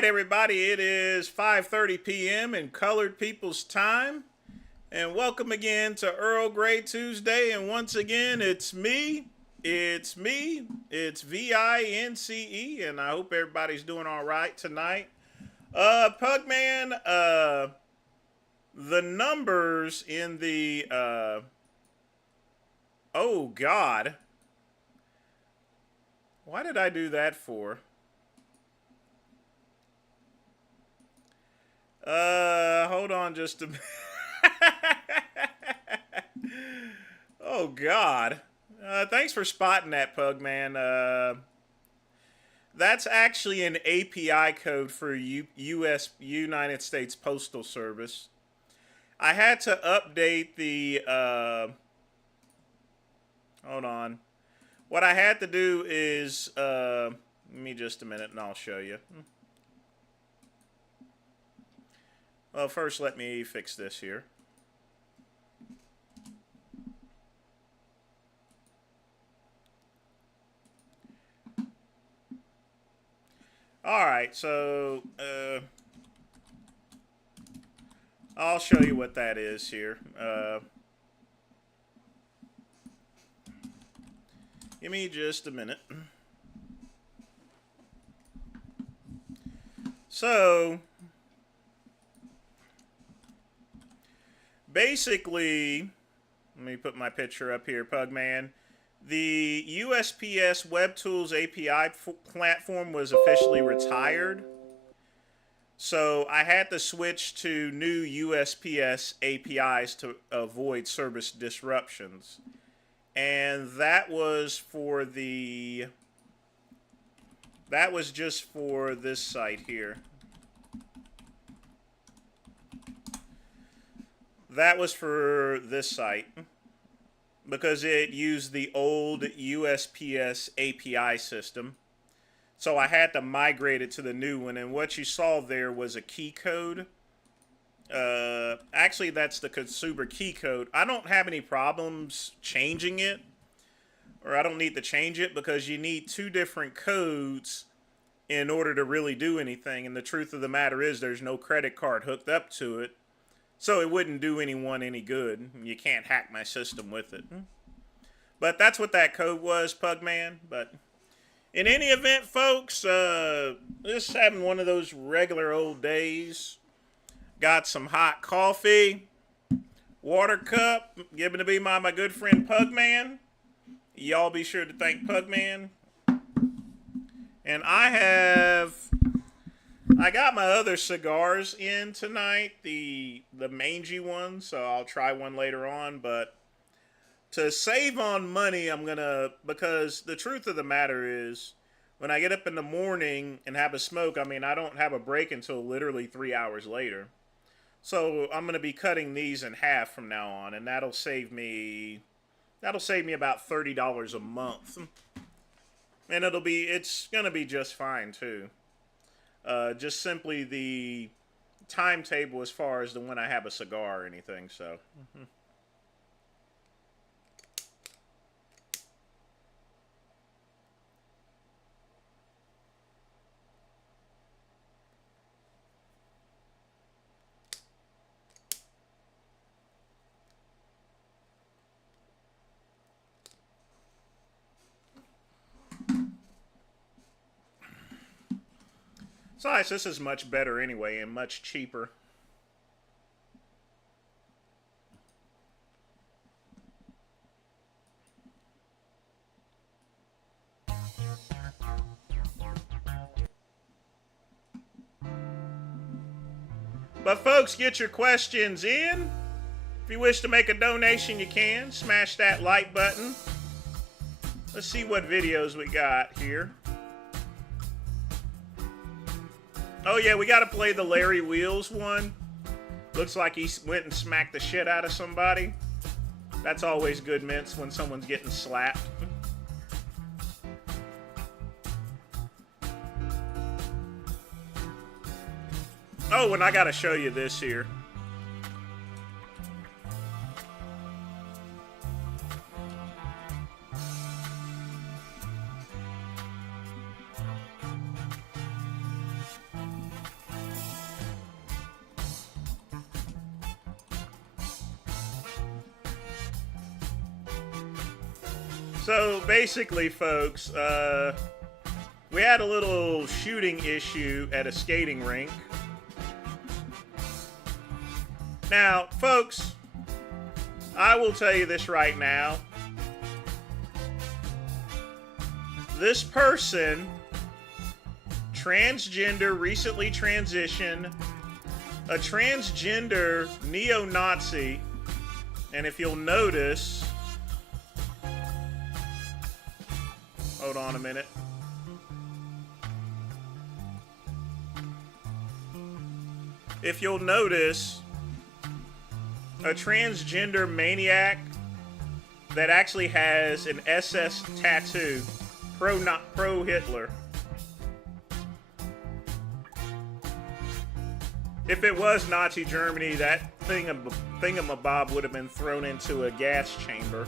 right, everybody, it is 5:30 p.m. in Colored People's Time. And welcome again to Earl Grey Tuesday. And once again, it's me, it's VINCE, and I hope everybody's doing all right tonight. Pugman, the numbers in the, oh God. Why did I do that for? Hold on just a minute. Oh, God. Thanks for spotting that, Pugman. That's actually an API code for United States Postal Service. I had to update the, hold on. What I had to do is, give me just a minute and I'll show you. Well, first let me fix this here. Alright, so I'll show you what that is here. Give me just a minute. So basically, let me put my picture up here, Pugman. The USPS Web Tools API platform was officially retired. So I had to switch to new USPS APIs to avoid service disruptions. And that was for the... that was just for this site here. That was for this site because it used the old USPS API system. So I had to migrate it to the new one, and what you saw there was a key code. Actually, that's the consumer key code. I don't have any problems changing it, or I don't need to change it because you need two different codes in order to really do anything. And the truth of the matter is there's no credit card hooked up to it. So it wouldn't do anyone any good. You can't hack my system with it. But that's what that code was, Pugman. But in any event, folks, just having one of those regular old days. Got some hot coffee, water cup, given to me by my good friend Pugman. Y'all be sure to thank Pugman. And I got my other cigars in tonight, the mangy ones, so I'll try one later on. But to save on money, I'm gonna, because the truth of the matter is, when I get up in the morning and have a smoke, I mean, I don't have a break until literally 3 hours later. So I'm gonna be cutting these in half from now on, and that'll save me about $30 a month, and it's gonna be just fine too. Just simply the timetable as far as when I have a cigar or anything. So. Besides, this is much better anyway and much cheaper. But folks, get your questions in. If you wish to make a donation, you can. Smash that like button. Let's see what videos we got here. Oh yeah, we gotta play the Larry Wheels one. Looks like he went and smacked the shit out of somebody. That's always good mints when someone's getting slapped. Oh, and I gotta show you this here. So basically, folks, we had a little shooting issue at a skating rink. Now, folks, I will tell you this right now. This person, transgender, recently transitioned, a transgender neo-Nazi, and if you'll notice, hold on a minute. If you'll notice, a transgender maniac that actually has an SS tattoo, pro Hitler. If it was Nazi Germany, that thingamabob would have been thrown into a gas chamber.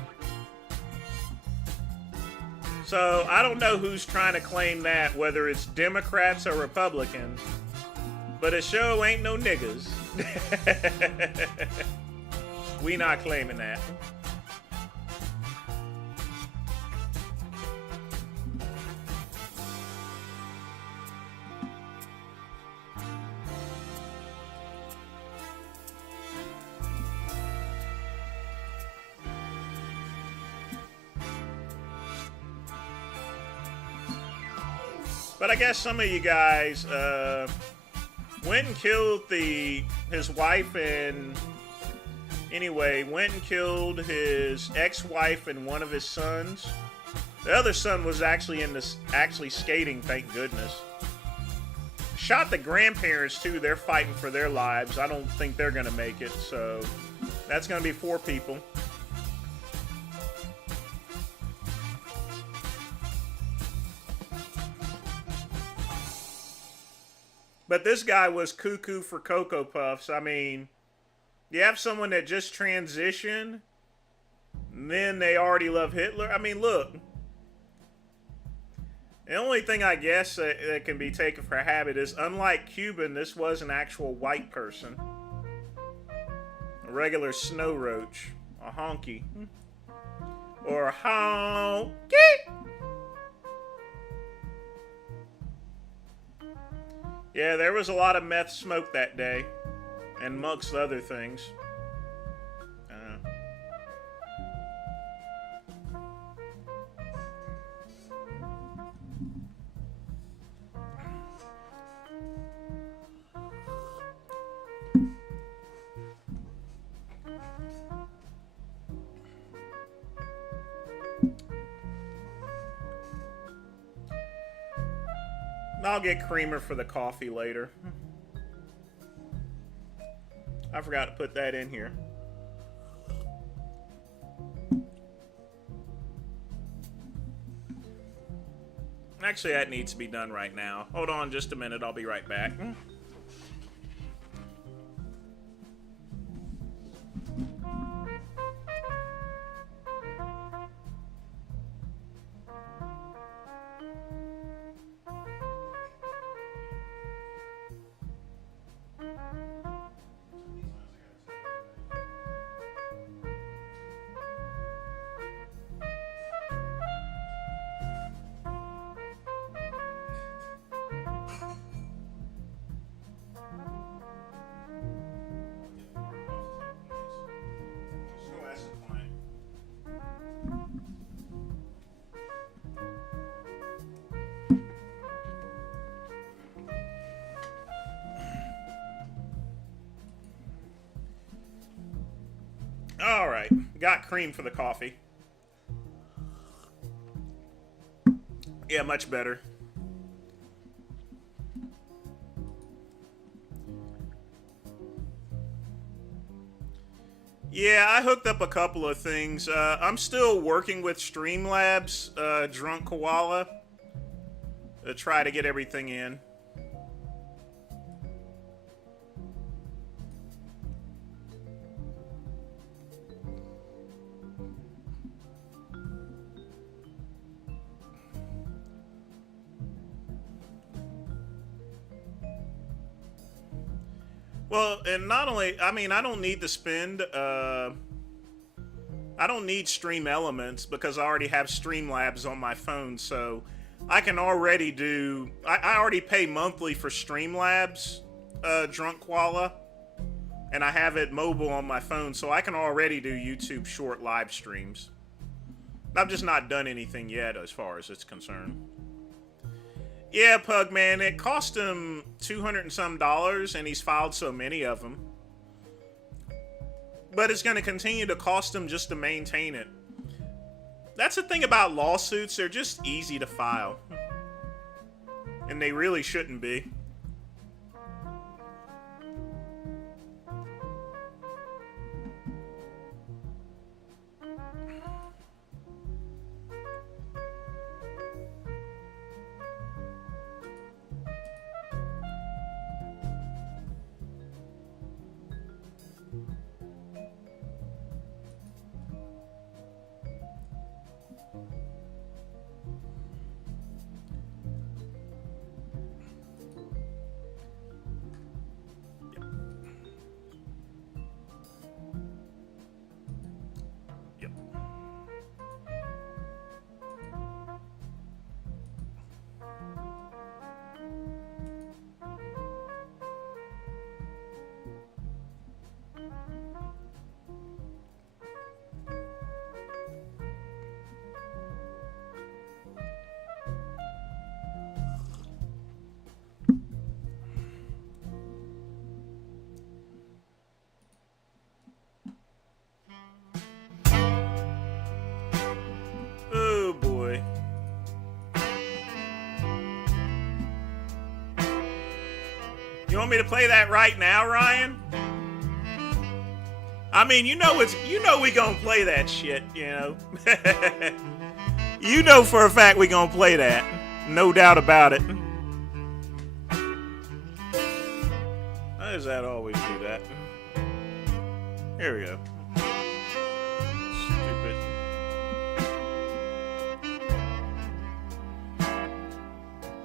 So I don't know who's trying to claim that, whether it's Democrats or Republicans, but it sure ain't no niggas. We not claiming that. But I guess some of you guys went and killed his wife and went and killed his ex-wife and one of his sons. The other son was actually skating, thank goodness. Shot the grandparents too. They're fighting for their lives. I don't think they're gonna make it. So that's gonna be 4 people. But this guy was cuckoo for Cocoa Puffs. I mean, you have someone that just transitioned, and then they already love Hitler. I mean, look. The only thing I guess that can be taken for habit is, unlike Cuban, this was an actual white person. A regular snow roach. A honky. Or a honky. Yeah, there was a lot of meth smoked that day, and amongst other things. I'll get creamer for the coffee later. I forgot to put that in here. Actually, that needs to be done right now. Hold on just a minute. I'll be right back. All right, got cream for the coffee. Yeah, much better. Yeah, I hooked up a couple of things. I'm still working with Streamlabs, Drunk Koala, to try to get everything in. Well, and not only, I mean, I don't need to spend, I I don't need Stream Elements because I already have Streamlabs on my phone, so I can already do... I already pay monthly for Streamlabs, Drunk Koala, and I have it mobile on my phone, so I can already do YouTube short live streams. I've just not done anything yet as far as it's concerned. Yeah, Pugman, it cost him $200 and some, and he's filed so many of them. But it's going to continue to cost him just to maintain it. That's the thing about lawsuits, they're just easy to file. And they really shouldn't be. Oh boy. You want me to play that right now, Ryan? I mean, you know we gonna play that shit, you know. You know for a fact we gonna play that. No doubt about it. How does that always do that? Here we go. Stupid.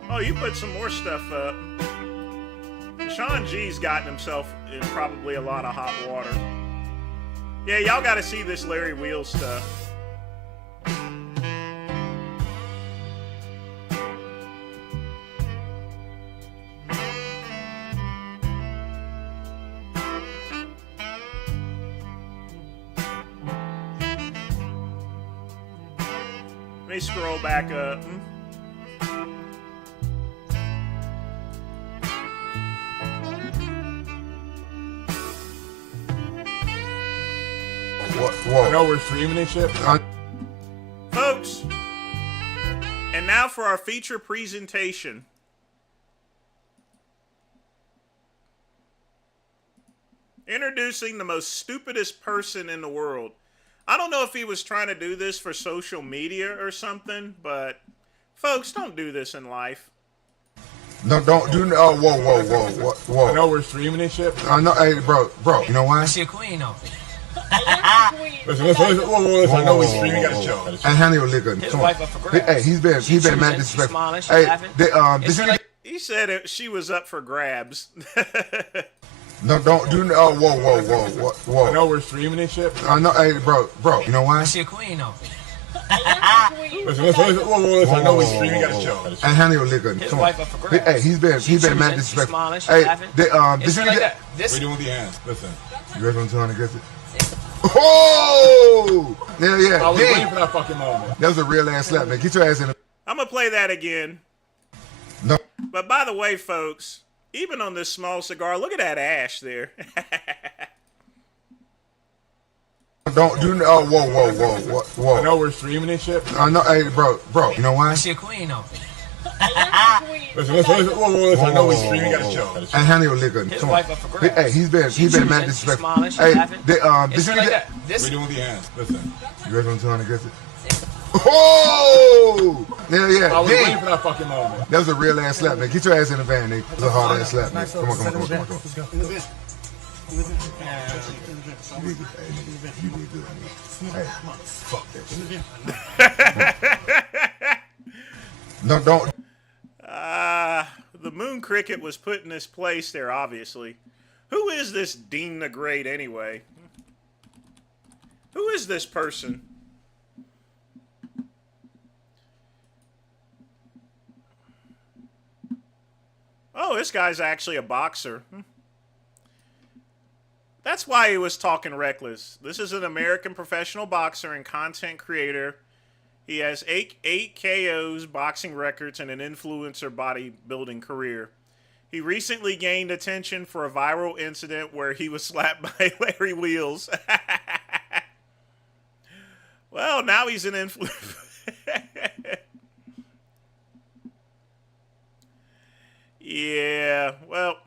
Oh, you put some more stuff up. Sean G's gotten himself in probably a lot of hot water. Yeah, y'all gotta see this Larry Wheels stuff. Let me scroll back up. Whoa. I know we're streaming and shit. Folks, and now for our feature presentation. Introducing the most stupidest person in the world. I don't know if he was trying to do this for social media or something, but folks, don't do this in life. No, don't do. Oh, whoa. I know we're streaming and shit. I know, hey, bro. You know why? I see a queen though. Listen. I know we're streaming. Gotta chill. And handle your liquor. Come on. Hey, he's been mad disrespectful. Hey, he said she was up for grabs. No, don't do. Oh, whoa. I know we're streaming and shit. I know, hey, bro. You know why? I see a queen though. Listen. I know we're streaming. Gotta chill. And handle your liquor. Come on. Hey, he's been mad disrespectful. Hey, we're doing the hands. Listen. You guys want to turn and get it? Oh! Yeah. I was waiting for that fucking moment. That was a real ass slap, man. Get your ass in. I'm gonna play that again. No. But by the way, folks, even on this small cigar, look at that ash there. Don't do. Oh, whoa. I know we're streaming and shit. I know, hey, bro. You know why? I see a queen though. Listen. I know we're streaming. Gotta chill. And handle your liquor. Come on. Hey, he's been mad disrespectful. Hey, we're doing the hands. Listen. You guys want to turn and get it? Oh! Yeah. I was waiting for that fucking moment. That was a real ass slap, man. Get your ass in the van, nigga. It was a hard ass slap, man. Come on. You did good. Hey, fuck that shit. No, don't. The Moon Cricket was put in this place there, obviously. Who is this Dean the Great, anyway? Who is this person? Oh, this guy's actually a boxer. That's why he was talking reckless. This is an American professional boxer and content creator. He has eight KOs, boxing records, and an influencer bodybuilding career. He recently gained attention for a viral incident where he was slapped by Larry Wheels. Well, now he's an influencer. Yeah, well,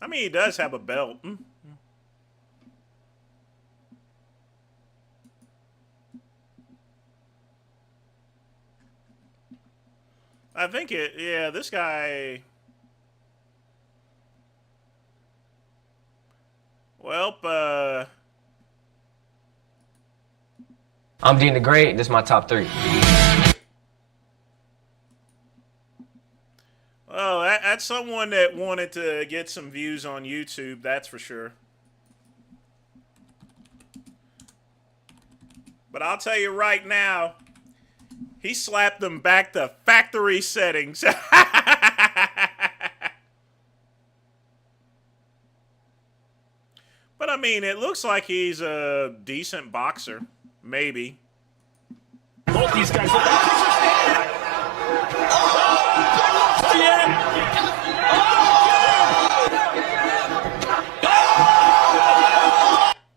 I mean, he does have a belt. I think yeah, this guy. Well, I'm Dean the Great, and this is my top 3. Well, that's someone that wanted to get some views on YouTube, that's for sure. But I'll tell you right now, he slapped them back to factory settings. But I mean, it looks like he's a decent boxer. Maybe. Both these guys look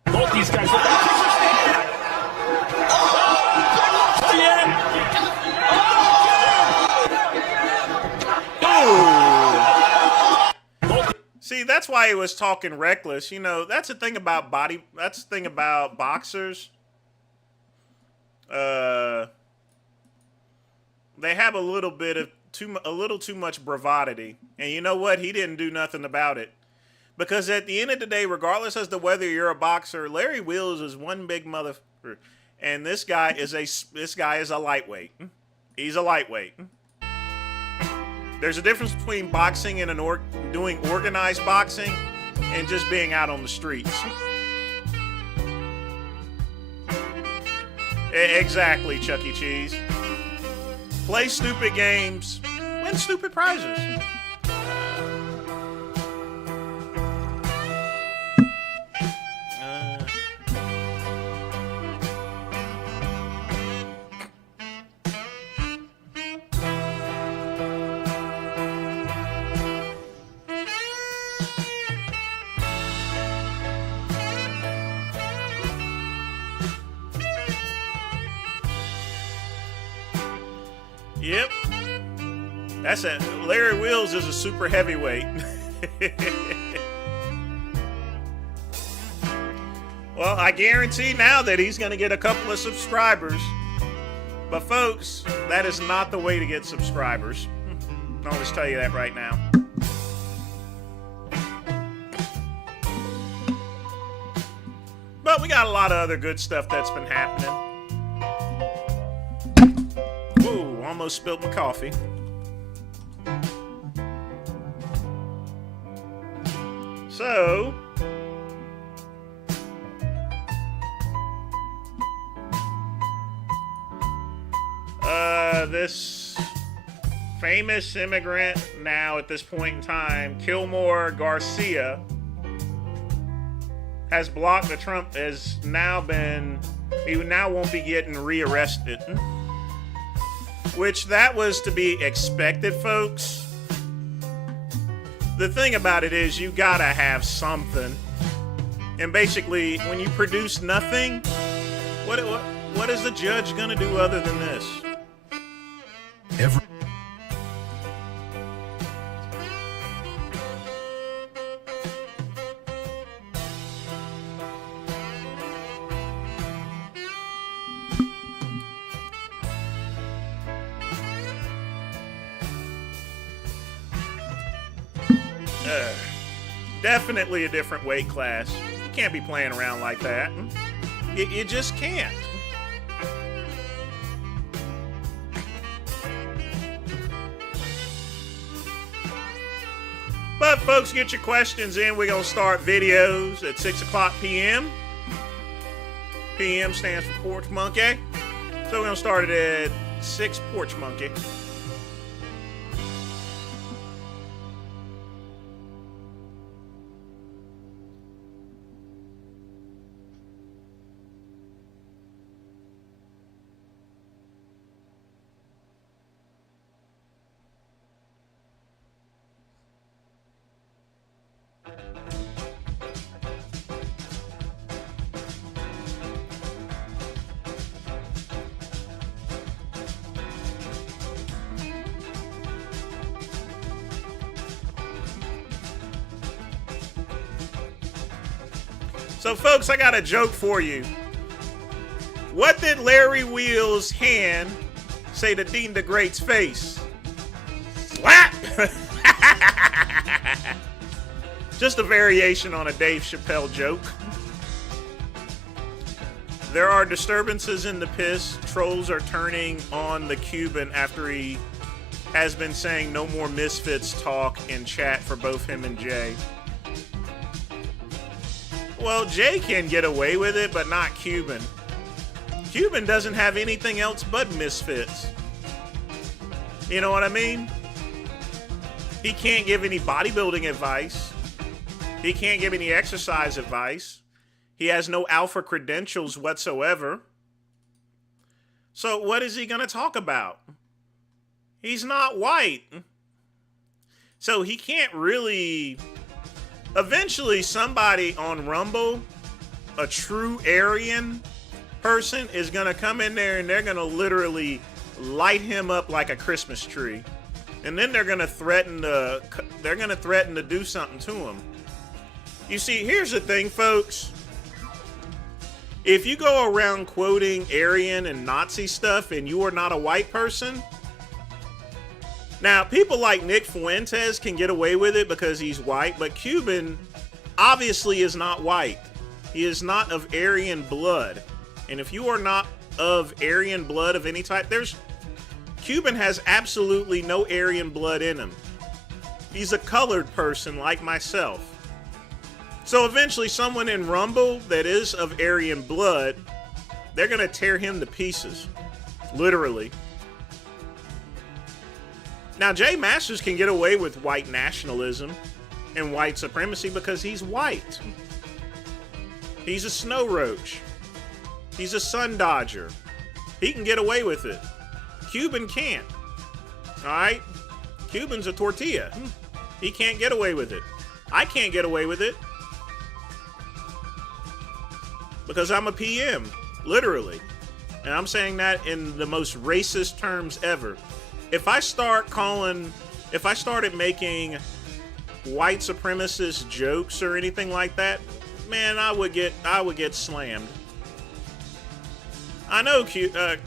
Both these guys look See, that's why he was talking reckless. You know, that's the thing about that's the thing about boxers. They have a little bit of a little too much bravado. And you know what? He didn't do nothing about it. Because at the end of the day, regardless as to whether you're a boxer, Larry Wheels is one big motherfucker. And this guy is a lightweight. He's a lightweight. There's a difference between boxing and doing organized boxing and just being out on the streets. Exactly, Chuck E. Cheese. Play stupid games, win stupid prizes. Yep. That's it. Larry Wheels is a super heavyweight. Well, I guarantee now that he's going to get a couple of subscribers. But folks, that is not the way to get subscribers. I'll just tell you that right now. But we got a lot of other good stuff that's been happening. Ooh, almost spilled my coffee. So, this famous immigrant now at this point in time, Kilmore Garcia, has blocked the Trump, he now won't be getting rearrested. Which that was to be expected, folks. The thing about it is you gotta have something. And basically, when you produce nothing, what is the judge gonna do other than this? Definitely a different weight class. You can't be playing around like that. You just can't. what, folks? Get your questions in. We're going to start videos at 6 o'clock p.m. PM stands for Porch Monkey. So we're going to start it at 6 Porch Monkey. So, folks, I got a joke for you. What did Larry Wheels' hand say to Dean the Great's face? Slap! Just a variation on a Dave Chappelle joke. There are disturbances in the piss. Trolls are turning on the Cuban after he has been saying no more Misfits talk in chat for both him and Jay. Well, Jay can get away with it, but not Cuban. Cuban doesn't have anything else but Misfits. You know what I mean? He can't give any bodybuilding advice. He can't give any exercise advice. He has no alpha credentials whatsoever. So what is he going to talk about? He's not white. So he can't really... Eventually, somebody on Rumble, a true Aryan person, is going to come in there and they're going to literally light him up like a Christmas tree. And then they're going to threaten to do something to him. You see, here's the thing, folks. If you go around quoting Aryan and Nazi stuff and you are not a white person, now, people like Nick Fuentes can get away with it because he's white, but Cuban obviously is not white. He is not of Aryan blood. And if you are not of Aryan blood of any type, Cuban has absolutely no Aryan blood in him. He's a colored person like myself. So eventually someone in Rumble that is of Aryan blood, they're going to tear him to pieces. Literally. Now, Jay Masters can get away with white nationalism and white supremacy because he's white. He's a snow roach. He's a sun dodger. He can get away with it. Cuban can't. All right? Cuban's a tortilla. He can't get away with it. I can't get away with it because I'm a PM, literally. And I'm saying that in the most racist terms ever. If I started making white supremacist jokes or anything like that, man, I would get slammed. I know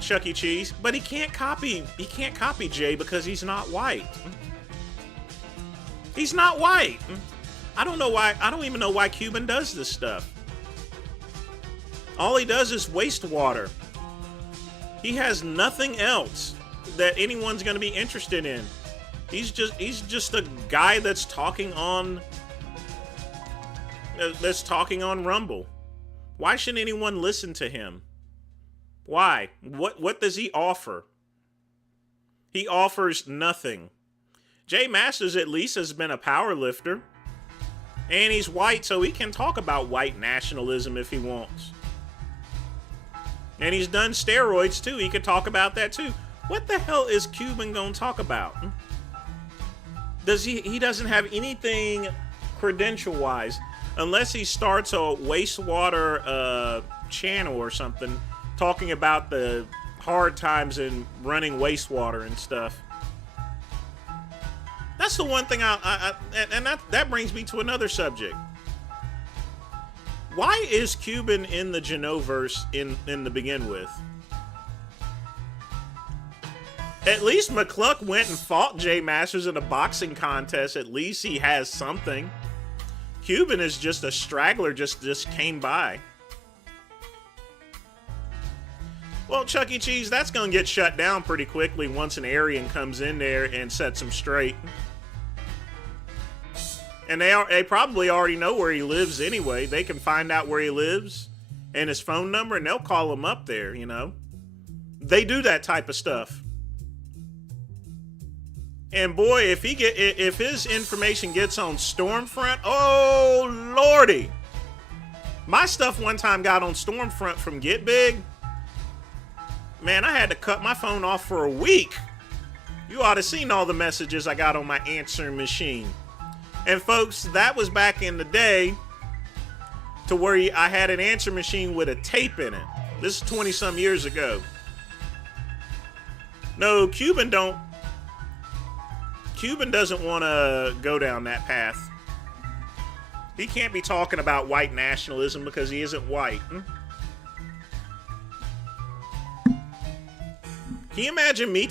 Chuck E. Cheese, but he can't copy Jay because he's not white. He's not white. I don't know why. I don't even know why Cuban does this stuff. All he does is waste water. He has nothing else that anyone's going to be interested in. He's just a guy that's talking on Rumble. Why should anyone listen to him? Why? What does he offer? He offers nothing. Jay Masters at least has been a power lifter. And he's white, so he can talk about white nationalism if he wants. And he's done steroids too. He could talk about that too. What the hell is Cuban gonna talk about? He doesn't have anything credential-wise, unless he starts a wastewater channel or something, talking about the hard times in running wastewater and stuff. That's the one thing that brings me to another subject. Why is Cuban in the Genoverse in the begin with? At least McCluck went and fought Jay Masters in a boxing contest. At least he has something. Cuban is just a straggler, just came by. Well, Chuck E. Cheese, that's going to get shut down pretty quickly once an Aryan comes in there and sets him straight. And they probably already know where he lives anyway. They can find out where he lives and his phone number, and they'll call him up there, you know. They do that type of stuff. And boy, if his information gets on Stormfront, oh lordy. My stuff one time got on Stormfront from Get Big. Man, I had to cut my phone off for a week. You ought to seen all the messages I got on my answering machine. And folks, that was back in the day to where I had an answer machine with a tape in it. This is 20-some years ago. No, Cuban doesn't want to go down that path. He can't be talking about white nationalism because he isn't white. Can you imagine me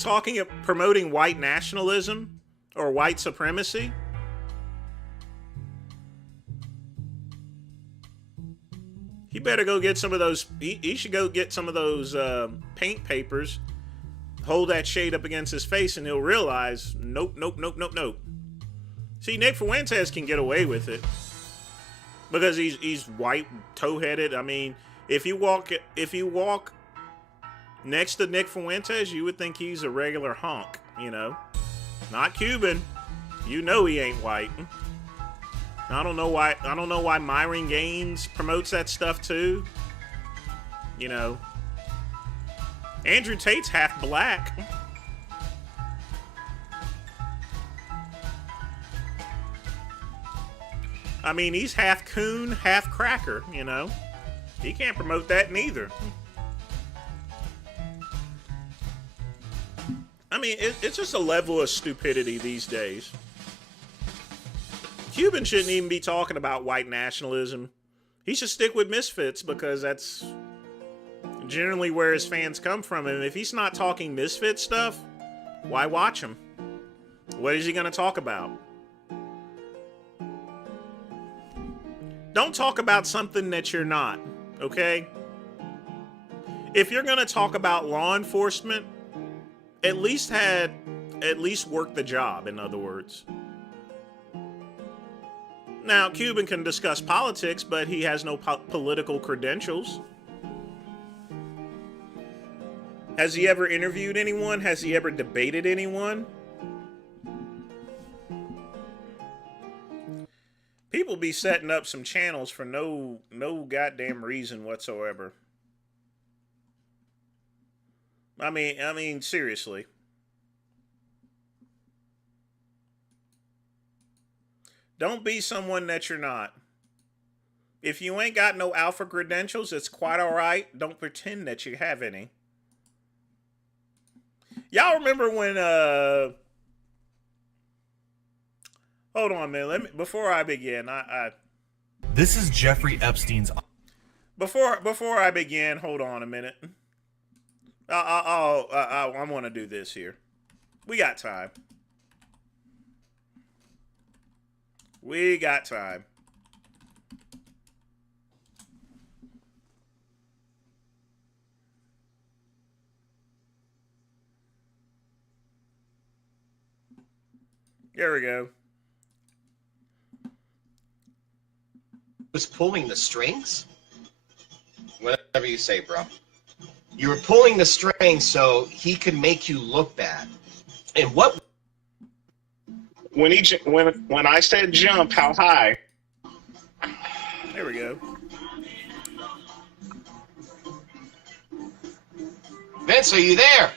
promoting white nationalism or white supremacy? He better go get some of those. He should go get some of those paint papers, hold that shade up against his face, and he'll realize, nope, nope, nope, nope, nope. See, Nick Fuentes can get away with it because he's white, toe-headed. I mean, if you walk next to Nick Fuentes, you would think he's a regular honk, you know. Not Cuban. You know he ain't white. I don't know why Myron Gaines promotes that stuff too. You know. Andrew Tate's half black. I mean, he's half coon, half cracker, you know. He can't promote that neither. I mean, it's just a level of stupidity these days. Cuban shouldn't even be talking about white nationalism. He should stick with Misfits because that's generally where his fans come from. And if he's not talking Misfit stuff, why watch him? What is he going to talk about? Don't talk about something that you're not, okay? If you're going to talk about law enforcement, at least work the job, in other words. Now, Cuban can discuss politics, but he has no political credentials. Has he ever interviewed anyone? Has he ever debated anyone? People be setting up some channels for no goddamn reason whatsoever. I mean, seriously. Don't be someone that you're not. If you ain't got no alpha credentials, it's quite alright. Don't pretend that you have any. Y'all remember when, hold on, man. Before I begin, This is Jeffrey Epstein's... Before I begin, hold on a minute. I want to do this here. We got time. We got time. There we go. Was pulling the strings? Whatever you say, bro. You were pulling the strings so he could make you look bad. And what? When I said jump, how high? There we go. Vince, are you there?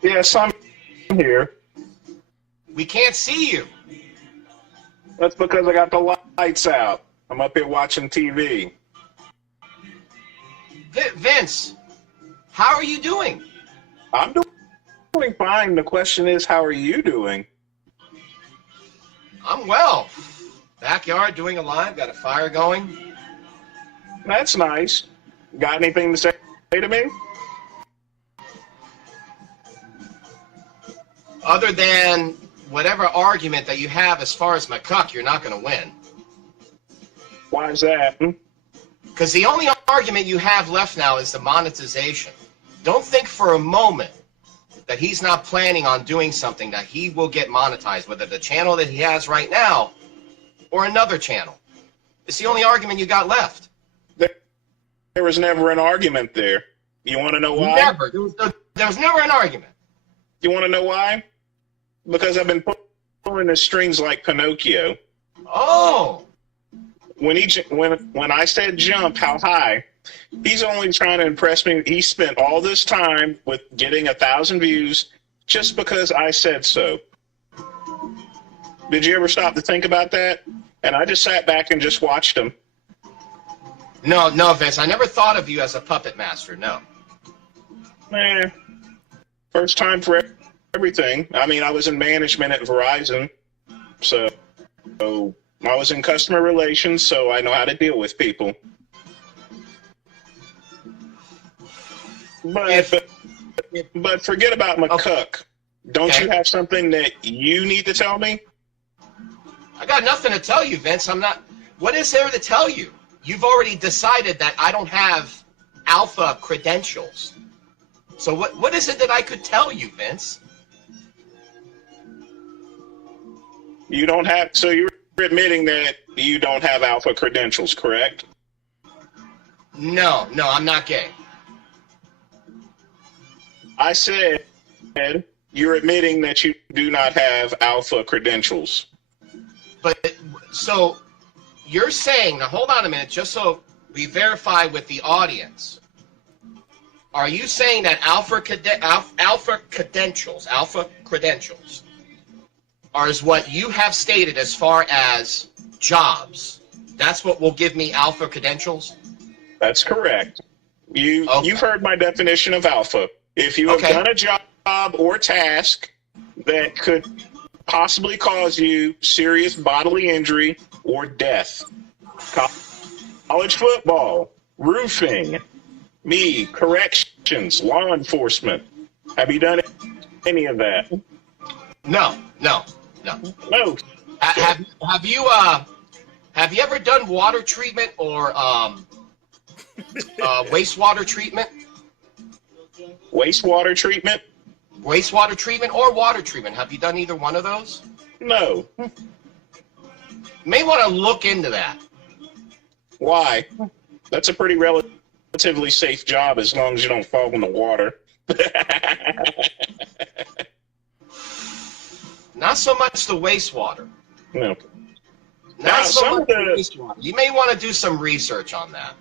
Yes, I'm here. We can't see you. That's because I got the lights out. I'm up here watching TV. Vince, how are you doing? I'm doing fine. The question is, how are you doing? I'm well. Backyard doing a live, got a fire going. That's nice. Got anything to say to me? Other than whatever argument that you have as far as McCuck, you're not going to win. Why is that? Because the only argument you have left now is the monetization. Don't think for a moment that he's not planning on doing something that he will get monetized, whether the channel that he has right now or another channel. It's the only argument you got left. There was never an argument there. You want to know why? Never. There was never an argument. You want to know why? Because I've been pulling the strings like Pinocchio. Oh. When I said jump, how high? He's only trying to impress me. He spent all this time with getting 1,000 views just because I said so. Did you ever stop to think about that? And I just sat back and just watched him. No, Vince. I never thought of you as a puppet master. No. First time for everything. I mean, I was in management at Verizon, so I was in customer relations, so I know how to deal with people. But forget about McCuck. Okay. Don't you have something that you need to tell me? I got nothing to tell you, Vince. I'm not. What is there to tell you? You've already decided that I don't have alpha credentials. So what is it that I could tell you, Vince? You don't have. So you're admitting that you don't have alpha credentials, correct? No, I'm not gay. I said you're admitting that you do not have alpha credentials. But so you're saying, now hold on a minute, just so we verify with the audience. Are you saying that alpha credentials are what you have stated as far as jobs? That's what will give me alpha credentials? That's correct. You've heard my definition of alpha. If you have done a job or task that could possibly cause you serious bodily injury or death, college football, roofing, corrections, law enforcement. Have you done any of that? No. Have you ever done water treatment or wastewater treatment? Wastewater treatment? Wastewater treatment or water treatment. Have you done either one of those? No. You may want to look into that. Why? That's a pretty relatively safe job as long as you don't fall in the water. Not so much the wastewater. No. Not so much the wastewater. You may want to do some research on that.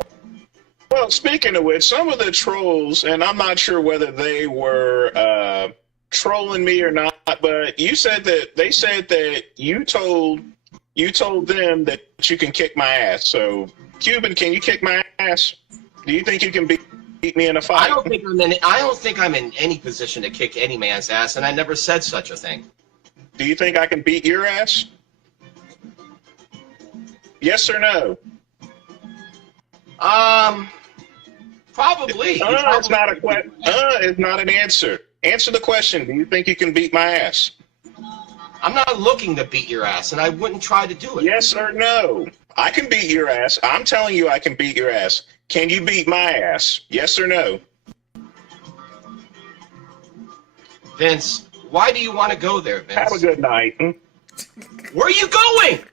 Well, speaking of which, some of the trolls, and I'm not sure whether they were trolling me or not, but they said that you told them that you can kick my ass. So, Cuban, can you kick my ass? Do you think you can beat me in a fight? I don't think I'm in any position to kick any man's ass, and I never said such a thing. Do you think I can beat your ass? Yes or no? Probably. It's not a question. It's not an answer. Answer the question. Do you think you can beat my ass? I'm not looking to beat your ass, and I wouldn't try to do it. Yes or no? I can beat your ass. I'm telling you I can beat your ass. Can you beat my ass? Yes or no? Vince, why do you want to go there, Vince? Have a good night. Where are you going?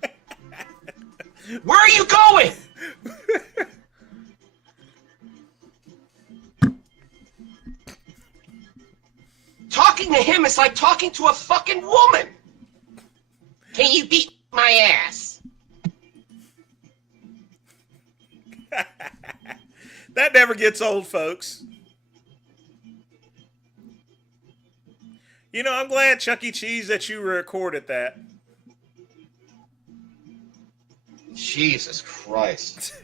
Where are you going? Talking to him is like talking to a fucking woman. Can you beat my ass? That never gets old, folks. You know, I'm glad, Chuck E. Cheese, that you recorded that. Jesus Christ.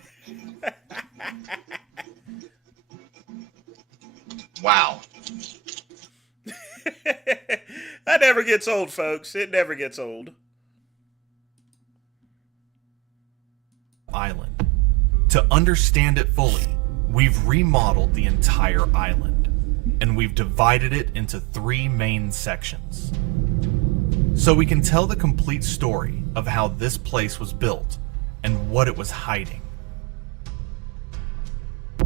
Wow. That never gets old, folks. It never gets old. Island. To understand it fully, we've remodeled the entire island, and we've divided it into 3 main sections. So we can tell the complete story of how this place was built and what it was hiding.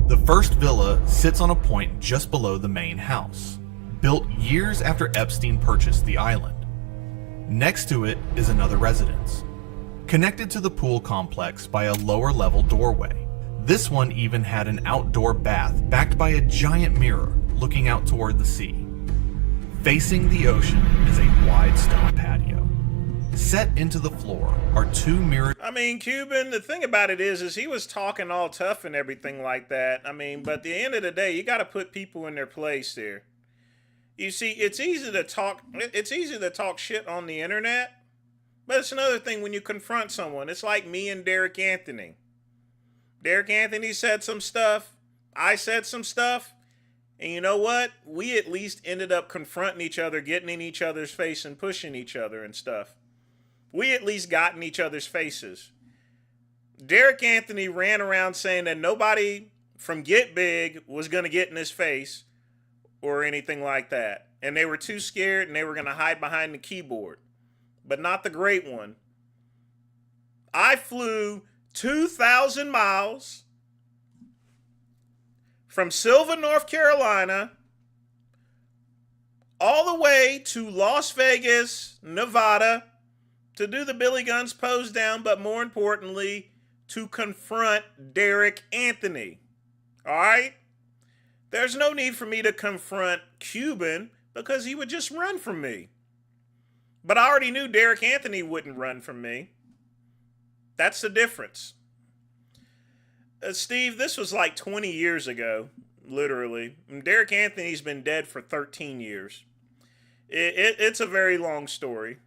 The first villa sits on a point just below the main house, built years after Epstein purchased the island. Next to it is another residence, connected to the pool complex by a lower level doorway. This one even had an outdoor bath backed by a giant mirror looking out toward the sea. Facing the ocean is a wide stone patio. Set into the floor are two mirrored... I mean, Cuban, the thing about it is he was talking all tough and everything like that. I mean, but at the end of the day, you got to put people in their place there. You see, it's easy to talk shit on the internet, but it's another thing when you confront someone. It's like me and Derek Anthony. Derek Anthony said some stuff. I said some stuff. And you know what? We at least ended up confronting each other, getting in each other's face and pushing each other and stuff. We at least got in each other's faces. Derek Anthony ran around saying that nobody from Get Big was going to get in his face or anything like that. And they were too scared and they were going to hide behind the keyboard. But not the great one. I flew 2,000 miles from Sylvan, North Carolina, all the way to Las Vegas, Nevada, to do the Billy Guns pose down, but more importantly, to confront Derek Anthony. All right? There's no need for me to confront Cuban because he would just run from me. But I already knew Derek Anthony wouldn't run from me. That's the difference. Steve, this was like 20 years ago, literally. And Derek Anthony's been dead for 13 years. It's a very long story.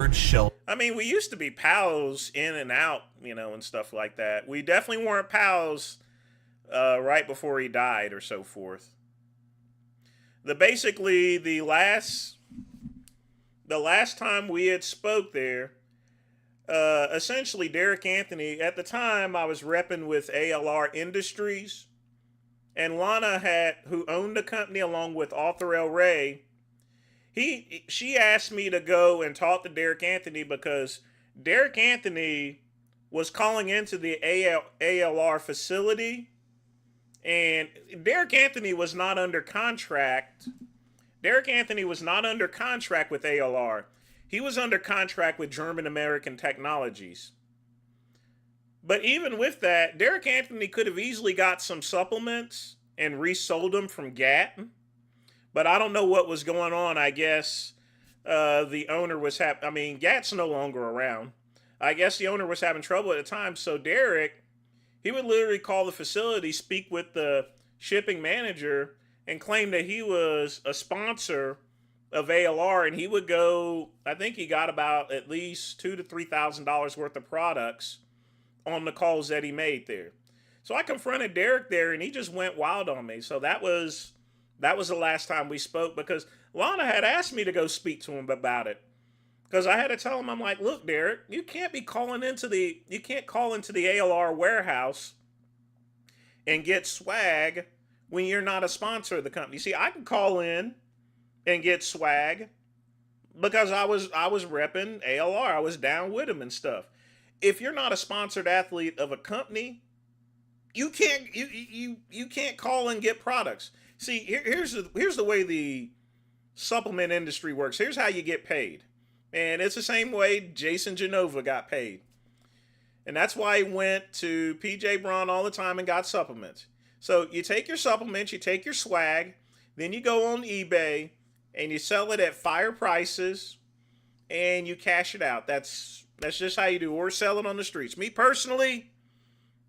I mean, we used to be pals in and out, you know, and stuff like that. We definitely weren't pals right before he died or so forth. Basically, the last time we had spoke there, essentially Derek Anthony, at the time I was repping with ALR Industries, and Lana who owned the company along with Arthur L. Ray, she asked me to go and talk to Derek Anthony because Derek Anthony was calling into the ALR facility, and Derek Anthony was not under contract. Derek Anthony was not under contract with ALR. He was under contract with German American Technologies. But even with that, Derek Anthony could have easily got some supplements and resold them from GAT. But I don't know what was going on. I guess the owner was GAT's no longer around. I guess the owner was having trouble at the time. So Derek, he would literally call the facility, speak with the shipping manager, and claim that he was a sponsor of ALR, and he would go, I think he got about at least $2,000 to $3,000 worth of products on the calls that he made there. So I confronted Derek there, and he just went wild on me. So that was the last time we spoke, because Lana had asked me to go speak to him about it. Because I had to tell him, I'm like, look, Derek, you can't call into the ALR warehouse and get swag when you're not a sponsor of the company. See, I can call in and get swag because I was repping ALR. I was down with him and stuff. If you're not a sponsored athlete of a company, you can't call and get products. See, here's the way the supplement industry works. Here's how you get paid. And it's the same way Jason Genova got paid. And that's why he went to PJ Braun all the time and got supplements. So you take your supplements, you take your swag, then you go on eBay and you sell it at fire prices and you cash it out. That's just how you do, or sell it on the streets. Me personally,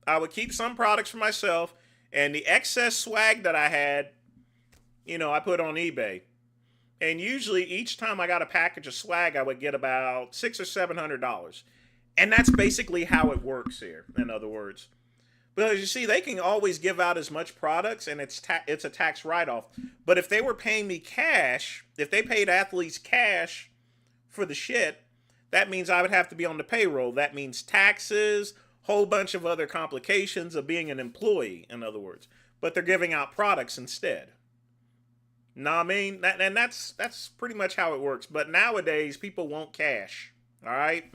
I would keep some products for myself, and the excess swag that I had, I put on eBay. And usually each time I got a package of swag, I would get about $600 or $700. And that's basically how it works here, in other words. Because you see, they can always give out as much products, and it's a tax write-off. But if they were paying me cash, if they paid athletes cash for the shit, that means I would have to be on the payroll. That means taxes, whole bunch of other complications of being an employee, in other words. But they're giving out products instead. Know what I mean? That's pretty much how it works. But nowadays, people want cash. All right?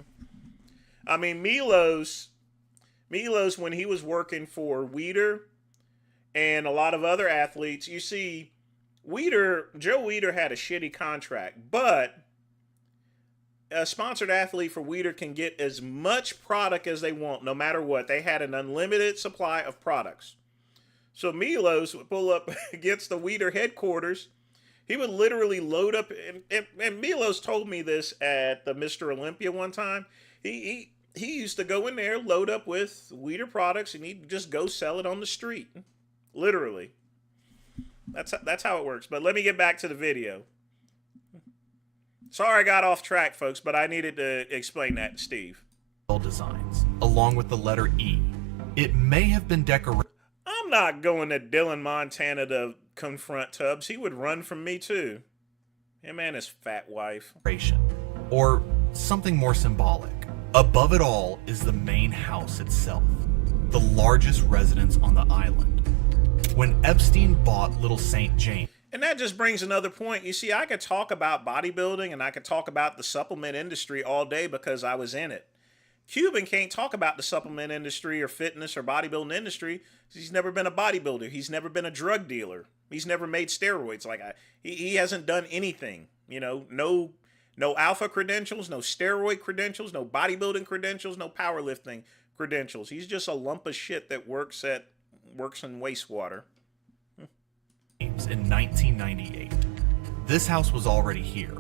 I mean, Milos, when he was working for Weider and a lot of other athletes, you see, Joe Weider had a shitty contract. But a sponsored athlete for Weider can get as much product as they want, no matter what. They had an unlimited supply of products. So Milos would pull up against the Weider headquarters. He would literally load up, and Milos told me this at the Mr. Olympia one time. He used to go in there, load up with Weider products, and he'd just go sell it on the street. Literally. That's how it works. But let me get back to the video. Sorry I got off track, folks, but I needed to explain that to Steve. Designs, along with the letter E. It may have been decorated. I'm not going to Dillon, Montana to confront Tubbs. He would run from me too. Him and his fat wife. Or something more symbolic. Above it all is the main house itself, the largest residence on the island. When Epstein bought Little St. James. And that just brings another point. You see, I could talk about bodybuilding and I could talk about the supplement industry all day because I was in it. Cuban can't talk about the supplement industry or fitness or bodybuilding industry. He's never been a bodybuilder. He's never been a drug dealer. He's never made steroids. He hasn't done anything. You know, no alpha credentials, no steroid credentials, no bodybuilding credentials, no powerlifting credentials. He's just a lump of shit that works in wastewater. In 1998. This house was already here,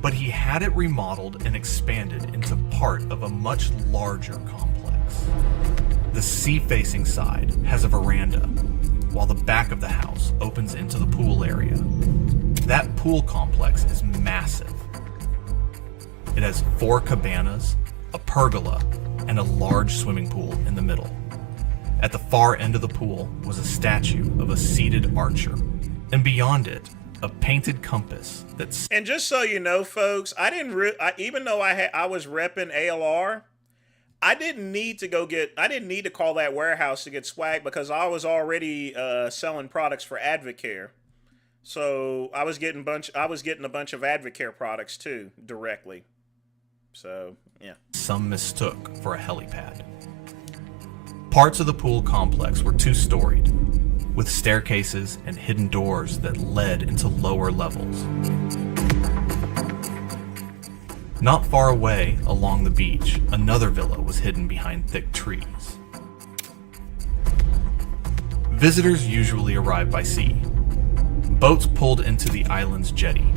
but he had it remodeled and expanded into part of a much larger complex. The sea-facing side has a veranda, while the back of the house opens into the pool area. That pool complex is massive. It has 4 cabanas, a pergola, and a large swimming pool in the middle. At the far end of the pool was a statue of a seated archer, and beyond it, a painted compass that's... And just so you know, folks, even though I was repping ALR, I didn't need to call that warehouse to get swag because I was already selling products for Advocare. So I was getting a bunch of Advocare products too directly. So, yeah. Some mistook for a helipad. Parts of the pool complex were 2-storied, with staircases and hidden doors that led into lower levels. Not far away, along the beach, another villa was hidden behind thick trees. Visitors usually arrived by sea. Boats pulled into the island's jetty,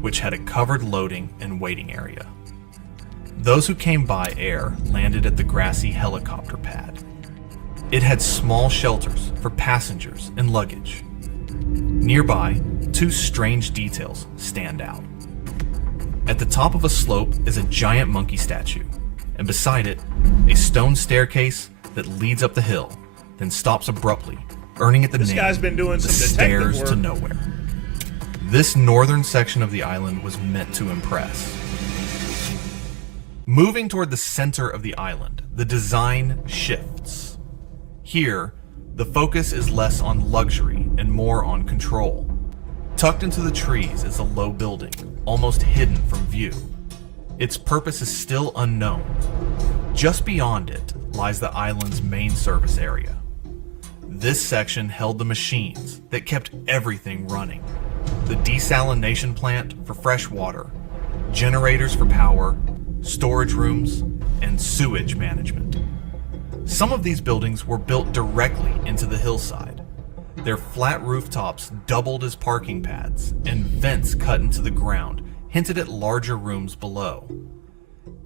which had a covered loading and waiting area. Those who came by air landed at the grassy helicopter pad. It had small shelters for passengers and luggage. Nearby, 2 strange details stand out. At the top of a slope is a giant monkey statue, and beside it, a stone staircase that leads up the hill, then stops abruptly, earning it the name guy's been doing the some detective Stairs work. to Nowhere. This northern section of the island was meant to impress. Moving toward the center of the island, the design shifts. Here, the focus is less on luxury and more on control. Tucked into the trees is a low building, almost hidden from view. Its purpose is still unknown. Just beyond it lies the island's main service area. This section held the machines that kept everything running. The desalination plant for fresh water, generators for power, storage rooms, and sewage management. Some of these buildings were built directly into the hillside. Their flat rooftops doubled as parking pads, and vents cut into the ground hinted at larger rooms below.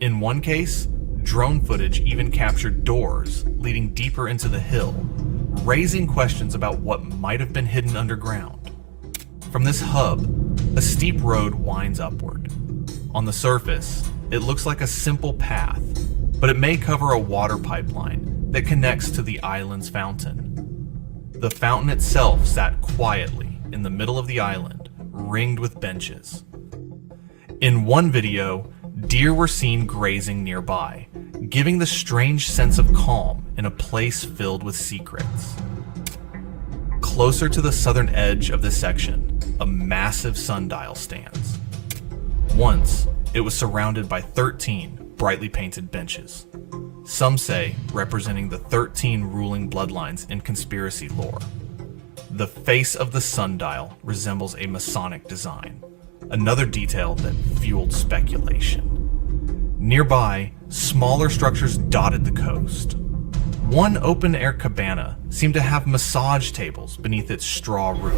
In one case, drone footage even captured doors leading deeper into the hill, raising questions about what might have been hidden underground. From this hub, a steep road winds upward. On the surface, it looks like a simple path, but it may cover a water pipeline that connects to the island's fountain. The fountain itself sat quietly in the middle of the island, ringed with benches. In one video, deer were seen grazing nearby, giving the strange sense of calm in a place filled with secrets. Closer to the southern edge of this section, a massive sundial stands. Once, it was surrounded by 13 brightly painted benches. Some say representing the 13 ruling bloodlines in conspiracy lore. The face of the sundial resembles a Masonic design, another detail that fueled speculation. Nearby, smaller structures dotted the coast. One open-air cabana seemed to have massage tables beneath its straw roof.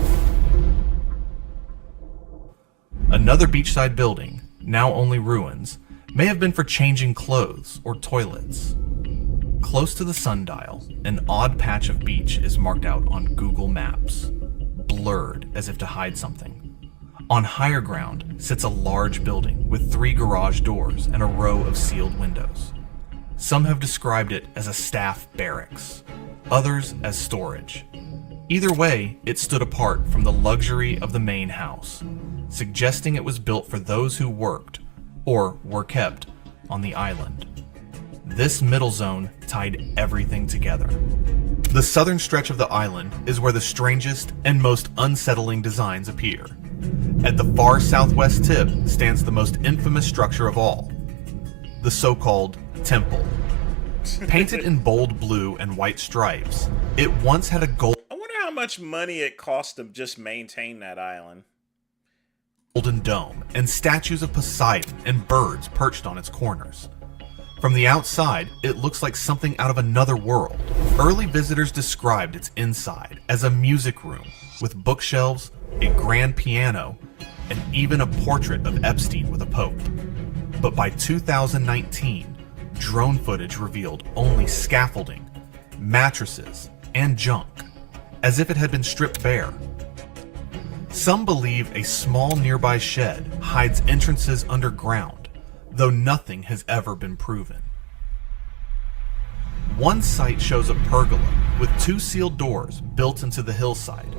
Another beachside building, now only ruins, may have been for changing clothes or toilets. Close to the sundial, an odd patch of beach is marked out on Google Maps, blurred as if to hide something. On higher ground sits a large building with 3 garage doors and a row of sealed windows. Some have described it as a staff barracks, others as storage. Either way, it stood apart from the luxury of the main house, suggesting it was built for those who worked, or were kept, on the island. This middle zone tied everything together. The southern stretch of the island is where the strangest and most unsettling designs appear. At the far southwest tip stands the most infamous structure of all, the so-called temple. Painted in bold blue and white stripes, it once had a golden how much money it cost to just maintain that island. Dome and statues of Poseidon and birds perched on its corners. From the outside, it looks like something out of another world. Early visitors described its inside as a music room with bookshelves, a grand piano, and even a portrait of Epstein with a pope. But by 2019, drone footage revealed only scaffolding, mattresses, and junk, as if it had been stripped bare. Some believe a small nearby shed hides entrances underground, though nothing has ever been proven. One site shows a pergola with 2 sealed doors built into the hillside.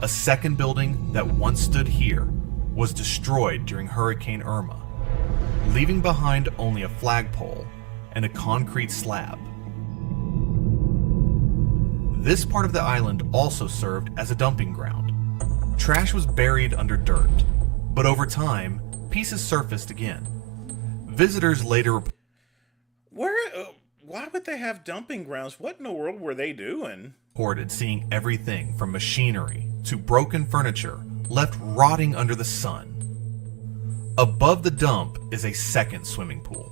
A second building that once stood here was destroyed during Hurricane Irma, leaving behind only a flagpole and a concrete slab. This part of the island also served as a dumping ground. Trash was buried under dirt, but over time, pieces surfaced again. Visitors later why would they have dumping grounds? What in the world were they doing? reported seeing everything from machinery to broken furniture left rotting under the sun. Above the dump is a second swimming pool.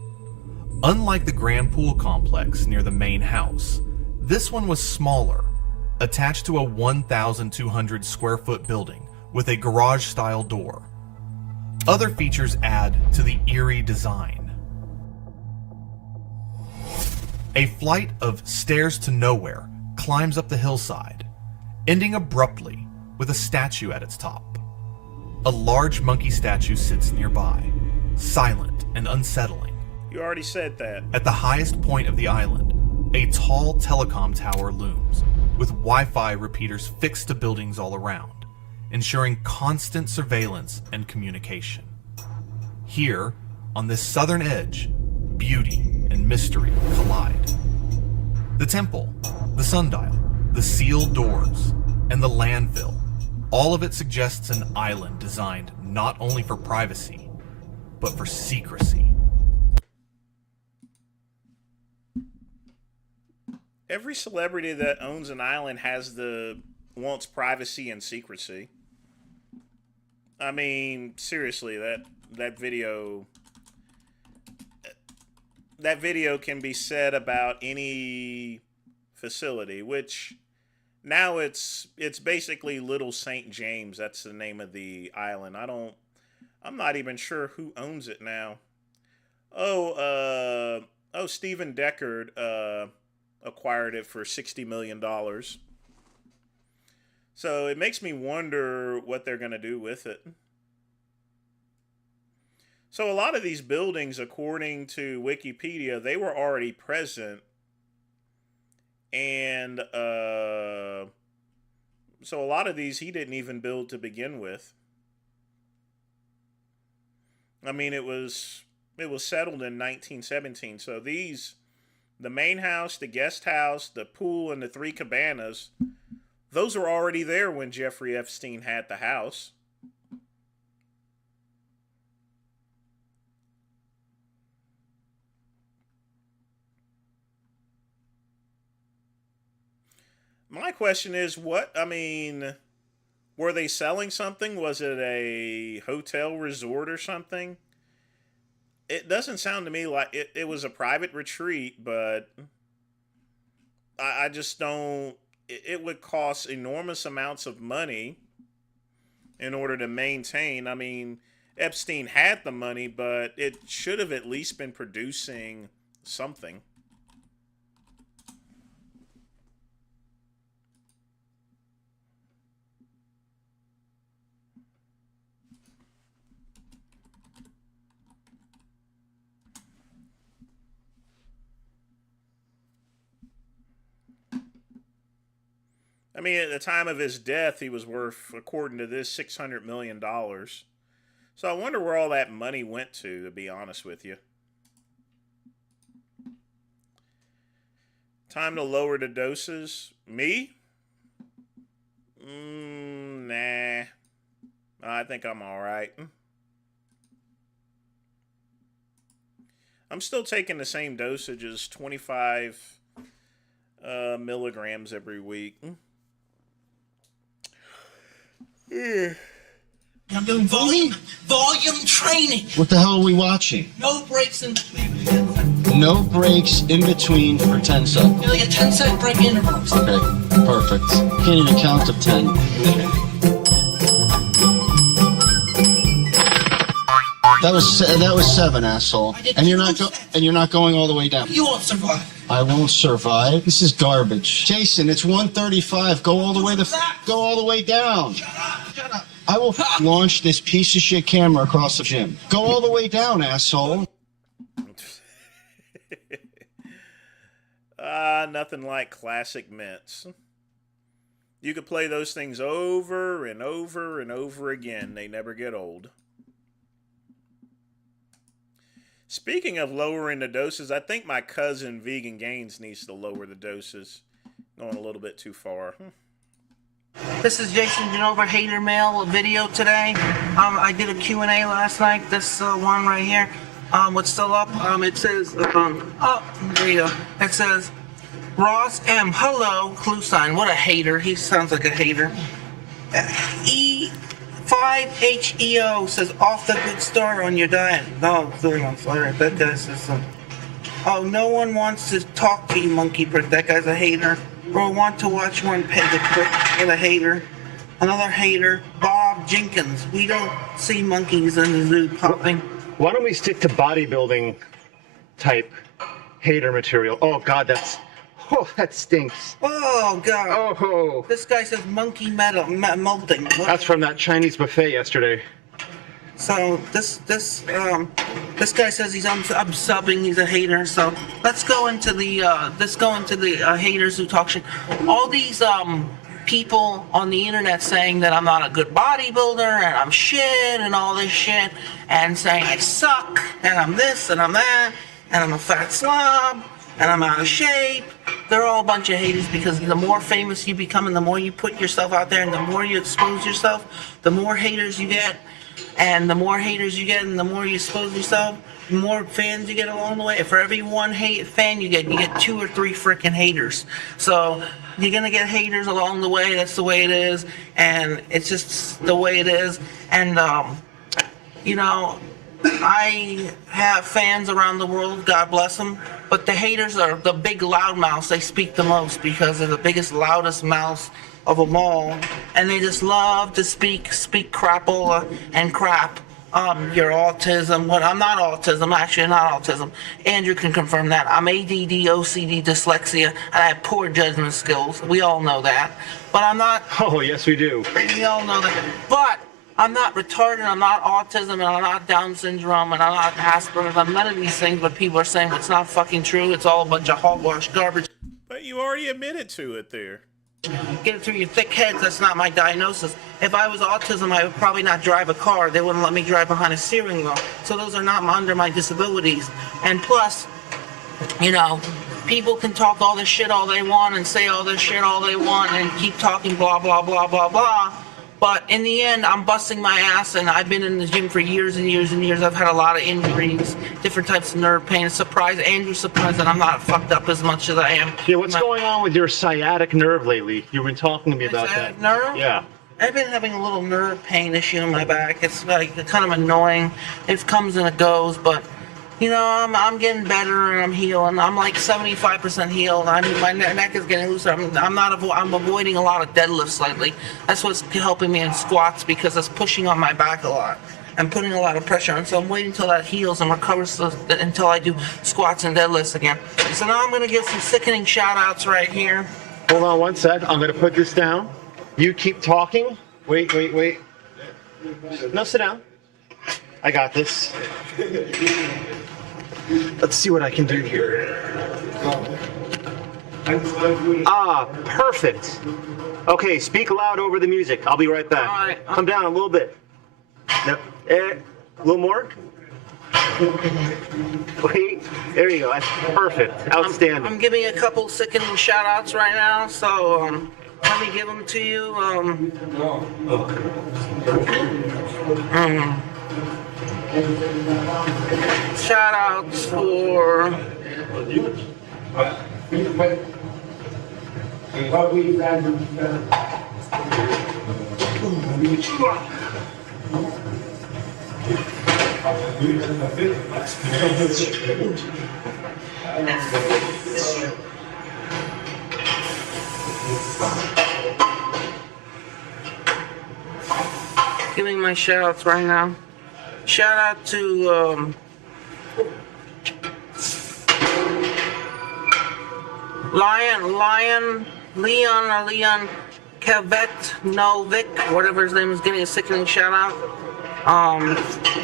Unlike the grand pool complex near the main house, this one was smaller, attached to a 1,200 square foot building with a garage-style door. Other features add to the eerie design. A flight of stairs to nowhere climbs up the hillside, ending abruptly with a statue at its top. A large monkey statue sits nearby, silent and unsettling. You already said that. At the highest point of the island, a tall telecom tower looms, with Wi-Fi repeaters fixed to buildings all around, ensuring constant surveillance and communication. Here, on this southern edge, beauty and mystery collide. The temple, the sundial, the sealed doors, and the landfill, all of it suggests an island designed not only for privacy, but for secrecy. Every celebrity that owns an island wants privacy and secrecy. I mean, seriously, that video can be said about any facility, which now it's basically Little St. James. That's the name of the island. I'm not even sure who owns it now. Stephen Deckard acquired it for $60 million. So it makes me wonder what they're going to do with it. So a lot of these buildings, according to Wikipedia, they were already present. And so a lot of these he didn't even build to begin with. I mean, it was settled in 1917. So the main house, the guest house, the pool, and the 3 cabanas, those were already there when Jeffrey Epstein had the house. My question is, were they selling something? Was it a hotel resort or something? It doesn't sound to me like it was a private retreat, but I just don't. It would cost enormous amounts of money in order to maintain. I mean, Epstein had the money, but it should have at least been producing something. I mean, at the time of his death, he was worth, according to this, $600 million. So I wonder where all that money went to be honest with you. Time to lower the doses? Me? Nah. I think I'm alright. I'm still taking the same dosages, 25 milligrams every week. I'm doing volume training. What the hell are we watching? No breaks in No breaks in between for 10 seconds. like a 10-second break intervals. Okay, perfect. Can't even count to 10. That was 7, asshole. And you're not going all the way down. You won't survive. I won't survive. This is garbage. Jason, it's 135. Go all the way down. Shut up. I will launch this piece of shit camera across the gym. Go all the way down, asshole. Nothing like classic mints. You could play those things over and over and over again. They never get old. Speaking of lowering the doses, I think my cousin Vegan Gains needs to lower the doses. Going a little bit too far. This is Jason Genova Hater Mail video today. I did a Q&A last night. This one right here. What's still up? It says, oh, there you go. It says, Ross M. Hello, clue sign. What a hater. He sounds like a hater. E5HEO says, off the good start on your diet. No, I'm sorry. That guy says, oh, no one wants to talk to you, monkey prick. That guy's a hater. Or want to watch one peg a prick and a hater. Another hater, Bob Jenkins. We don't see monkeys in the zoo popping. Why don't we stick to bodybuilding type hater material? Oh God, that stinks. Oh God. Oh. This guy says monkey melting. What? That's from that Chinese buffet yesterday. So this guy says I'm subbing. He's a hater. So let's go into the haters who talk shit. All these people on the internet saying that I'm not a good bodybuilder and I'm shit and all this shit and saying I suck and I'm this and I'm that and I'm a fat slob and I'm out of shape. They're all a bunch of haters because the more famous you become and the more you put yourself out there and the more you expose yourself, the more haters you get. And the more haters you get and the more you expose yourself, the more fans you get along the way. For every one fan you get 2 or 3 freaking haters. So you're going to get haters along the way. That's the way it is. And it's just the way it is. And, I have fans around the world, God bless them. But the haters are the big loud mouths. They speak the most because they're the biggest, loudest mouths of them all, and they just love to speak crapola and crap. Your autism. What? I'm not autism. Actually, not autism. Andrew can confirm that. I'm ADD, OCD, dyslexia, and I have poor judgment skills. We all know that. But I'm not. Oh yes, we do. We all know that. But I'm not retarded. I'm not autism, and I'm not Down syndrome, and I'm not Asperger's. I'm none of these things. But people are saying it's not fucking true. It's all a bunch of hogwash garbage. But you already admitted to it there. Get it through your thick heads. That's not my diagnosis. If I was autism, I would probably not drive a car. They wouldn't let me drive behind a steering wheel. So those are not under my disabilities. And plus, people can talk all this shit all they want and say all this shit all they want and keep talking blah, blah, blah, blah, blah. But in the end, I'm busting my ass, and I've been in the gym for years and years and years. I've had a lot of injuries, different types of nerve pain. Andrew's surprised that I'm not fucked up as much as I am. Yeah, what's going on with your sciatic nerve lately? You've been talking to me about that. Nerve? Yeah. I've been having a little nerve pain issue in my back. It's like kind of annoying. It comes and it goes, but You know, I'm getting better and I'm healing. I'm like 75% healed. My neck is getting looser. I'm avoiding a lot of deadlifts lately. That's what's helping me in squats because it's pushing on my back a lot. I'm putting a lot of pressure on, so I'm waiting until that heals and recovers until I do squats and deadlifts again. So now I'm gonna give some sickening shout outs right here. Hold on one sec. I'm gonna put this down. You keep talking. Wait. No, sit down. I got this. Let's see what I can do here. Ah, perfect. Okay, speak loud over the music. I'll be right back. All right. Come down a little bit. No, a little more. Wait, there you go. That's perfect. Outstanding. I'm giving a couple sickening shout outs right now, so let me give them to you. Shout outs for giving my shout outs right now. Shout out to Leon Kavetnovic, whatever his name is, getting a sickening shout out.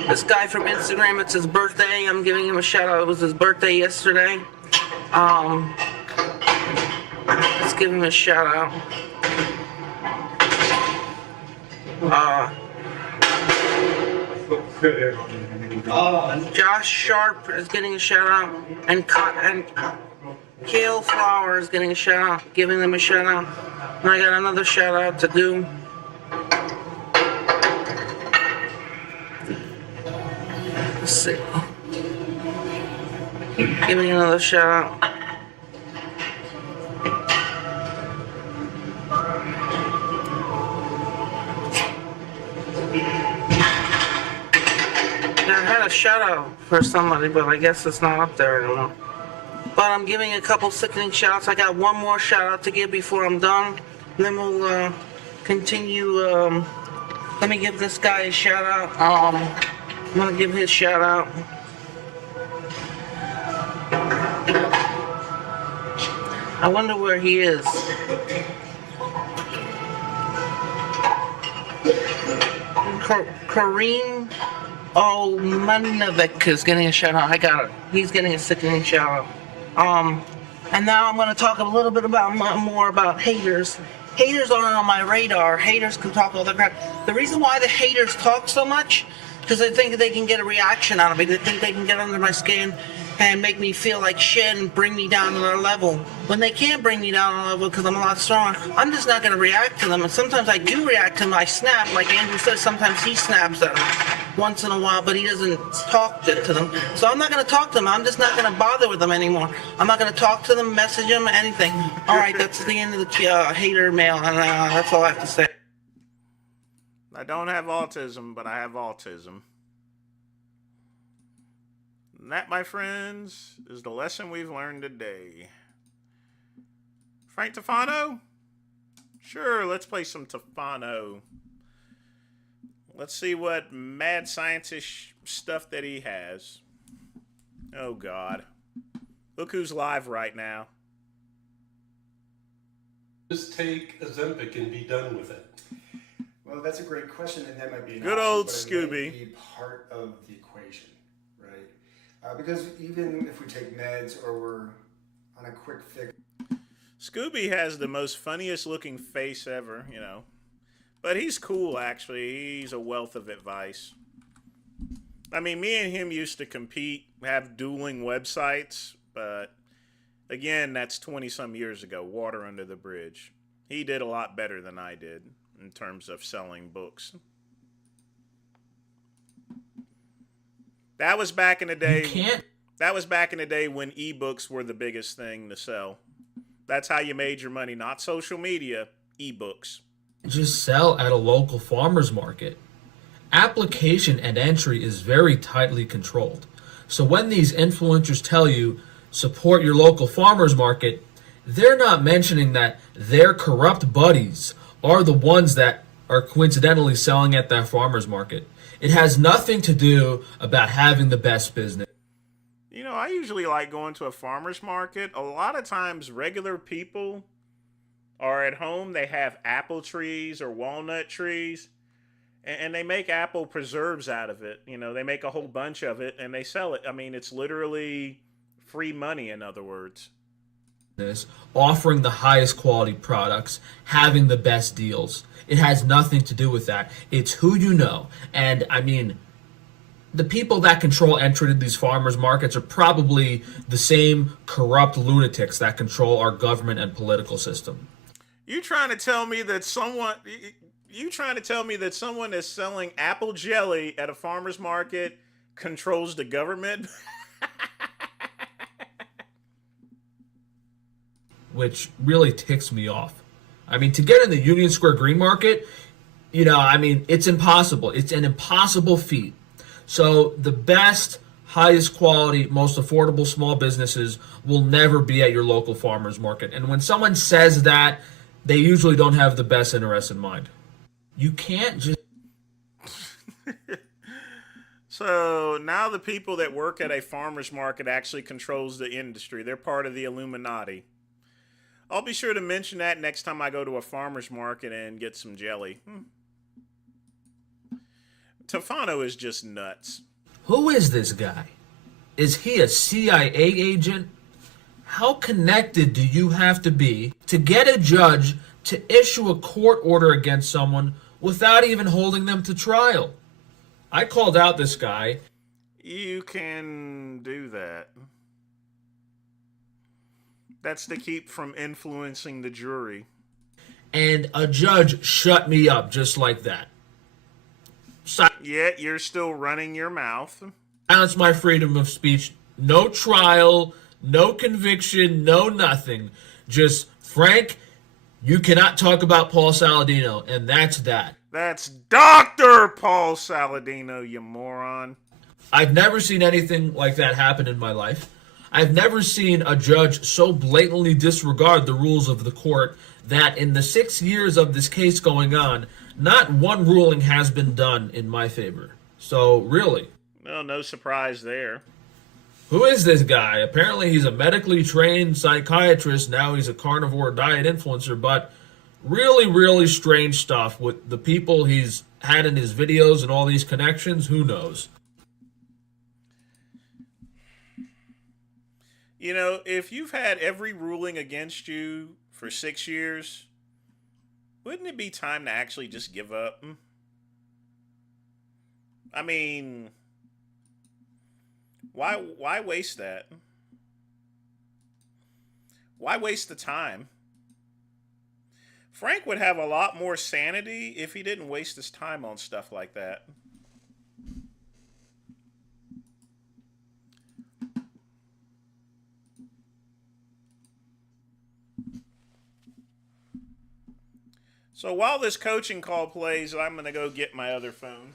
This guy from Instagram, it's his birthday. I'm giving him a shout out. It was his birthday yesterday. Let's give him a shout out. Josh Sharp is getting a shout out, and Kale Flower is getting a shout out, giving them a shout out. And I got another shout out to do. Let's see. Giving another shout out. I had a shout out for somebody, but I guess it's not up there anymore. But I'm giving a couple sickening shout outs. I got one more shout out to give before I'm done. And then we'll continue. Let me give this guy a shout out. I'm gonna give his shout out. I wonder where he is. Kareem Manovic is getting a shout out. I got it. He's getting a sickening shout out. And now I'm going to talk a little bit more about haters. Haters aren't on my radar. Haters can talk all the crap. The reason why the haters talk so much, because they think they can get a reaction out of me. They think they can get under my skin and make me feel like shit and bring me down to their level. When they can't bring me down to a level because I'm a lot stronger, I'm just not going to react to them. And sometimes I do react to them. I snap. Like Andrew says, sometimes he snaps at them once in a while, but he doesn't talk to them. So I'm not going to talk to them. I'm just not going to bother with them anymore. I'm not going to talk to them, message them, anything. All right, that's the end of the hater mail, and that's all I have to say. I don't have autism, but I have autism. And that, my friends, is the lesson we've learned today. Frank Tufano? Sure, let's play some Tufano. Let's see what mad scientist stuff that he has. Oh, God. Look who's live right now. Just take Ozempic and be done with it. Well, that's a great question, and that might be an good option, old but Scooby. it might be part of the equation, right? Because even if we take meds or we're on a quick fix, Scooby has the most funniest looking face ever, you know. But he's cool, actually. He's a wealth of advice. I mean, me and him used to compete, have dueling websites, but again, that's 20-some years ago, water under the bridge. He did a lot better than I did in terms of selling books. That was back in the day. That was back in the day when ebooks were the biggest thing to sell. That's how you made your money, not social media, ebooks. Just sell at a local farmer's market. Application and entry is very tightly controlled, So when these influencers tell you support your local farmers market, they're not mentioning that their corrupt buddies are the ones that are coincidentally selling at that farmers market. It has nothing to do about having the best business. You know, I usually like going to a farmer's market. A lot of times, regular people are at home. They have apple trees or walnut trees, and they make apple preserves out of it. You know, they make a whole bunch of it, and they sell it. I mean, it's literally free money, in other words. Offering the highest quality products, having the best deals. It has nothing to do with that. It's who you know. And, I mean, the people that control entry to these farmers markets are probably the same corrupt lunatics that control our government and political system. You trying to tell me that someone that's selling apple jelly at a farmer's market controls the government? Which really ticks me off. I mean, to get in the Union Square Green Market, you know, I mean, it's impossible. It's an impossible feat. So the best, highest quality, most affordable small businesses will never be at your local farmer's market. And when someone says that, they usually don't have the best interest in mind. You can't just... So now the people that work at a farmer's market actually controls the industry. They're part of the Illuminati. I'll be sure to mention that next time I go to a farmer's market and get some jelly. Tefano is just nuts. Who is this guy? Is he a CIA agent? How connected do you have to be to get a judge to issue a court order against someone without even holding them to trial? I called out this guy. You can do that. That's to keep from influencing the jury. And a judge shut me up just like that. Yet you're still running your mouth. Silence my freedom of speech. No trial, no conviction, no nothing. Just, Frank, you cannot talk about Paul Saladino, and that's that. That's Dr. Paul Saladino, you moron. I've never seen anything like that happen in my life. I've never seen a judge so blatantly disregard the rules of the court that in the 6 years of this case going on, not one ruling has been done in my favor. So, really. Well, no surprise there. Who is this guy? Apparently he's a medically trained psychiatrist. Now he's a carnivore diet influencer, but really, really strange stuff with the people he's had in his videos and all these connections. Who knows? You know, if you've had every ruling against you for 6 years, wouldn't it be time to actually just give up? I mean, why waste that? Why waste the time? Frank would have a lot more sanity if he didn't waste his time on stuff like that. So while this coaching call plays, I'm going to go get my other phone.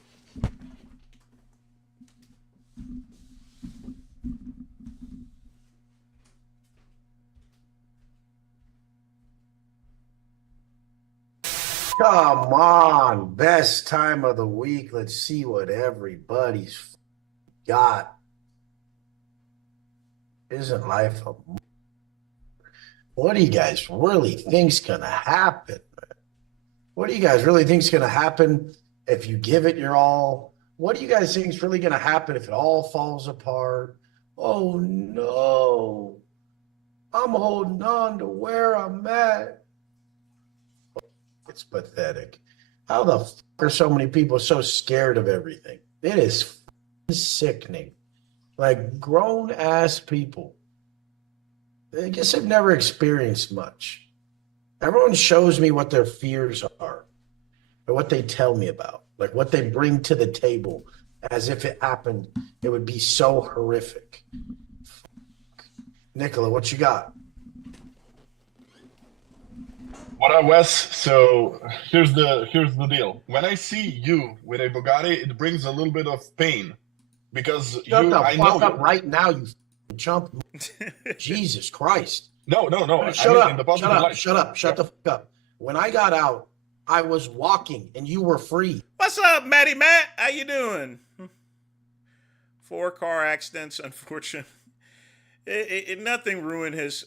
Come on, best time of the week. Let's see what everybody's got. Isn't life a... What do you guys really think's gonna happen? What do you guys really think's gonna happen if you give it your all? What do you guys think's really gonna happen if it all falls apart? Oh no, I'm holding on to where I'm at. It's pathetic. How the f are so many people so scared of everything? It is sickening. Like grown ass people. I guess I've never experienced much. Everyone shows me what their fears are, or what they tell me about, like what they bring to the table, as if it happened, it would be so horrific. Nicola, what you got? What up, Wes? So here's the deal. When I see you with a Bugatti, it brings a little bit of pain. because Shut you, the I fuck know up you. right now, you chump. Jesus Christ. No. Shut In up. the positive light. Shut the fuck up. When I got out, I was walking and you were free. What's up, Matty Matt? How you doing? 4 car accidents, unfortunate. Nothing ruined his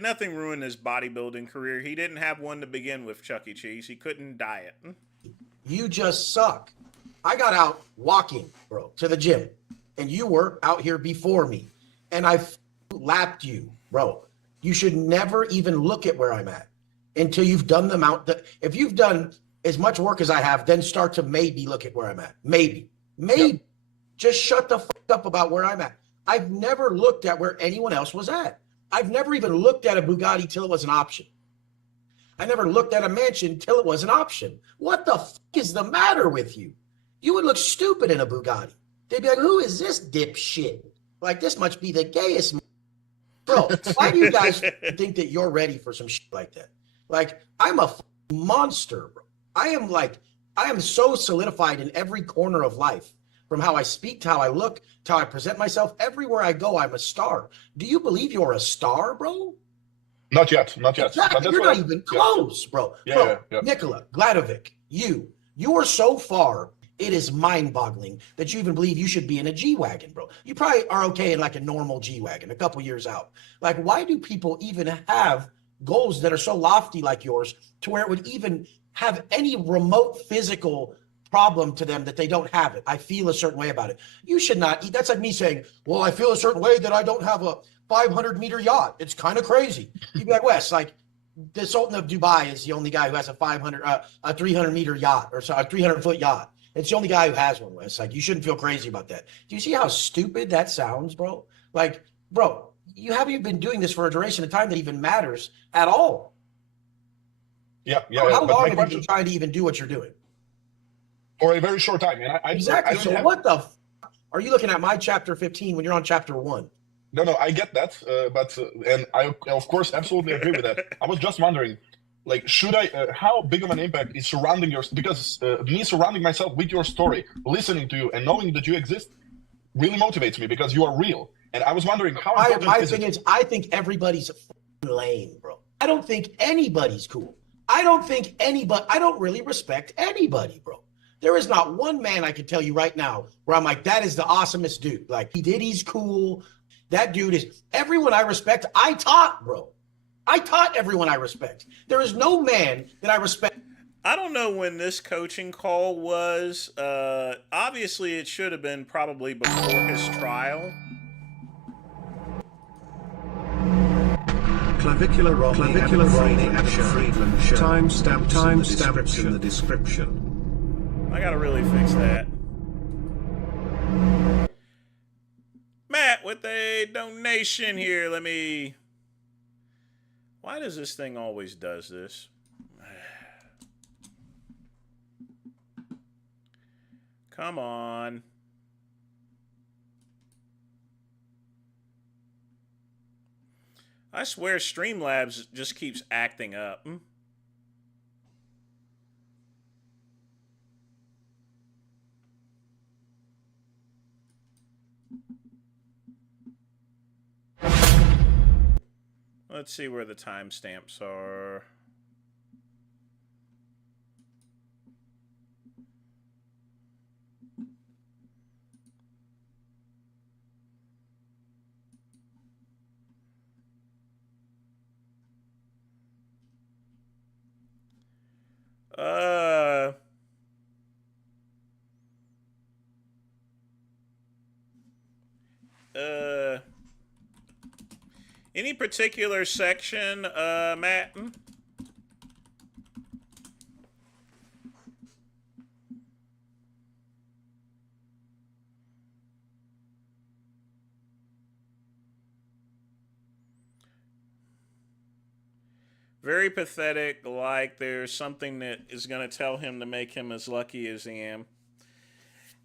nothing ruined his bodybuilding career. He didn't have one to begin with, Chuck E. Cheese. He couldn't diet. You just suck. I got out walking, bro, to the gym, and you were out here before me, and I lapped you, bro. You should never even look at where I'm at until you've done the amount. If you've done as much work as I have, then start to maybe look at where I'm at. Maybe. Yep. Just shut the fuck up about where I'm at. I've never looked at where anyone else was at. I've never even looked at a Bugatti till it was an option. I never looked at a mansion till it was an option. What the fuck is the matter with you? You would look stupid in a Bugatti. They'd be like, who is this dipshit? Like, this must be the gayest. Bro, why do you guys think that you're ready for some shit like that? Like, I'm a monster, bro. I am so solidified in every corner of life. From how I speak to how I look to how I present myself. Everywhere I go, I'm a star. Do you believe you're a star, bro? Not yet. Exactly. You're not even close, bro. Yeah. Nikola, Gladovic, you are so far, it is mind-boggling that you even believe you should be in a G-Wagon, bro. You probably are okay in like a normal G-Wagon a couple years out. Like, why do people even have goals that are so lofty like yours to where it would even have any remote physical problem to them that they don't have it? I feel a certain way about it. You should not eat. That's like me saying, well, I feel a certain way that I don't have a 500-meter yacht. It's kind of crazy. You'd be like, Wes, like the Sultan of Dubai is the only guy who has a 300-meter yacht or so, a 300-foot yacht. It's the only guy who has one, Wes. Like, you shouldn't feel crazy about that. Do you see how stupid that sounds, bro? Like, bro, you haven't even been doing this for a duration of time that even matters at all. Yeah. How long have you been trying to even do what you're doing? For a very short time, man. Exactly. So what the are you looking at my chapter 15 when you're on chapter 1? No, I get that, but and I of course absolutely agree with that. I was just wondering, like, should I? How big of an impact is surrounding your? Because me surrounding myself with your story, listening to you, and knowing that you exist, really motivates me because you are real. And I was wondering how. My thing is, I think everybody's lame, bro. I don't think anybody's cool. I don't really respect anybody, bro. There is not one man I can tell you right now where I'm like, that is the awesomest dude. Like, he's cool. That dude is everyone I respect. I taught, bro. I taught everyone I respect. There is no man that I respect. I don't know when this coaching call was. Obviously, it should have been probably before his trial. Clavicular Friedland show. Timestamps in the description. I gotta really fix that. Matt with a donation here. Let me. Why does this thing always does this? Come on. I swear Streamlabs just keeps acting up. Let's see where the timestamps are. Any particular section, Matt? Very pathetic, like there's something that is going to tell him to make him as lucky as I am.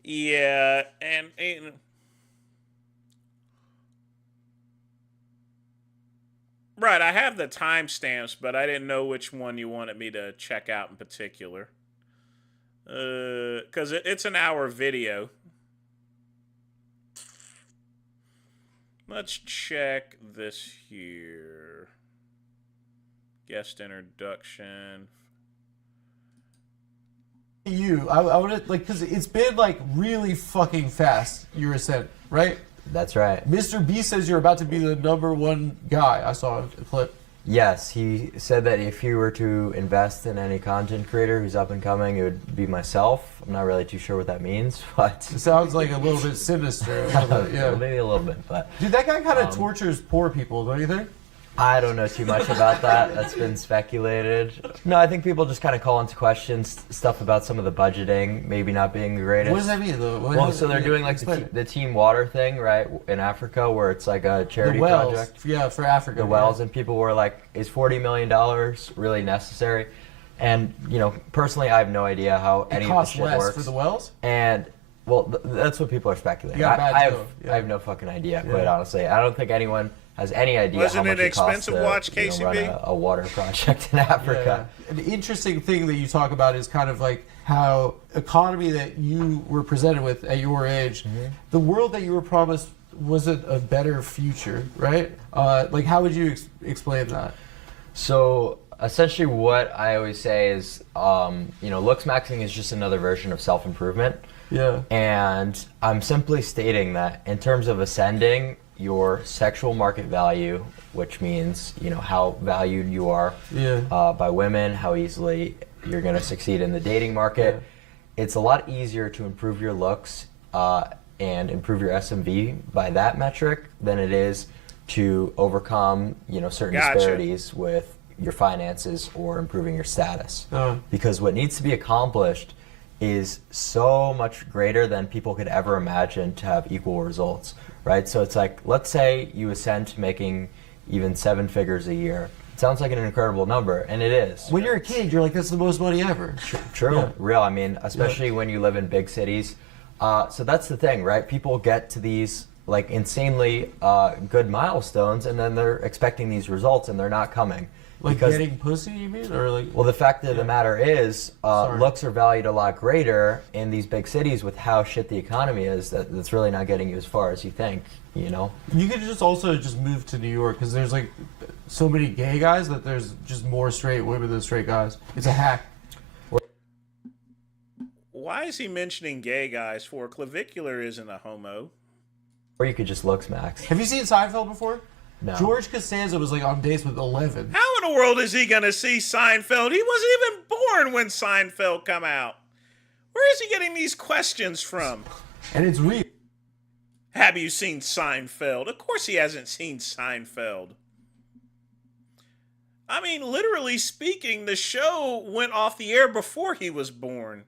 Yeah, and right, I have the timestamps, but I didn't know which one you wanted me to check out in particular. Because it's an hour video. Let's check this here. Guest introduction. I would like, because it's been like really fucking fast, your ascent, right? That's right. Mr. B says you're about to be the #1 guy. I saw a clip. Yes, he said that if he were to invest in any content creator who's up and coming, it would be myself. I'm not really too sure what that means, but it sounds like a little bit sinister. Yeah, maybe a little bit. But dude, that guy kind of tortures poor people, don't you think? I don't know too much about that. That's been speculated. No, I think people just kind of call into question stuff about some of the budgeting, maybe not being the greatest. What does that mean, though? Well, so they're doing like the Team Water thing, right, in Africa, where it's like a charity project. Yeah, for Africa. The wells, and people were like, is $40 million really necessary? And, you know, personally, I have no idea how any of this shit works. It costs less for the wells? And, well, that's what people are speculating. I have no fucking idea, quite honestly. I don't think anyone has any idea Wasn't how much it it costs expensive to watch, KCB? run a water project in Africa. Yeah. An interesting thing that you talk about is kind of like how economy that you were presented with at your age, the world that you were promised wasn't a better future, right? Like, how would you explain that? So essentially what I always say is, you know, looks maxing is just another version of self-improvement. Yeah. And I'm simply stating that in terms of ascending your sexual market value, which means, you know, how valued you are by women, how easily you're going to succeed in the dating market. It's a lot easier to improve your looks and improve your SMV by that metric than it is to overcome, you know, certain disparities with your finances or improving your status. Because what needs to be accomplished is so much greater than people could ever imagine to have equal results. Right, so it's like, let's say you ascend to making even 7 figures a year. It sounds like an incredible number, and it is. When you're a kid, you're like, that's the most money ever. True, real. I mean, especially when you live in big cities. So that's the thing, right? People get to these like insanely good milestones, and then they're expecting these results, and they're not coming. Like getting pussy, you mean? Or like? Well, the fact of the matter is, looks are valued a lot greater in these big cities with how shit the economy is. That's really not getting you as far as you think, you know? You could just also just move to New York because there's like so many gay guys that there's just more straight women than straight guys. It's a hack. Why is he mentioning gay guys for? Clavicular isn't a homo. Or you could just looks max. Have you seen Seinfeld before? No. George Costanza was like on dates with 11. How in the world is he gonna see Seinfeld? He wasn't even born when Seinfeld come out. Where is he getting these questions from? And it's real. Have you seen Seinfeld? Of course he hasn't seen Seinfeld. I mean, literally speaking, the show went off the air before he was born.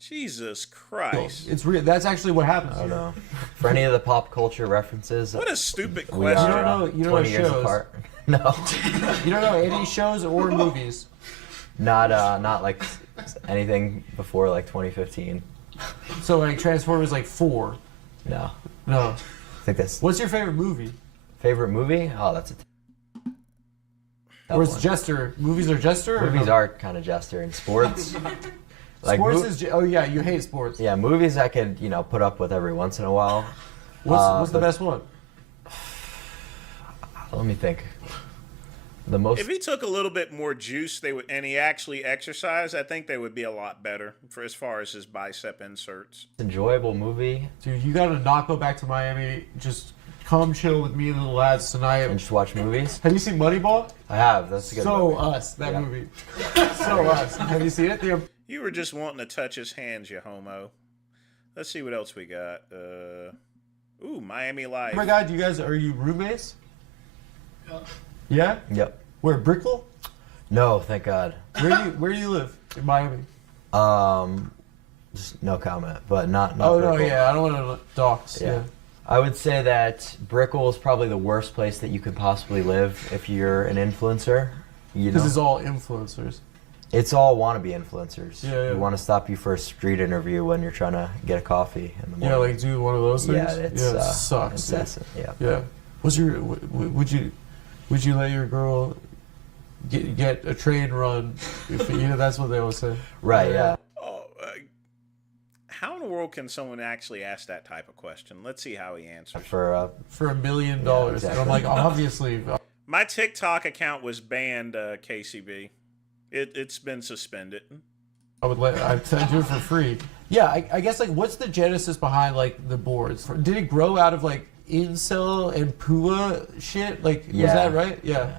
Jesus Christ. It's real. That's actually what happens. I don't know. For any of the pop culture references. What a stupid we question. are, you don't know 20 years shows. apart. No. You don't know any shows or movies? Not like anything before like 2015. So like Transformers like 4? No. No. I think that's... What's your favorite movie? Favorite movie? Oh, that's a... Or it's Jester. Movies are Jester? Movies are kind of Jester. In sports... Like sports is... Oh yeah, you hate sports. Yeah, movies I could, you know, put up with every once in a while. What's the best one? Let me think. The most... If he took a little bit more juice, and he actually exercised, I think they would be a lot better for as far as his bicep inserts. Enjoyable movie. Dude, you gotta not go back to Miami. Just come chill with me and the lads tonight. And just watch movies? Have you seen Moneyball? I have. That's a good movie. That movie. So Us. Have you seen it? You were just wanting to touch his hands, you homo. Let's see what else we got. Ooh, Miami Life. Oh my God, are you roommates? Yeah? Yep. Where, Brickell? No, thank God. Where do you live in Miami? Just no comment, but not Oh Brickell. no, yeah, I don't want to dox. Yeah. I would say that Brickell is probably the worst place that you could possibly live if you're an influencer. Because it's all influencers. It's all wannabe influencers. Yeah. Who want to stop you for a street interview when you're trying to get a coffee in the morning. Yeah, like do one of those things. Yeah, it sucks. incessant. Yeah. Would you let your girl get a train run? If that's what they always say. Right. Yeah. Oh, How in the world can someone actually ask that type of question? Let's see how he answers. For $1 million. exactly. And I'm like, obviously. My TikTok account was banned, KCB. It's been suspended. I'd do it for free. Yeah, I guess like what's the genesis behind like the boards? Did it grow out of like incel and PUA shit? Like was that right? Yeah.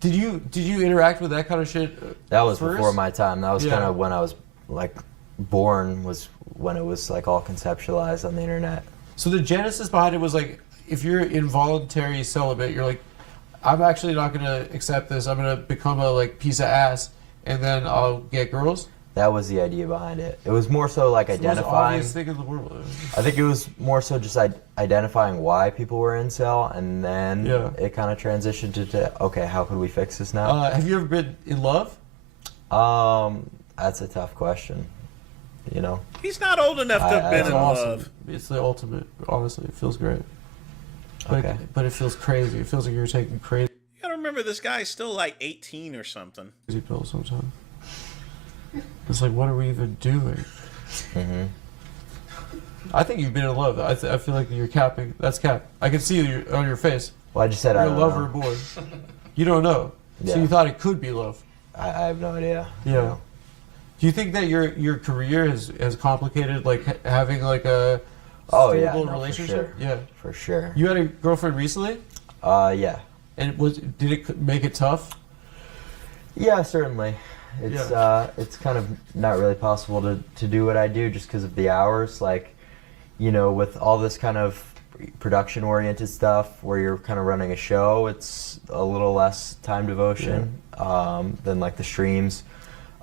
Did you interact with that kind of shit? That was first? before my time. That was Yeah. kind of when I was like born, was when it was like all conceptualized on the internet. So the genesis behind it was like, if you're involuntary celibate, you're like, I'm actually not gonna accept this. I'm gonna become a like piece of ass, and then I'll get girls. That was the idea behind it. It was more so like It's the most identifying. obvious thing in the world. I think it was more so just identifying why people were incel, and then it kind of transitioned to okay, how could we fix this now? Have you ever been in love? That's a tough question. You know, He's not old enough to have been in love. It's the ultimate. Honestly, it feels great. But it feels crazy. It feels like you're taking crazy You gotta remember, this guy's still like 18 or something. pills sometimes. It's like, what are we even doing? Mm-hmm. I think you've been in love. I feel like you're capping. That's cap. I can see it on your face. Well, I just said you're I don't a lover know. boy. You don't know. So Yeah. you thought it could be love. I have no idea. Yeah. No. Do you think that your career has complicated like having like a Oh, stable yeah, no, for relationship? sure. Yeah. For sure. You had a girlfriend recently? Yeah. And did it make it tough? Yeah, certainly. It's kind of not really possible to do what I do just because of the hours. Like, you know, with all this kind of production-oriented stuff where you're kind of running a show, it's a little less time devotion than like the streams.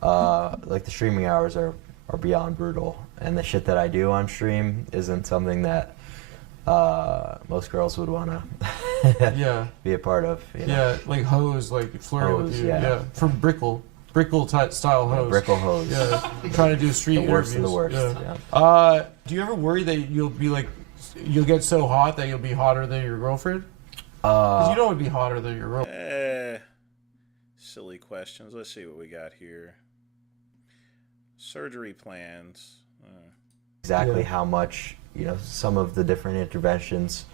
Like the streaming hours are beyond brutal, and the shit that I do on stream isn't something that most girls would want to be a part of. You know? Yeah, like hoes, like flirting with Hoes, you. yeah. From Brickle type style hoes. Brickle hoes. Yeah, trying to do street The worst interviews. of the worst, Do you ever worry that you'll get so hot that you'll be hotter than your girlfriend? 'Cause you don't want to be hotter than your girlfriend. Silly questions. Let's see what we got here. Surgery plans. Exactly how much, you know, some of the different interventions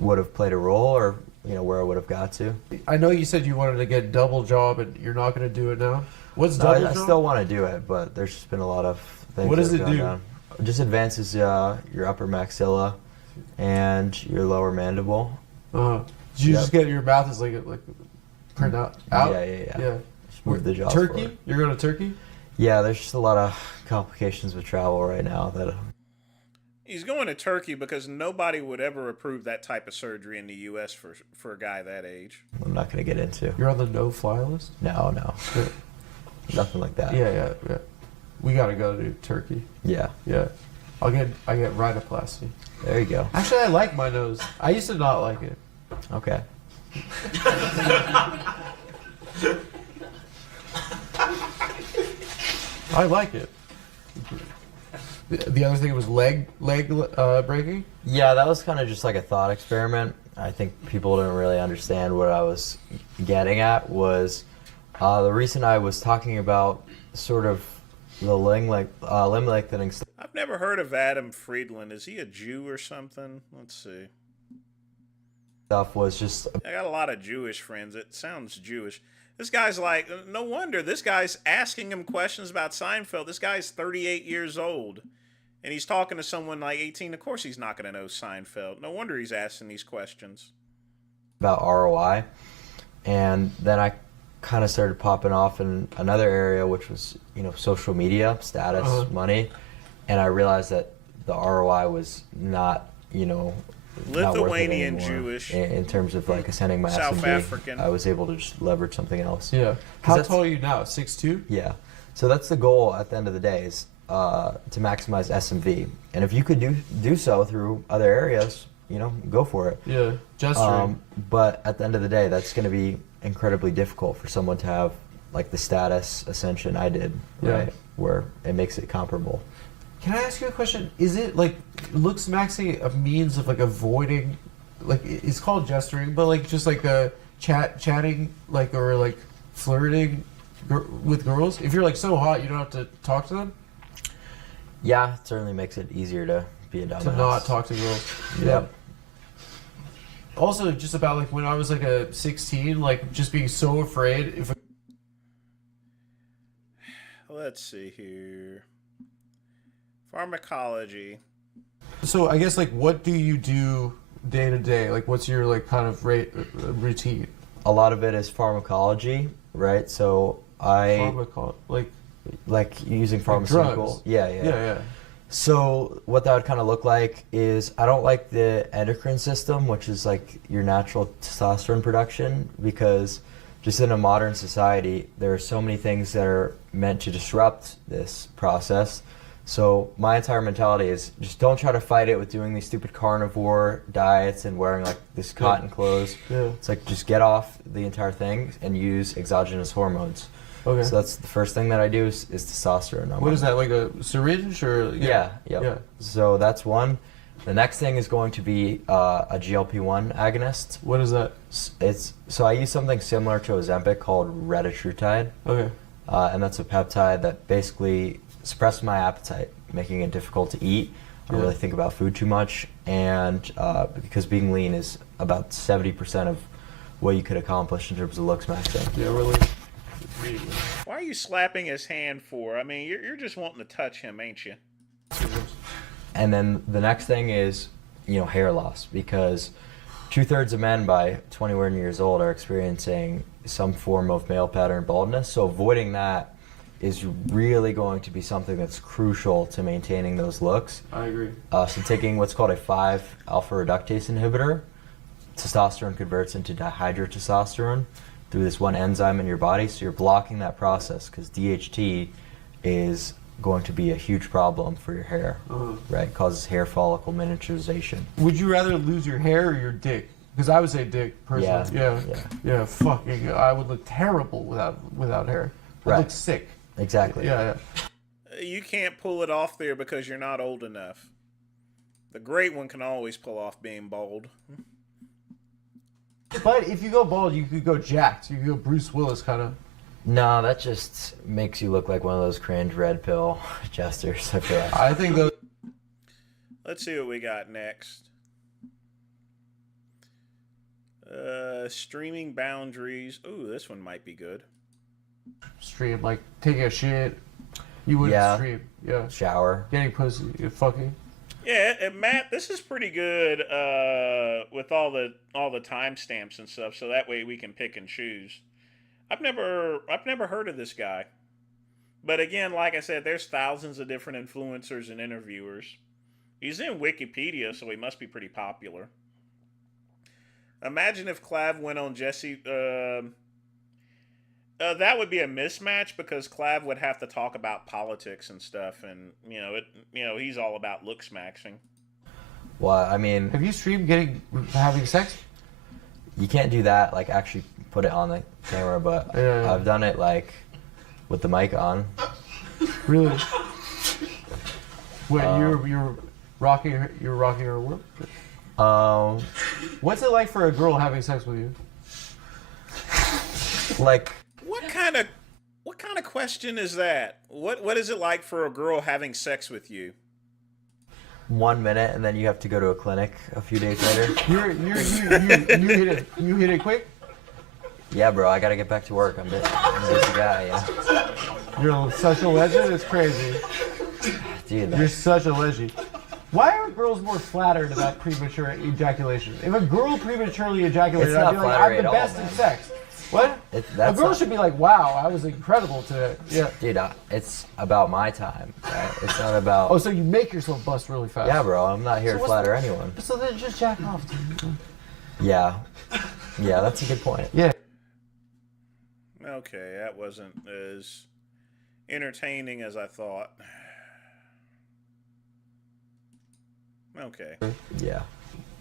would have played a role, or, you know, where I would have got to. I know you said you wanted to get double job, and you're not going to do it now. What's No, double I job? still want to do it, but there's just been a lot of things. What does that it have gone do? down. Just advances your upper maxilla and your lower mandible. Did you just get your mouth is like print out? Yeah. Just move the jaws Turkey? forward. You're going to Turkey? Yeah, there's just a lot of complications with travel right now that. He's going to Turkey because nobody would ever approve that type of surgery in the U.S. for a guy that age. I'm not going to get into. You're on the no-fly list? No. Nothing like that. Yeah. We got to go to Turkey. Yeah. I get rhinoplasty. There you go. Actually, I like my nose. I used to not like it. Okay. I like it. The other thing was leg breaking. Yeah, that was kind of just like a thought experiment. I think people didn't really understand what I was getting at. Was the reason I was talking about sort of the limb lengthening. I've never heard of Adam Friedland. Is he a Jew or something? Let's see. Stuff was just. I got a lot of Jewish friends. It sounds Jewish. This guy's like, no wonder. This guy's asking him questions about Seinfeld. This guy's 38 years old. And he's talking to someone like 18. Of course he's not going to know Seinfeld. No wonder he's asking these questions. About ROI. And then I kind of started popping off in another area, which was, you know, social media, status, money. And I realized that the ROI was not, you know, Lithuanian not worth it anymore. Jewish. In terms of like ascending my South SMD, African. I was able to just leverage something else. Yeah. How tall are you now? 6'2"? Yeah. So that's the goal at the end of the day, is to maximize SMV. And if you could do so through other areas, you know, go for it. Yeah. Gesturing. But at the end of the day, that's going to be incredibly difficult for someone to have like the status ascension I did, right? Where it makes it comparable. Can I ask you a question? Is it like looks maxing a means of like avoiding, like it's called gesturing, but like just like a chatting, like or like flirting with girls? If you're like so hot, you don't have to talk to them. Yeah, it certainly makes it easier to be a dumbass. To not talk to girls. Yep. Also, just about like when I was like a 16, like just being so afraid if. Let's see here. Pharmacology. So I guess like what do you do day to day? Like what's your like kind of routine? A lot of it is pharmacology, right? So like using pharmaceutical. Drugs. Yeah. So what that would kind of look like is I don't like the endocrine system, which is like your natural testosterone production, because just in a modern society, there are so many things that are meant to disrupt this process. So my entire mentality is just don't try to fight it with doing these stupid carnivore diets and wearing like this cotton clothes. Yeah. It's like just get off the entire thing and use exogenous hormones. Okay. So that's the first thing that I do is testosterone. What is that, like a syringe or? Yeah. So that's one. The next thing is going to be a GLP-1 agonist. What is that? So I use something similar to Ozempic called retatrutide. Okay. And that's a peptide that basically suppresses my appetite, making it difficult to eat. I don't really think about food too much, and because being lean is about 70% of what you could accomplish in terms of looks maxing. Yeah, really. Why are you slapping his hand for? I mean, you're just wanting to touch him, ain't you? And then the next thing is, hair loss, because 2/3 of men by 21 years old are experiencing some form of male pattern baldness. So avoiding that is really going to be something that's crucial to maintaining those looks. I agree. So taking what's called a 5-alpha reductase inhibitor, testosterone converts into dihydrotestosterone through this one enzyme in your body. So you're blocking that process because DHT is going to be a huge problem for your hair, right? It causes hair follicle miniaturization. Would you rather lose your hair or your dick? Because I would say dick, personally. Yeah. Fucking, I would look terrible without hair. I'd look sick. Exactly. Yeah. You can't pull it off there because you're not old enough. The great one can always pull off being bald. But if you go bald, you could go jacked. You could go Bruce Willis kind of. No, that just makes you look like one of those cringe red pill jesters. I feel like. I think those. Let's see what we got next. Streaming boundaries. Ooh, this one might be good. Stream, like taking a shit. You wouldn't stream. Yeah. Shower. Getting pussy. Fucking. Yeah, and Matt, this is pretty good with all the timestamps and stuff, so that way we can pick and choose. I've never heard of this guy. But again, like I said, there's thousands of different influencers and interviewers. He's in Wikipedia, so he must be pretty popular. Imagine if Clav went on Jesse. That would be a mismatch because Clav would have to talk about politics and stuff, and he's all about looks maxing. Well, I mean, have you streamed having sex? You can't do that, like actually put it on the camera, but I've done it like with the mic on. Really? Wait, you're rocking her work? What's it like for a girl having sex with you? Like, what kind of question is that? What is it like for a girl having sex with you? 1 minute, and then you have to go to a clinic a few days later. You hit it quick? Yeah, bro, I gotta get back to work. I'm a busy guy, yeah. You're such a legend, it's crazy. Dude, you're such a legend. Why are girls more flattered about premature ejaculation? If a girl prematurely ejaculated, I'd be like, I'm the best in sex. What? A girl should be like, wow, I was incredible today. Yeah. Dude, it's about my time, right? It's not about... Oh, so you make yourself bust really fast. Yeah, bro, I'm not here to flatter anyone. So then just jack off, dude. Yeah. Yeah, that's a good point. Yeah. Okay, that wasn't as entertaining as I thought. Okay. Yeah.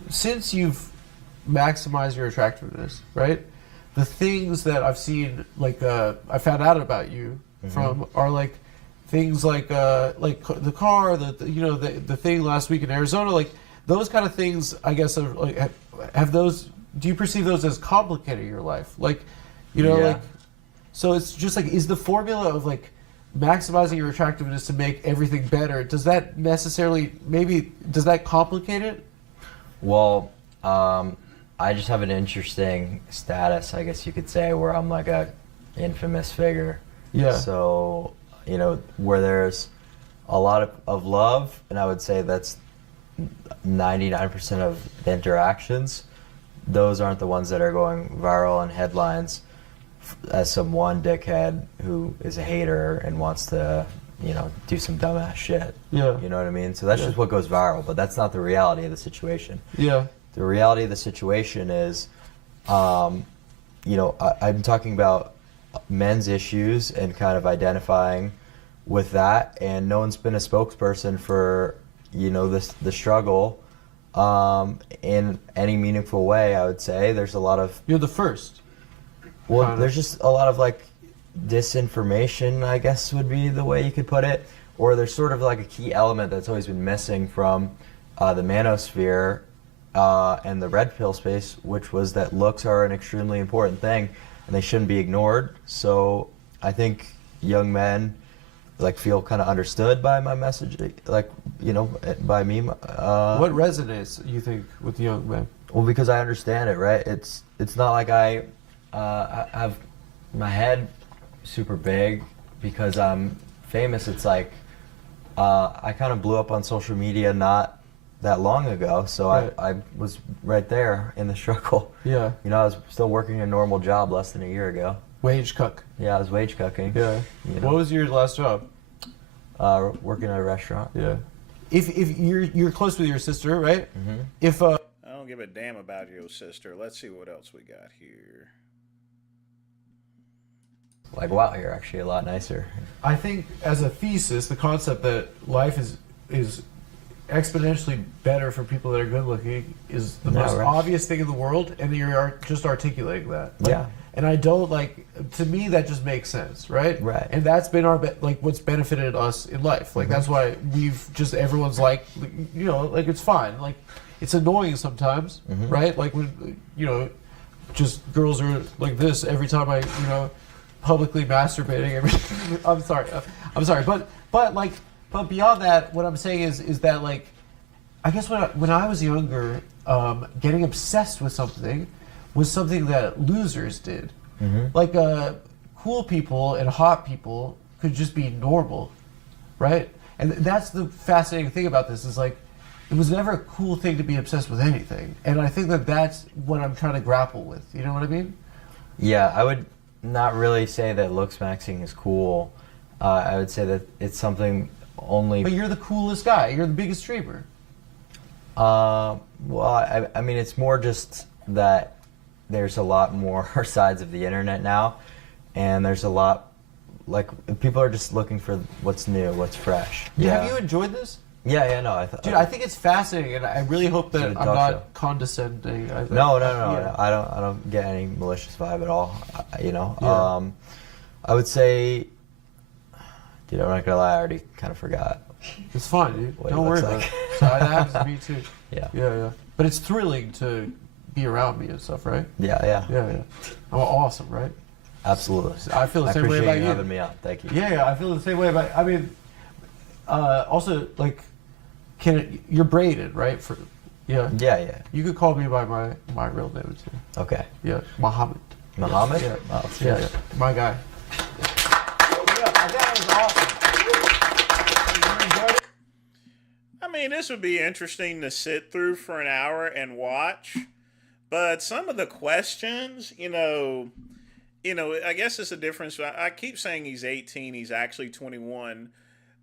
Since you've maximized your attractiveness, right? The things that I've seen, like I found out about you from, are like things like the car, the thing last week in Arizona, like those kind of things. I guess are like have those. Do you perceive those as complicating your life? Like, like. So it's just like, is the formula of like maximizing your attractiveness to make everything better, does that necessarily, does that complicate it? Well, I just have an interesting status, I guess you could say, where I'm like a infamous figure. Yeah. So, where there's a lot of love, and I would say that's 99% of the interactions, those aren't the ones that are going viral in headlines as some one dickhead who is a hater and wants to, do some dumbass shit. Yeah. You know what I mean? So that's just what goes viral, but that's not the reality of the situation. Yeah. The reality of the situation is, I'm talking about men's issues and kind of identifying with that, and no one's been a spokesperson for, the struggle in any meaningful way, I would say. There's a lot of... You're the first. Well, there's just a lot of, disinformation, I guess would be the way you could put it. Or there's sort of like a key element that's always been missing from the manosphere and the red pill space, which was that looks are an extremely important thing and they shouldn't be ignored. So I think young men feel kind of understood by my message, by me. What resonates, you think, with young men? Well, because I understand it, right? It's not like I have my head super big because I'm famous. It's like I kind of blew up on social media not that long ago, so right. I was right there in the struggle. Yeah. I was still working a normal job less than a year ago. Wage cuck. Yeah, I was wage cucking. Yeah. What was your last job? Working at a restaurant. Yeah. If you're close with your sister, right? Mm-hmm. If I don't give a damn about your sister. Let's see what else we got here. Wow, you're actually a lot nicer. I think as a thesis, the concept that life is exponentially better for people that are good looking is the most obvious thing in the world, and you're just articulating that. Yeah. And I don't to me that just makes sense, right? Right. And that's been our what's benefited us in life. That's why everyone's it's fine. It's annoying sometimes, right? When just girls are like this every time I publicly masturbating. I'm sorry, but beyond that, what I'm saying is that I guess when I was younger, getting obsessed with something was something that losers did. Cool people and hot people could just be normal, right? And that's the fascinating thing about this is it was never a cool thing to be obsessed with anything, and I think that's what I'm trying to grapple with. You know what I mean? Yeah, I would not really say that looks maxing is cool. I would say that it's something only... But you're the coolest guy. You're the biggest streamer. Well, I mean, it's more just that there's a lot more sides of the internet now, and there's a lot... people are just looking for what's new, what's fresh. Yeah. Have you enjoyed this? Yeah, no. Dude, I think it's fascinating, and I really hope that I'm not condescending. No. I don't get any malicious vibe at all. I would say, dude, I'm not gonna lie, I already kind of forgot. It's fine, dude. Don't worry about it. So that happens to me too. Yeah. But it's thrilling to be around me and stuff, right? Yeah. I'm awesome, right? Absolutely. I feel the same way about you. I appreciate you having me on. Thank you. Yeah, I feel the same way about. I mean, also you're braided, right? Yeah. You could call me by my real name too. Okay. Yeah, Muhammad. Muhammad? Yeah. Oh, Yeah. My guy. That was awesome. I mean, this would be interesting to sit through for an hour and watch, but some of the questions, I guess it's a difference. I keep saying he's 18, he's actually 21.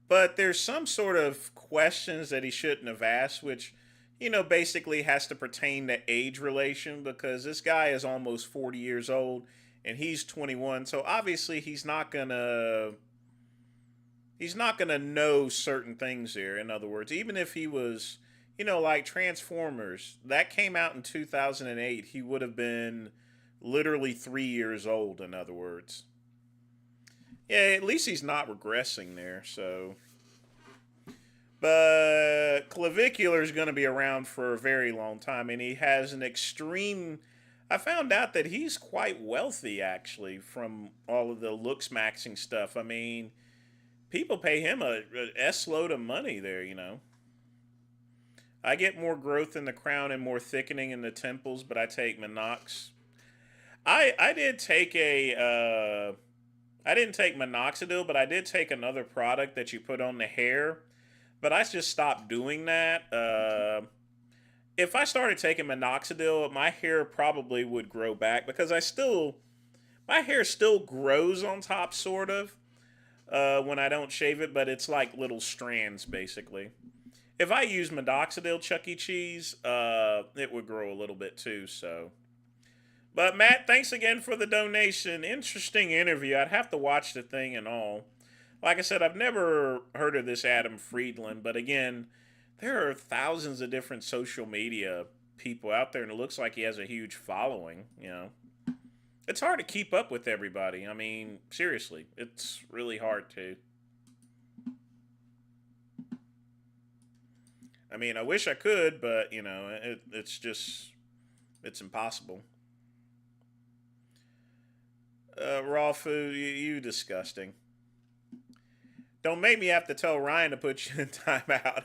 But there's some sort of questions that he shouldn't have asked, which, basically has to pertain to age relation, because this guy is almost 40 years old and he's 21. So obviously he's not gonna know certain things there. In other words, even if he was, like Transformers, that came out in 2008, he would have been literally 3 years old, in other words. Yeah, at least he's not regressing there, so. But Clavicular is going to be around for a very long time, and he has an extreme... I found out that he's quite wealthy, actually, from all of the looks maxing stuff. I mean, people pay him a S load of money there, you know. I get more growth in the crown and more thickening in the temples, but I take Minox. I did take I didn't take minoxidil, but I did take another product that you put on the hair. But I just stopped doing that. If I started taking minoxidil, my hair probably would grow back because my hair still grows on top, sort of, when I don't shave it, but it's like little strands, basically. If I use minoxidil, Chuck E. Cheese, it would grow a little bit too, so. But Matt, thanks again for the donation. Interesting interview. I'd have to watch the thing and all. Like I said, I've never heard of this Adam Friedland, but again, there are thousands of different social media people out there, and it looks like he has a huge following, you know. It's hard to keep up with everybody. I mean, seriously, it's really hard to. I mean, I wish I could, but, you know, it's impossible. Raw food, you disgusting. Don't make me have to tell Ryan to put you in timeout.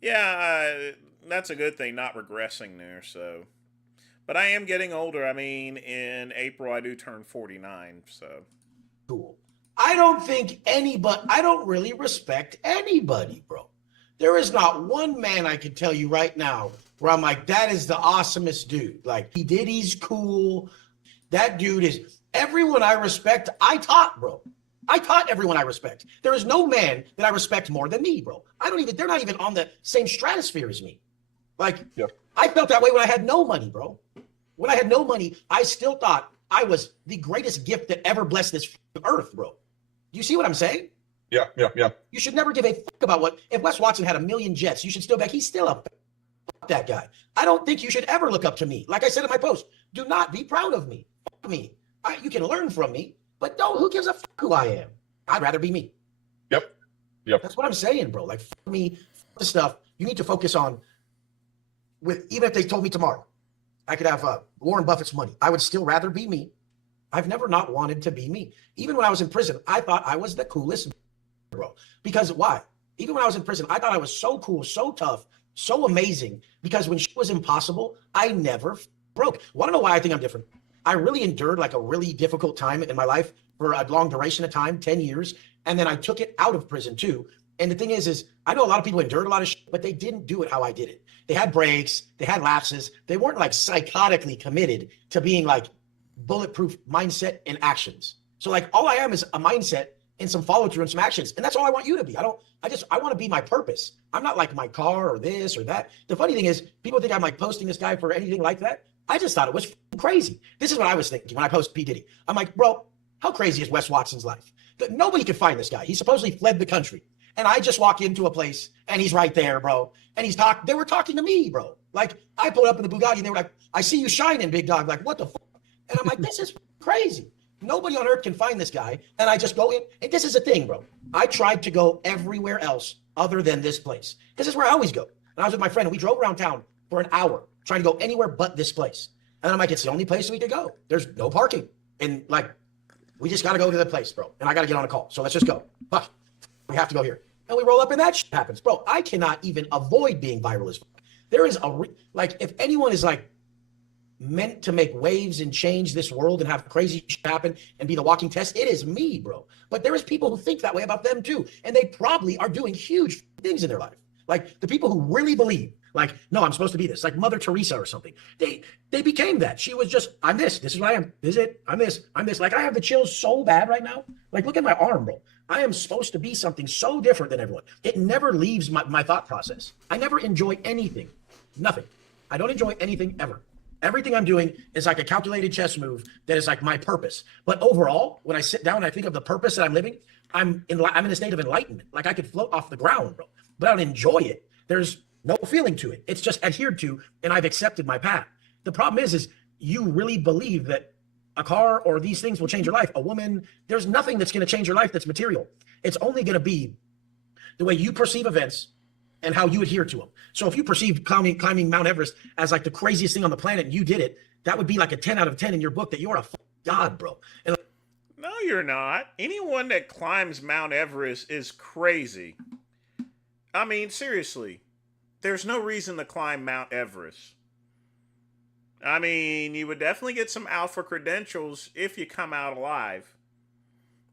Yeah, that's a good thing, not regressing there, so. But I am getting older. I mean, in April, I do turn 49, so. Cool. I don't really respect anybody, bro. There is not one man I can tell you right now where I'm like, that is the awesomest dude. Like, he's cool. That dude is, everyone I respect, I taught, bro. I taught everyone I respect. There is no man that I respect more than me, bro. They're not even on the same stratosphere as me. Like, I felt that way when I had no money, bro. When I had no money, I still thought I was the greatest gift that ever blessed this earth, bro. Do you see what I'm saying? Yeah. You should never give a fuck about if Wes Watson had 1,000,000 jets, you should still he's still a fuck that guy. I don't think you should ever look up to me. Like I said in my post, do not be proud of me. Fuck me. You can learn from me, but who gives a fuck who I am? I'd rather be me. Yep. That's what I'm saying, bro. Like, fuck me, fuck the stuff. You need to focus on, even if they told me tomorrow, I could have Warren Buffett's money. I would still rather be me. I've never not wanted to be me. Even when I was in prison, I thought I was the coolest, bro. Because why? Even when I was in prison, I thought I was so cool, so tough, so amazing. Because when shit was impossible, I never broke. Want to know why I think I'm different? I really endured like a really difficult time in my life for a long duration of time, 10 years. And then I took it out of prison too. And the thing is I know a lot of people endured a lot of shit, but they didn't do it how I did it. They had breaks, they had lapses. They weren't like psychotically committed to being like bulletproof mindset and actions. So like all I am is a mindset and some follow through and some actions. And that's all I want you to be. I want to be my purpose. I'm not like my car or this or that. The funny thing is people think I'm like posting this guy for anything like that. I just thought it was crazy. This is what I was thinking when I posted P. Diddy. I'm like, bro, how crazy is Wes Watson's life? Nobody can find this guy. He supposedly fled the country. And I just walk into a place and he's right there, bro. And they were talking to me, bro. Like I pulled up in the Bugatti and they were like, I see you shining, big dog. Like, what the fuck? And I'm like, this is crazy. Nobody on earth can find this guy. And I just go in. And this is the thing, bro. I tried to go everywhere else other than this place. This is where I always go. And I was with my friend and we drove around town for an hour trying to go anywhere but this place. And I'm like, it's the only place we could go. There's no parking. And like, we just got to go to the place, bro. And I got to get on a call. So let's just go. But we have to go here. And we roll up and that shit happens. Bro, I cannot even avoid being viral as fuck. There is if anyone is like meant to make waves and change this world and have crazy shit happen and be the walking test, it is me, bro. But there is people who think that way about them too. And they probably are doing huge things in their life. Like the people who really believe, like, no, I'm supposed to be this, like Mother Teresa or something. They became that. She was just, I'm this is what I am. This is it. I'm this. Like I have the chills so bad right now. Like look at my arm, bro. I am supposed to be something so different than everyone. It never leaves my thought process. I never enjoy anything. Nothing. I don't enjoy anything ever. Everything I'm doing is like a calculated chess move that is like my purpose. But overall, when I sit down and I think of the purpose that I'm living, I'm in a state of enlightenment. Like I could float off the ground, bro. But I don't enjoy it. There's no feeling to it. It's just adhered to, and I've accepted my path. The problem is you really believe that a car or these things will change your life. A woman, there's nothing that's going to change your life that's material. It's only going to be the way you perceive events and how you adhere to them. So if you perceived climbing Mount Everest as like the craziest thing on the planet and you did it, that would be like a 10 out of 10 in your book that you're a god, bro. And No, you're not. Anyone that climbs Mount Everest is crazy. I mean, seriously. There's no reason to climb Mount Everest. I mean, you would definitely get some alpha credentials if you come out alive.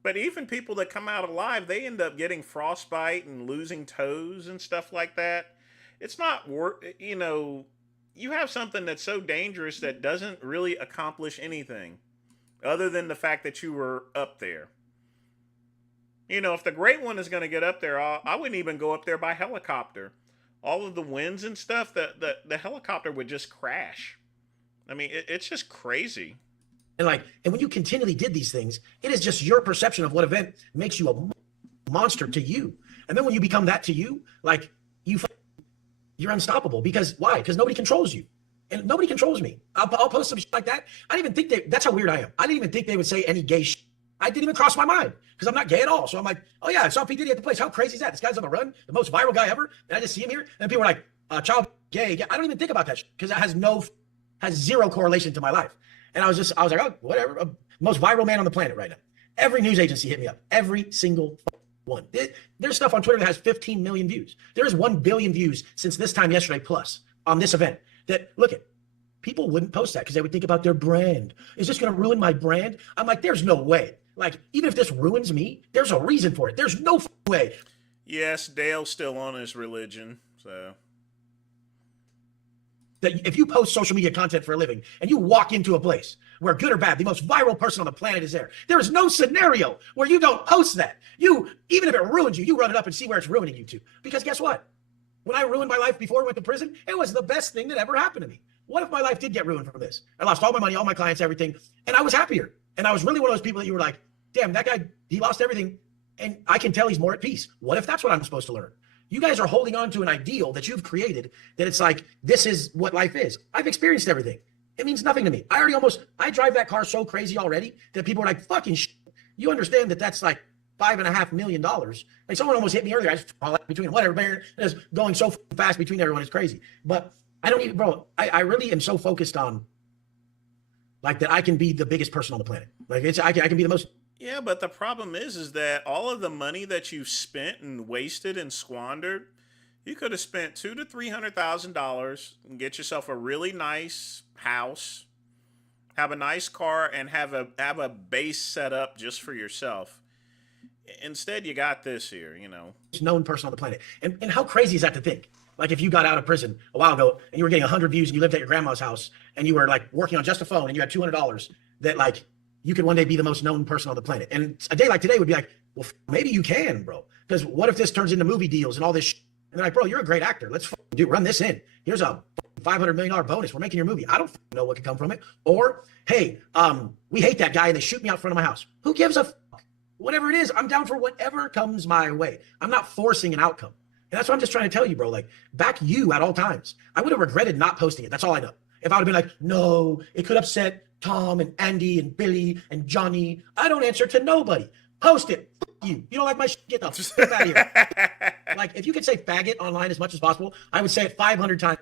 But even people that come out alive, they end up getting frostbite and losing toes and stuff like that. It's not worth, you have something that's so dangerous that doesn't really accomplish anything other than the fact that you were up there. If the great one is going to get up there, I wouldn't even go up there by helicopter. All of the winds and stuff, the helicopter would just crash. I mean, it's just crazy. And when you continually did these things, it is just your perception of what event makes you a monster to you. And then when you become that to you, you're unstoppable. Because why? Because nobody controls you. And nobody controls me. I'll post some shit like that. I didn't even think that's how weird I am. I didn't even think they would say any gay shit. I didn't even cross my mind because I'm not gay at all. So I'm like, oh yeah, I saw P. Diddy at the place. How crazy is that? This guy's on the run, the most viral guy ever. And I just see him here. And people are like, child gay. I don't even think about that shit because it has zero correlation to my life. And I was like, oh, whatever. Most viral man on the planet right now. Every news agency hit me up. Every single one. There's stuff on Twitter that has 15 million views. There's 1 billion views since this time yesterday plus on this event. That, look at, people wouldn't post that because they would think about their brand. Is this going to ruin my brand? I'm like, there's no way. Even if this ruins me, there's a reason for it. There's no way. Yes, Dale's still on his religion, so. That if you post social media content for a living and you walk into a place where good or bad, the most viral person on the planet is there is no scenario where you don't post that. Even if it ruins you, you run it up and see where it's ruining you to. Because guess what? When I ruined my life before I went to prison, it was the best thing that ever happened to me. What if my life did get ruined from this? I lost all my money, all my clients, everything, and I was happier. And I was really one of those people that you were like, damn, that guy, he lost everything, and I can tell he's more at peace. What if that's what I'm supposed to learn? You guys are holding on to an ideal that you've created that it's like, this is what life is. I've experienced everything. It means nothing to me. I drive that car so crazy already that people are like, fucking shit. You understand that that's like $5.5 million. Like someone almost hit me earlier. I just fall between whatever, man. It's going so fast between everyone. It's crazy. But I don't even, bro, I really am so focused on that I can be the biggest person on the planet. I can be the most. Yeah, but the problem is that all of the money that you've spent and wasted and squandered, you could have spent $200,000 to $300,000 and get yourself a really nice house, have a nice car, and have a base set up just for yourself. Instead, you got this here, known person on the planet. And how crazy is that to think? Like if you got out of prison a while ago and you were getting 100 views and you lived at your grandma's house and you were working on just a phone and you had $200 that you could one day be the most known person on the planet. And a day like today would be like, well, maybe you can, bro. Because what if this turns into movie deals and all this shit? And they're like, bro, you're a great actor. Let's run this in. Here's a $500 million bonus. We're making your movie. I don't know what could come from it. Or, hey, we hate that guy and they shoot me out front of my house. Who gives a fuck? Whatever it is, I'm down for whatever comes my way. I'm not forcing an outcome. And that's what I'm just trying to tell you, bro. Back you at all times. I would have regretted not posting it. That's all I know. If I would have been like, no, it could upset Tom and Andy and Billy and Johnny. I don't answer to nobody. Post it. F you. You don't like my shit? Get the fuck out of here. If you could say faggot online as much as possible, I would say it 500 times.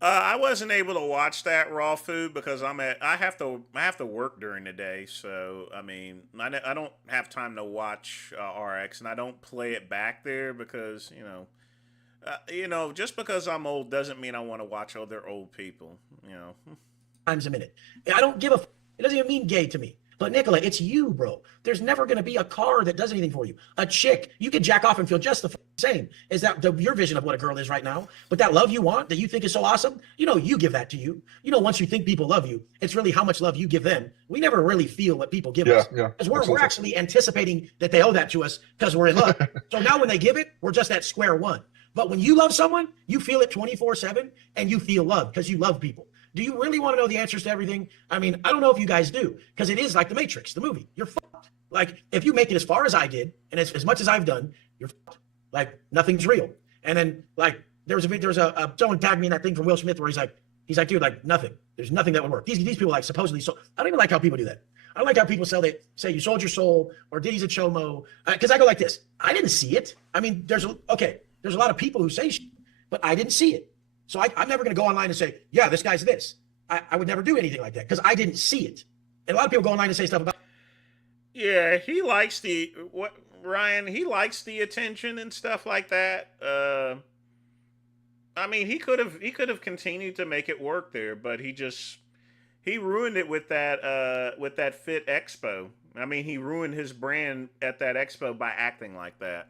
I wasn't able to watch that Raw Food because I have to work during the day. So I mean, I don't have time to watch RX, and I don't play it back there because just because I'm old doesn't mean I want to watch other old people. Times a minute. I don't give a. It doesn't even mean gay to me. But Nicola, it's you, bro. There's never going to be a car that does anything for you. A chick, you can jack off and feel just the same. Is that your vision of what a girl is right now? But that love you want, that you think is so awesome, you give that to you. Once you think people love you, it's really how much love you give them. We never really feel what people give us. Yeah. Because we're actually anticipating that they owe that to us because we're in love. So now when they give it, we're just at square one. But when you love someone, you feel it 24/7 and you feel love because you love people. Do you really want to know the answers to everything? I mean, I don't know if you guys do, because it is like The Matrix, the movie. You're fucked. If you make it as far as I did, and as much as I've done, you're fucked. Nothing's real. And then, there was someone tagged me in that thing from Will Smith where he's like, dude, nothing. There's nothing that would work. These people supposedly. So I don't even like how people do that. I don't like how people say you sold your soul or Diddy's a chomo. Because I go like this. I didn't see it. I mean, there's a lot of people who say shit, but I didn't see it. So I'm never going to go online and say, yeah, this guy's this. I would never do anything like that because I didn't see it. And a lot of people go online and say stuff about. Yeah, he likes Ryan. He likes the attention and stuff like that. I mean, he could have continued to make it work there, but he ruined it with that Fit Expo. I mean, he ruined his brand at that expo by acting like that.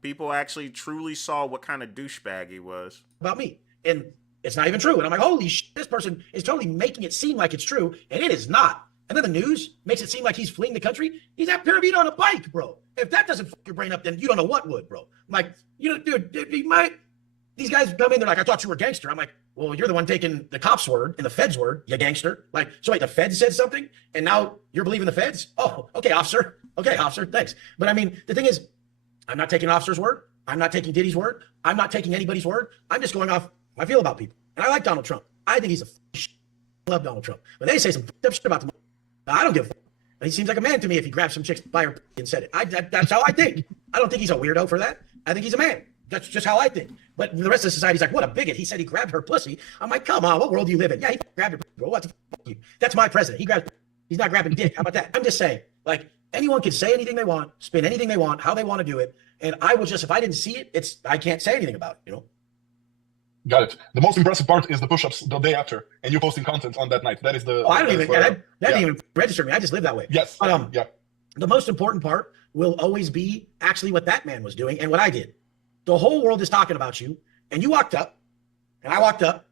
People actually truly saw what kind of douchebag he was. About me. And it's not even true. And I'm like, holy shit, this person is totally making it seem like it's true, and it is not. And then the news makes it seem like he's fleeing the country. He's at Pyramid on a bike, bro. If that doesn't fuck your brain up, then you don't know what would, bro. I'm like, dude, these guys come in, they're like, I thought you were a gangster. I'm like, well, you're the one taking the cops' word and the feds' word, you gangster. Like, so wait, the feds said something, and now you're believing the feds? Oh, okay, officer. Okay, officer, thanks. But I mean, the thing is, I'm not taking officer's word. I'm not taking Diddy's word. I'm not taking anybody's word. I'm just going off how I feel about people. And I like Donald Trump. I think he's I love Donald Trump. But they say some up shit about him. I don't give a fuck. He seems like a man to me if he grabbed some chick's by her and said it. That's how I think. I don't think he's a weirdo for that. I think he's a man. That's just how I think. But the rest of society's like, what a bigot. He said he grabbed her pussy. I'm like, come on, what world do you live in? Yeah, he grabbed her pussy, bro. What the fuck you? That's my president. He grabbed. He's not grabbing dick. How about that? I'm just saying, like, anyone can say anything they want, spin anything they want, how they want to do it. And I will just, if I didn't see it, I can't say anything about it, Got it. The most impressive part is the push-ups the day after, and you posting content on that night. That is the. Oh, I don't even. That didn't even register me. I just live that way. Yes. But, the most important part will always be actually what that man was doing and what I did. The whole world is talking about you, and you walked up, and I walked up,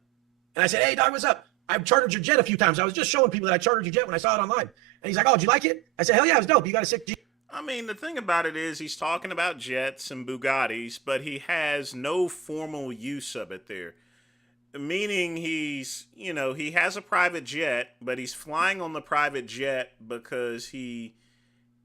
and I said, "Hey, dog, what's up? I've chartered your jet a few times. I was just showing people that I chartered your jet when I saw it online." And he's like, "Oh, did you like it?" I said, "Hell yeah, it was dope. You got a sick jet." I mean, the thing about it is he's talking about jets and Bugattis, but he has no formal use of it there. Meaning he has a private jet, but he's flying on the private jet because he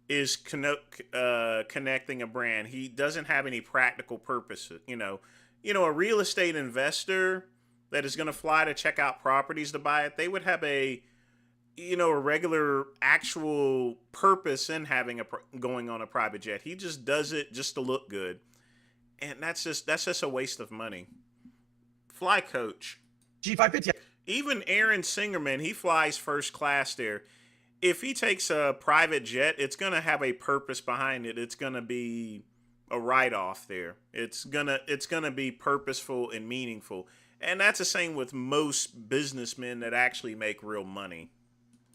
is connecting a brand. He doesn't have any practical purpose. A real estate investor that is going to fly to check out properties to buy it, they would have a regular actual purpose in having going on a private jet. He just does it just to look good. And that's just a waste of money. Fly coach. G550. Even Aaron Singerman, he flies first class there. If he takes a private jet, it's going to have a purpose behind it. It's going to be a write-off there. It's going to be purposeful and meaningful. And that's the same with most businessmen that actually make real money.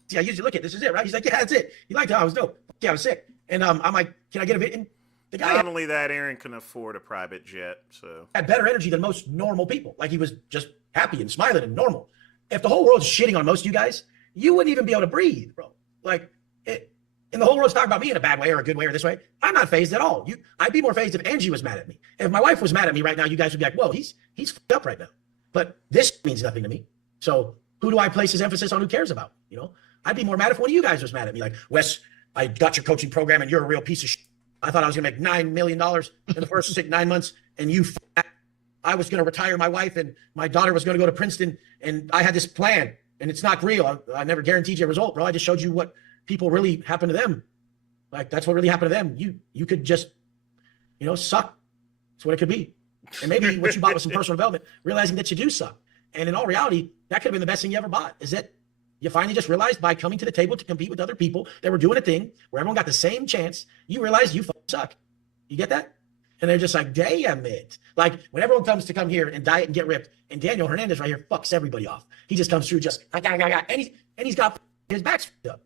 See, I usually look at this is it, right? He's like, yeah, that's it. You liked it? I was dope. Yeah, I was sick. And I'm like, can I get a bit? And the guy not only that, Aaron can afford a private jet, so had better energy than most normal people. Like he was just happy and smiling and normal. If the whole world's shitting on most of you guys, you wouldn't even be able to breathe, bro. Like, and the whole world's talking about me in a bad way or a good way or this way. I'm not phased at all. I'd be more phased if Angie was mad at me. If my wife was mad at me right now, you guys would be like, whoa, he's fucked up right now. But this means nothing to me. So who do I place his emphasis on? Who cares about? I'd be more mad if one of you guys was mad at me. Like, Wes, I got your coaching program and you're a real piece of shit. I thought I was going to make $9 million in the first 9 months, and I was going to retire my wife, and my daughter was going to go to Princeton, and I had this plan, and it's not real. I never guaranteed you a result, bro. I just showed you what people really happened to them. Like, that's what really happened to them. You could just, suck. That's what it could be. And maybe what you bought was some personal development, realizing that you do suck. And in all reality, that could have been the best thing you ever bought, is that you finally just realized by coming to the table to compete with other people that were doing a thing where everyone got the same chance, you realize you suck. You get that? And they're just like, damn it. Like when everyone comes to come here and diet and get ripped, and Daniel Hernandez right here fucks everybody off. He just comes through just, and he's got his back's up.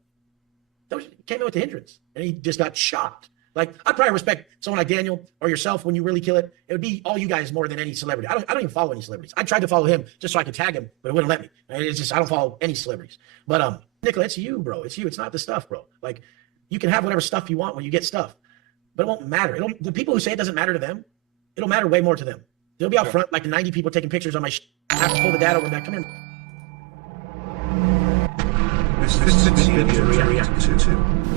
Those came in with the hindrance, and he just got shocked. Like, I'd probably respect someone like Daniel or yourself when you really kill it. It would be all you guys more than any celebrity. I don't even follow any celebrities. I tried to follow him just so I could tag him, but it wouldn't let me. And it's just, I don't follow any celebrities. But Nicola, it's you, bro. It's you. It's not the stuff, bro. Like, you can have whatever stuff you want when you get stuff, but it won't matter. The people who say it doesn't matter to them, it'll matter way more to them. They'll be out front like 90 people taking pictures on my I have to pull the dad over back. Come here. This video react to.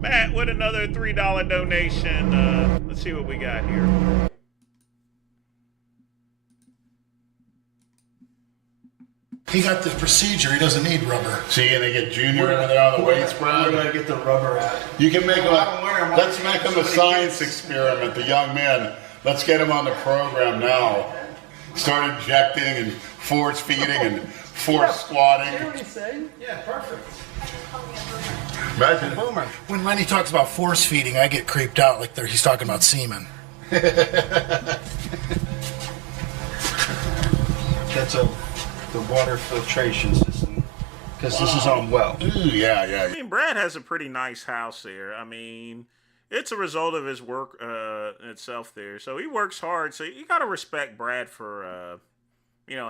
Matt with another $3 donation. Let's see what we got here. He got the procedure. He doesn't need rubber. See, and they get junior when they're on the weight spread. Where do I get the rubber at? You can make let's make them a science experiment, the young men. Let's get them on the program now. Start injecting and force feeding and Force squatting. Hear what he's saying? Yeah, perfect. Imagine. Boomer. When Lenny talks about force feeding, I get creeped out like he's talking about semen. That's the water filtration system. Because this is on well. Yeah. I mean, Brad has a pretty nice house there. I mean, it's a result of his work itself there. So he works hard. So you got to respect Brad for,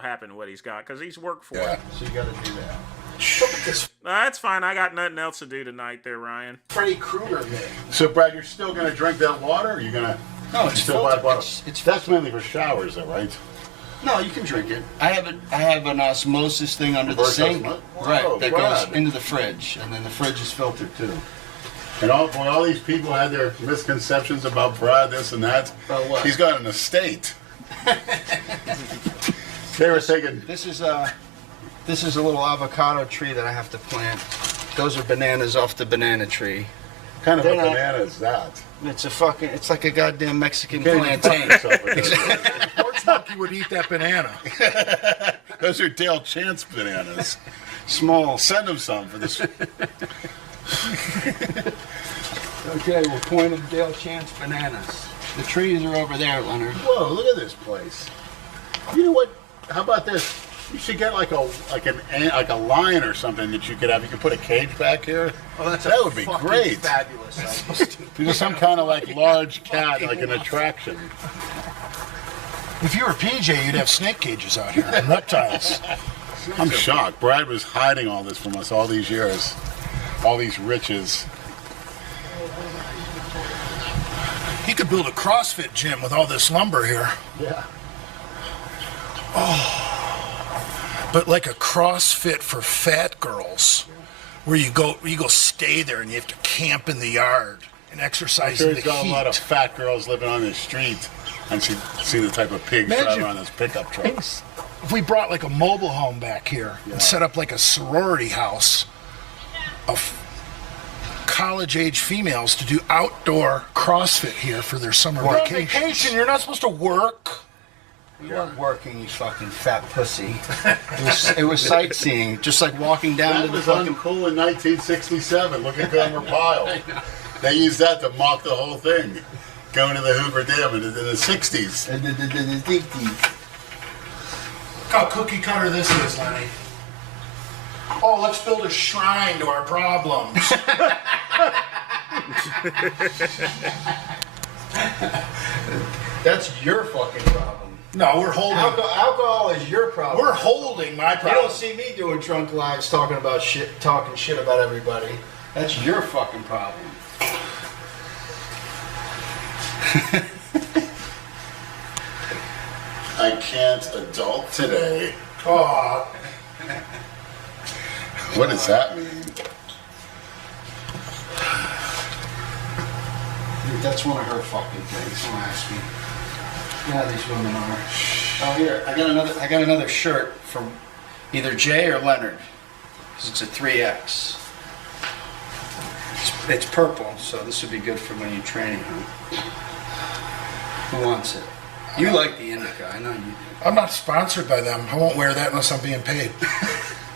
having what he's got because he's worked for it. So you got to do that. Look at this That's fine. I got nothing else to do tonight there, Ryan. Freddy Krueger man. So, Brad, you're still going to drink that water? Or are you going to No, it's still buy filtered. bottle? It's That's mainly for showers, though, right? No, you can drink it. I have an osmosis thing under the Reverse sink, osmosis? right? Whoa, That Brad. goes into the fridge, and then the fridge is filtered too. And all these people had their misconceptions about Brad, this and that. About what? He's got an estate. They were thinking. This is a little avocado tree that I have to plant. Those are bananas off the banana tree. What kind of a They're not- banana is that? It's like a goddamn Mexican You can't even plantain. fuck yourself with that. Sports monkey would eat that banana. Those are Dale Chance bananas. Small. Send him some for this. Okay, we're pointing Dale Chance bananas. The trees are over there, Leonard. Whoa, look at this place. You know what? How about this? You should get like a lion or something that you could have. You could put a cage back here. Oh, that would be fucking great. Fabulous. There's some kind of like large cat, like an attraction. If you were PJ, you'd have snake cages out here and reptiles. I'm shocked. Brad was hiding all this from us all these years. All these riches. He could build a CrossFit gym with all this lumber here. Yeah. But like a CrossFit for fat girls, where you go stay there and you have to camp in the yard and I'm exercise sure in he's the got heat. a lot of fat girls living on the street. And see the type of pigs driving around those pickup trucks. If we brought like a mobile home back here and set up like a sorority house of college-age females to do outdoor CrossFit here for their summer We're on vacation. You're not supposed to work. You weren't working, you fucking fat pussy. It was sightseeing, just like walking down That to the was fucking... uncool in 1967. Look at Gomer Pyle. They used that to mock the whole thing. Going to the Hoover Dam in the 60s. Look how cookie cutter this is, Lenny. Oh, let's build a shrine to our problems. That's your fucking problem. No, we're holding. Alcohol is your problem. We're holding my You problem. don't see me doing drunk lives talking shit about everybody. That's your fucking problem. I can't adult today. Oh, What does that mean? Dude, that's one of her fucking things. Don't ask me. Yeah, these women are. Oh, here, I got another shirt from either Jay or Leonard. 'Cause it's a 3X. It's purple, so this would be good for when you're training, huh? Who wants it? You like the indica, I know you do. I'm not sponsored by them. I won't wear that unless I'm being paid.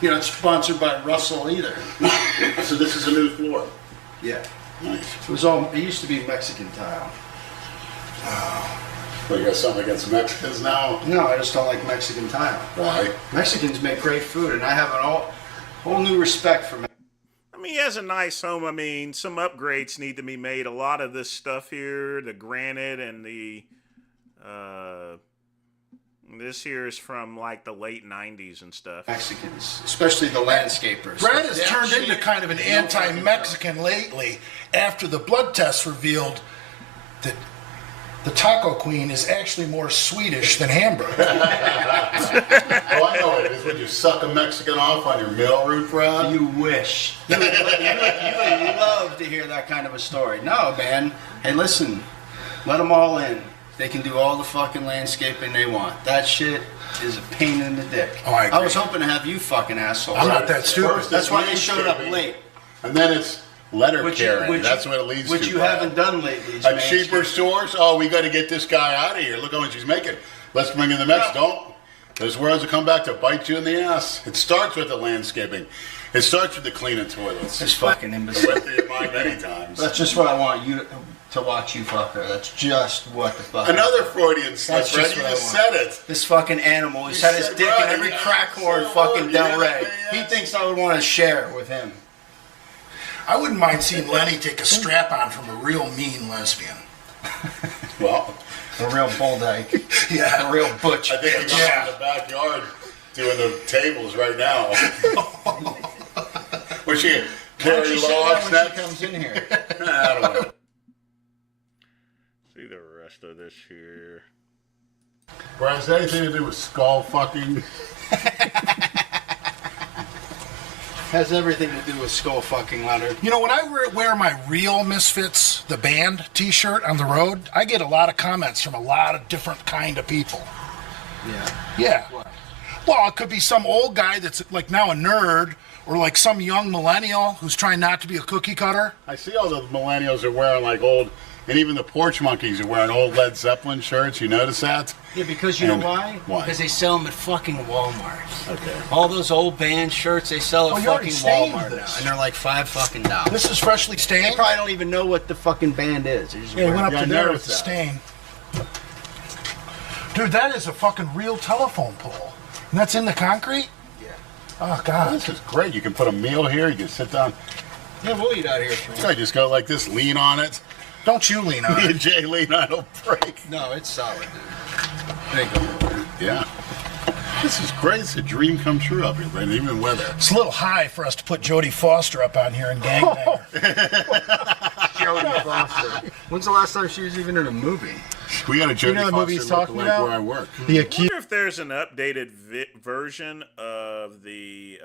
You're not sponsored by Russell either. So this is a new floor. Yeah. Nice. It used to be Mexican tile. Well, you got something against Mexicans now? No, I just don't like Mexican tile. Why? Mexicans make great food, and I have a whole new respect for Mexicans. I mean, he has a nice home. I mean, some upgrades need to be made. A lot of this stuff here, the granite and the this here is from like the late 90s and stuff. Mexicans, especially the landscapers. Brad has turned into kind of an anti-Mexican lately after the blood tests revealed that the Taco Queen is actually more Swedish than Hamburg. Oh, I know what it is. Would you suck a Mexican off on your mail route, Brad? You wish. You would love to hear that kind of a story. No, man. Hey, listen. Let them all in. They can do all the fucking landscaping they want. That shit is a pain in the dick. Oh, I agree. was hoping to have you fucking assholes. I'm not that stupid. First, That's it's why they showed up landscaping, late. And then it's letter carrying. That's what it leads to. Which you Brad. haven't done lately. is At cheaper manscaping. stores, oh, we got to get this guy out of here. Look how much he's making. Let's bring in the Mex. Those words will come back to bite you in the ass. It starts with the landscaping. It starts with the cleaning toilets. This fucking imbecile. Went through your mind many times. That's just what I want you to watch, you fucker. That's just what the fuck. Another Freudian slip, That's right? just You what I just want. said it. This fucking animal. He's had his said dick right, in every yeah. crack whore in fucking Del Rey. He thinks I would want to share with him. I wouldn't mind seeing Lenny take a strap on from a real mean lesbian. Well, a real bull dyke. Yeah. A real butch. I think I'm in the backyard doing the tables right now. Was she Why don't carry you say that logs when she comes in here? I don't know. See the rest of this here. Brian, has anything to do with skull fucking? Has everything to do with skull fucking, Leonard. You know, when I wear my real Misfits, the band t-shirt on the road, I get a lot of comments from a lot of different kind of people. Yeah. Yeah. Well, it could be some old guy that's like now a nerd, or like some young millennial who's trying not to be a cookie cutter. I see all the millennials are wearing like old, and even the porch monkeys are wearing old Led Zeppelin shirts. You notice that? Yeah, because you know why? Because they sell them at fucking Walmart. Okay. All those old band shirts they sell at you already fucking stained Walmart now, this. and they're like $5 fucking. This is freshly stained? They probably don't even know what the fucking band is. They just Yeah, he wear went it. up to there with the stain. Dude, that is a fucking real telephone pole. And that's in the concrete? Yeah. Oh, God. This is great. You can put a meal here. You can sit down. Yeah, we'll eat out here. So I just go like this, lean on it. Don't you lean on Me it. and Jay lean on it, it'll break. No, it's solid, dude. There you go. Yeah. This is great. It's a dream come true up here, Brandon, even in weather. It's a little high for us to put Jodie Foster up on here and gangbang her. Jodie Foster. When's the last time she was even in a movie? We got a Jodie You know the movie Foster he's talking lookalike about? where I work. The I wonder if there's an updated version of the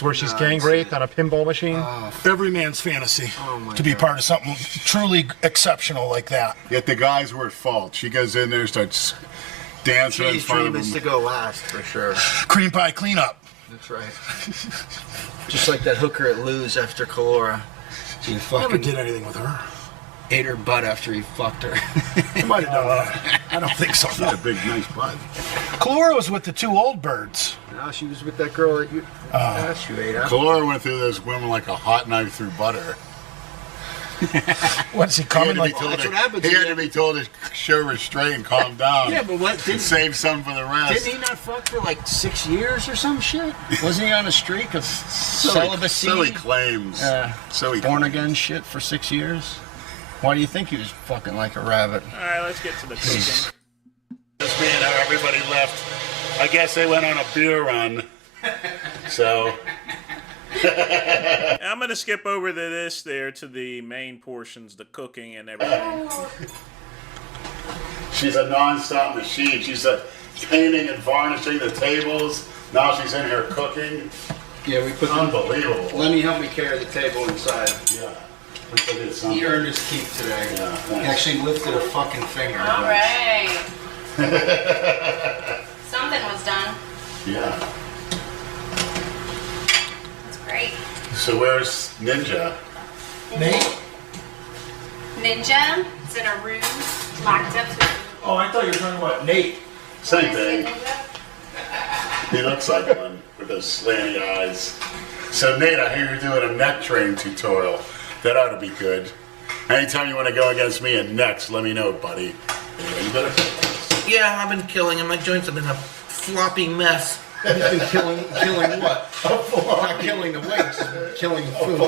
Where she's gang raped on a pinball machine. Every man's fantasy to be part of something truly exceptional like that. Yet the guys were at fault. She goes in there, starts dancing in She's front of dream is to them. go last, for sure. Cream pie cleanup. That's right. Just like that hooker at Lou's after Calora. He Never fucking did anything with her. ate her butt after he fucked her. He might have done that. I don't think so. She's got a big, nice butt. Calora was with the two old birds. No, she was with that girl that you asked you ate after. Calora went through those women like a hot knife through butter. What's he coming like? That's what happens. He had to be told to show restraint and calm down. Yeah, but what and save some for the rest. Didn't he not fuck for like 6 years or some shit? Wasn't he on a streak of celibacy? So he claims. So he born again shit for 6 years. Why do you think he was fucking like a rabbit? All right, let's get to the cooking. Just being how everybody left. I guess they went on a beer run. So. I'm gonna skip over to this there to the main portions, the cooking and everything. She's a non-stop machine. She's painting and varnishing the tables. Now she's in here cooking. Yeah, we put unbelievable. Let me help me carry the table inside. Yeah. He earned his keep today. Yeah, he actually lifted a fucking finger. All right. Something was done. Yeah. That's great. So where's Ninja? Nate? Ninja is in a room locked up. Oh, I thought you were talking about Nate. Same thing. He looks like one with those slanty eyes. So Nate, I hear you're doing a neck training tutorial. That ought to be good. Anytime you want to go against me in necks, let me know, buddy. You better. Yeah, I've been killing him. My joints have been a floppy mess. He's been killing what? Not killing the weights, killing the food.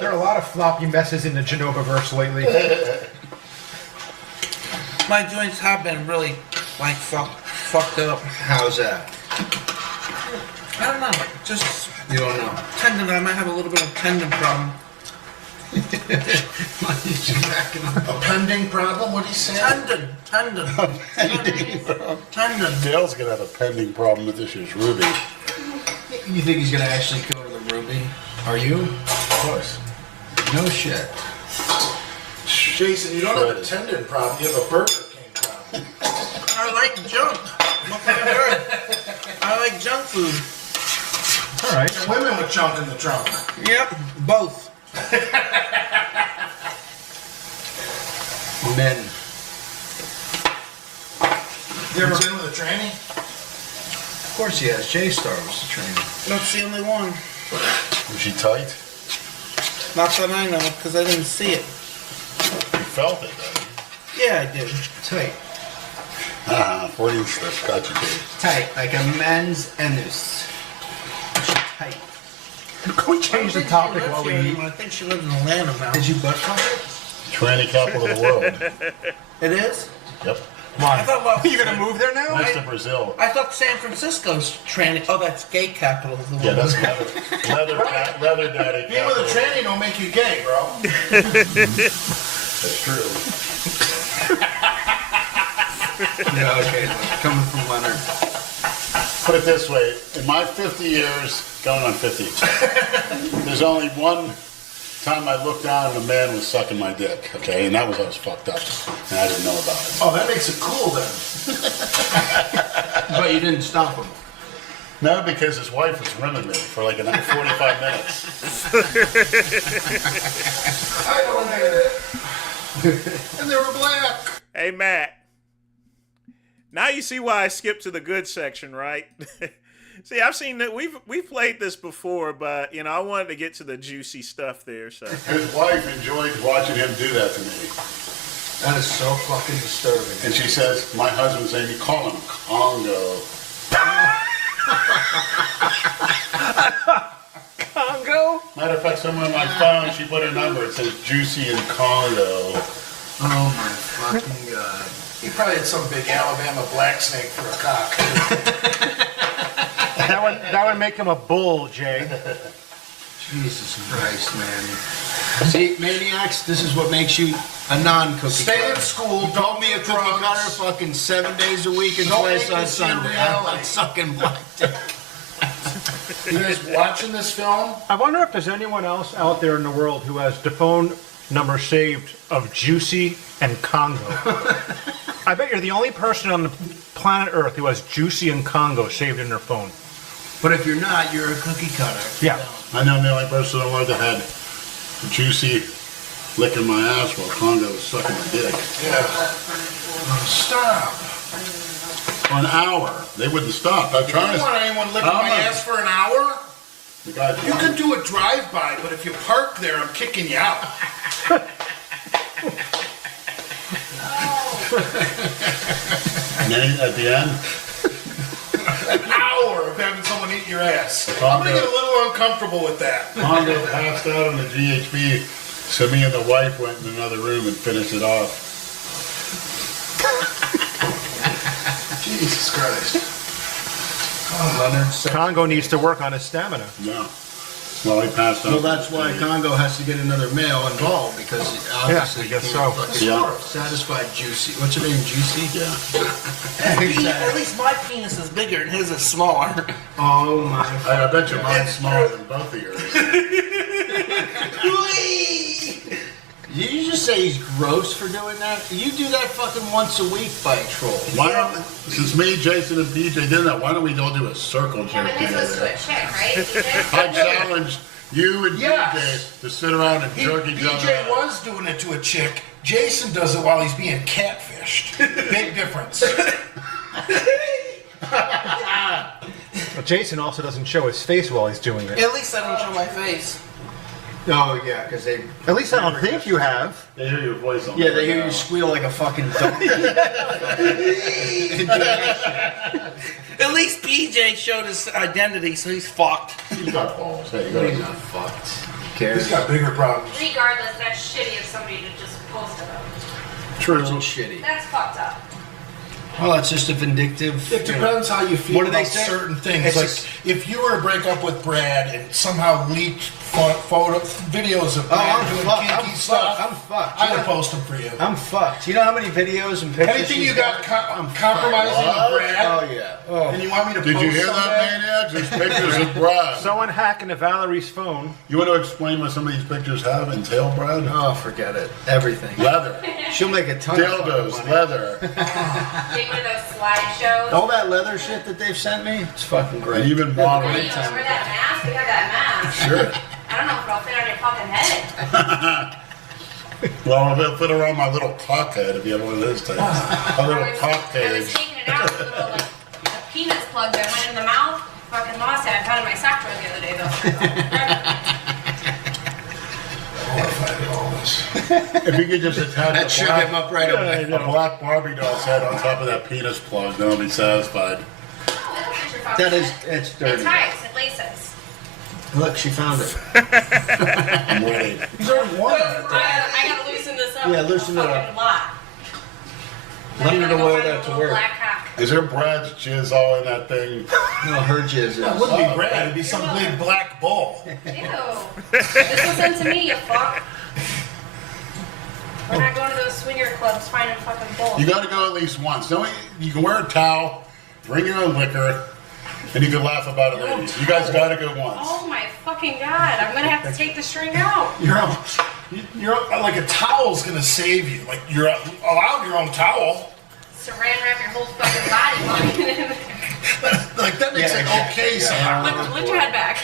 There are a lot of floppy messes in the Genova-verse lately. My joints have been really, like, fucked up. How's that? I don't know. Just You don't know. tendon. I might have a little bit of tendon problem. A pending problem? What are you saying? Tendon. Tendon. Dale's gonna have a pending problem with this year's Ruby. You think he's gonna actually go to the Ruby? Are you? Of course. No shit. Jason, you don't have a tendon problem. You have a Burger King problem. I like junk. What kind of bird? I like junk food. All right. And women with junk in the trunk. Yep, both. Men. You ever been with a tranny? Of course he has. J-Star was the trainer. That's the only one. Was she tight? Not that I know, because I didn't see it. You felt it, though. Yeah, I did. Tight. 40 stuff. Got you, Dave. Tight, like a men's anus. Tight. Can we change the topic while we eat? I think she lives in Atlanta now. Did you butt fuck it? Tranny capital of the world. It is? Yep. I thought, well, Are you gonna move there now? Next to Brazil. I thought San Francisco's tranny. Oh, that's gay capital of the world. Yeah, that's leather daddy. Being with a tranny don't make you gay, bro. That's true. Yeah, okay. Coming from Leonard. Put it this way, in my 50 years, going on 50, there's only one time I looked down and a man was sucking my dick, okay? And that was I was fucked up, and I didn't know about it. Oh, that makes it cool then. But you didn't stop him. No, because his wife was rimming me for like another 45 minutes. I don't get it. And they were black. Hey, Matt. Now you see why I skipped to the good section, right? See, I've seen that we've played this before, but you know I wanted to get to the juicy stuff there. So His wife enjoyed watching him do that to me. That is so fucking disturbing. And she says, my husband's name, you call him Congo. Congo? Matter of fact, somewhere on my phone, she put her number. It says Juicy in Congo. Oh my fucking god. He probably had some big Alabama black snake for a cock. That would make him a bull, Jay. Jesus Christ, man. See, maniacs, this is what makes you a non-cookie Stay cutter. in school, Don't be a cookie drugs. cutter fucking 7 days a week and Don't twice make on this your Sunday. I'm reality. not sucking black dick. You guys watching this film? I wonder if there's anyone else out there in the world who has the phone number saved of Juicy and Congo. I bet you're the only person on the planet Earth who has Juicy and Congo saved in their phone. But if you're not, you're a cookie cutter. Yeah. I know I'm the only person in the world that had Juicy licking my ass while Congo was sucking my dick. Yeah. Stop. For an hour. They wouldn't stop. I'm You trying don't to... want anyone licking my ass for an hour? The guy's You can do a drive-by, but if you park there, I'm kicking you out. And then at the end, An hour of having someone eat your ass. I'm Congo- gonna get a little uncomfortable with that. Congo passed out on the GHB, so me and the wife went in another room and finished it off. Jesus Christ. Leonard. Congo needs to work on his stamina. No. Well, he passed out. Well, that's why Congo has to get another male involved because obviously I guess he so. can't fucking Yeah. satisfy Juicy. What's her name? Juicy? Yeah. At least my penis is bigger and his is smaller. Oh my. I bet you mine's smaller than both of yours. Did you just say he's gross for doing that? You do that fucking once a week, bike troll. Why don't, since me, Jason, and PJ did that, why don't we all do a circle Yeah, jerk but this was to a together? chick, right? DJ? I challenge you and Yes. PJ to sit around and jerk each other BJ out. was doing it to a chick. Jason does it while he's being catfished. Big difference. But Jason also doesn't show his face while he's doing it. At least I don't show my face. Oh yeah, because they. At least I don't think you have. They hear your voice on Yeah, they hear you squeal like a fucking donkey. At least PJ showed his identity, so he's fucked. He's got balls. Hey, you He's gotta not fucked. Who cares? He's got bigger problems. Regardless, that's shitty of somebody to just post it up. True. Shitty. That's fucked up. Well, it's just a vindictive. It depends how you feel What do they about say? certain things. It's Like, just- if you were to break up with Brad and somehow leaked videos of Brad I'm doing fucked. kinky I'm stuff, fucked. I'm fucked. I You would know- post them for you. I'm fucked. You know how many videos and pictures? Anything she's you got compromising What? of Brad, Oh yeah. Oh. and you want me to Did post you hear some that, of that? maniacs? There's pictures of Brad. Someone hacking to Valerie's phone. You want to explain what some of these pictures have entail, Brad? Oh, forget it. Everything. Leather. She'll make a ton of Dildos, fucking money. leather. Take one of those slideshows. All that leather shit that they've sent me, it's fucking great. And you've been Are modeling. you gonna wear that mask? You have that mask. Sure. I don't know if it'll fit on your fucking head. Well, I'll put around my little cock head if you have one of those types. A little cock I was cage. taking it it out. The little, like, the penis plug that went in the mouth. Fucking lost it. I found it in my sock drawer the other day, though. If you could just attach That shook him up right away. a black Barbie doll's head on top of that penis plug, then I'll be satisfied. That is, it's It dirty. ties. It laces. Look, she found it. I'm ready. He's already won. I gotta loosen this up. Yeah, loosen it up. Fucking lot. Let her to wear that to work. Black cock. Is there Brad's jizz all in that thing? No, her jizz is. It wouldn't be Brad, it'd be some big black bull. Ew. This was sent to me, you fuck. We're not going to those swinger clubs finding fucking bulls. You gotta go at least once. You can wear a towel, bring your own liquor, and you can laugh about it later. You guys gotta go once. Oh my fucking god! I'm gonna have to take the string out. You're like a towel's gonna save you. Like you're allowed your own towel. Saran wrap your whole fucking body. Like that makes it okay somehow. Lift your head back.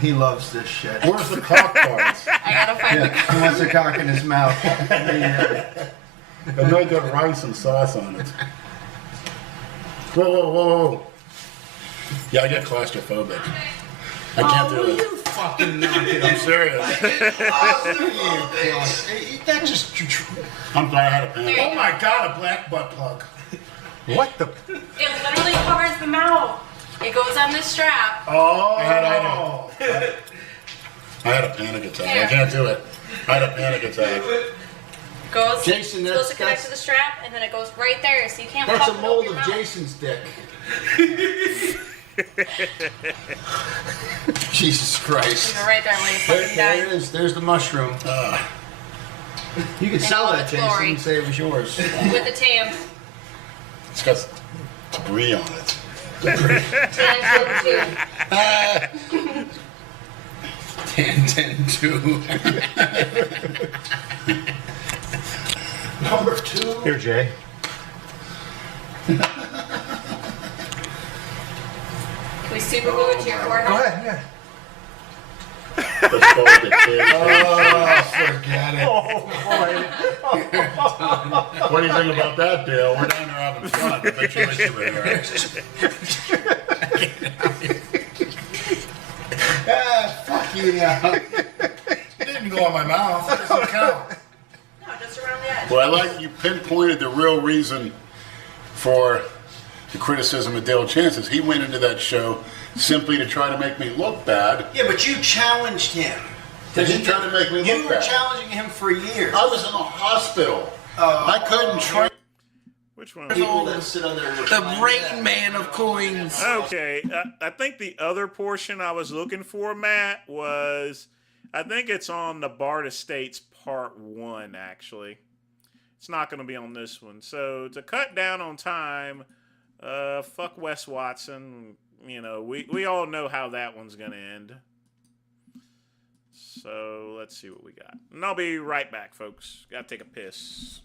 He loves this shit. Where's the cock parts? I gotta find the He wants a cock in his mouth. And they got rice and sauce on it. Whoa, whoa, whoa, whoa. Yeah, I get claustrophobic. I can't do it. You fucking knock it. I'm serious. That just. I'm glad I had a panic. Oh my god, a black butt plug. What the? It literally covers the mouth. It goes on this strap. Oh. I had a panic attack. I can't do it. I had a panic attack. Goes. Jason, it's supposed to connect to the strap, and then it goes right there, so you can't. That's a fuck it mold over of your mouth. Jason's dick. Jesus Christ. Leave it right there when you fucking There die. it is. There's the mushroom. You could sell all that, its Jason, glory. and say it was yours. With the tam. It's got debris on it. 10, 10-10-2. Number 2. Here, Jay. Can we super glue it to your forehead? Go ahead, yeah. Let's call it the kid. Oh, forget it. What do you think about that, Dale? We're down there having fun. I bet you wish you were there. Fuck you now. It didn't go on my mouth. It doesn't count. No, just around the edge. Well, I like you pinpointed the real reason for the criticism of Dale Chances. He went into that show simply to try to make me look bad. Yeah, but you challenged him. Did he try to make me You look were bad? challenging him for years. I was in a hospital. I couldn't train. Which one? People that sit on their The Rain Man of coins. Okay, I think the other portion I was looking for, Matt, was I think it's on the Bard Estates Part 1, actually. It's not going to be on this one. So to cut down on time, fuck Wes Watson. You know, we all know how that one's going to end. So let's see what we got. And I'll be right back, folks. Got to take a piss.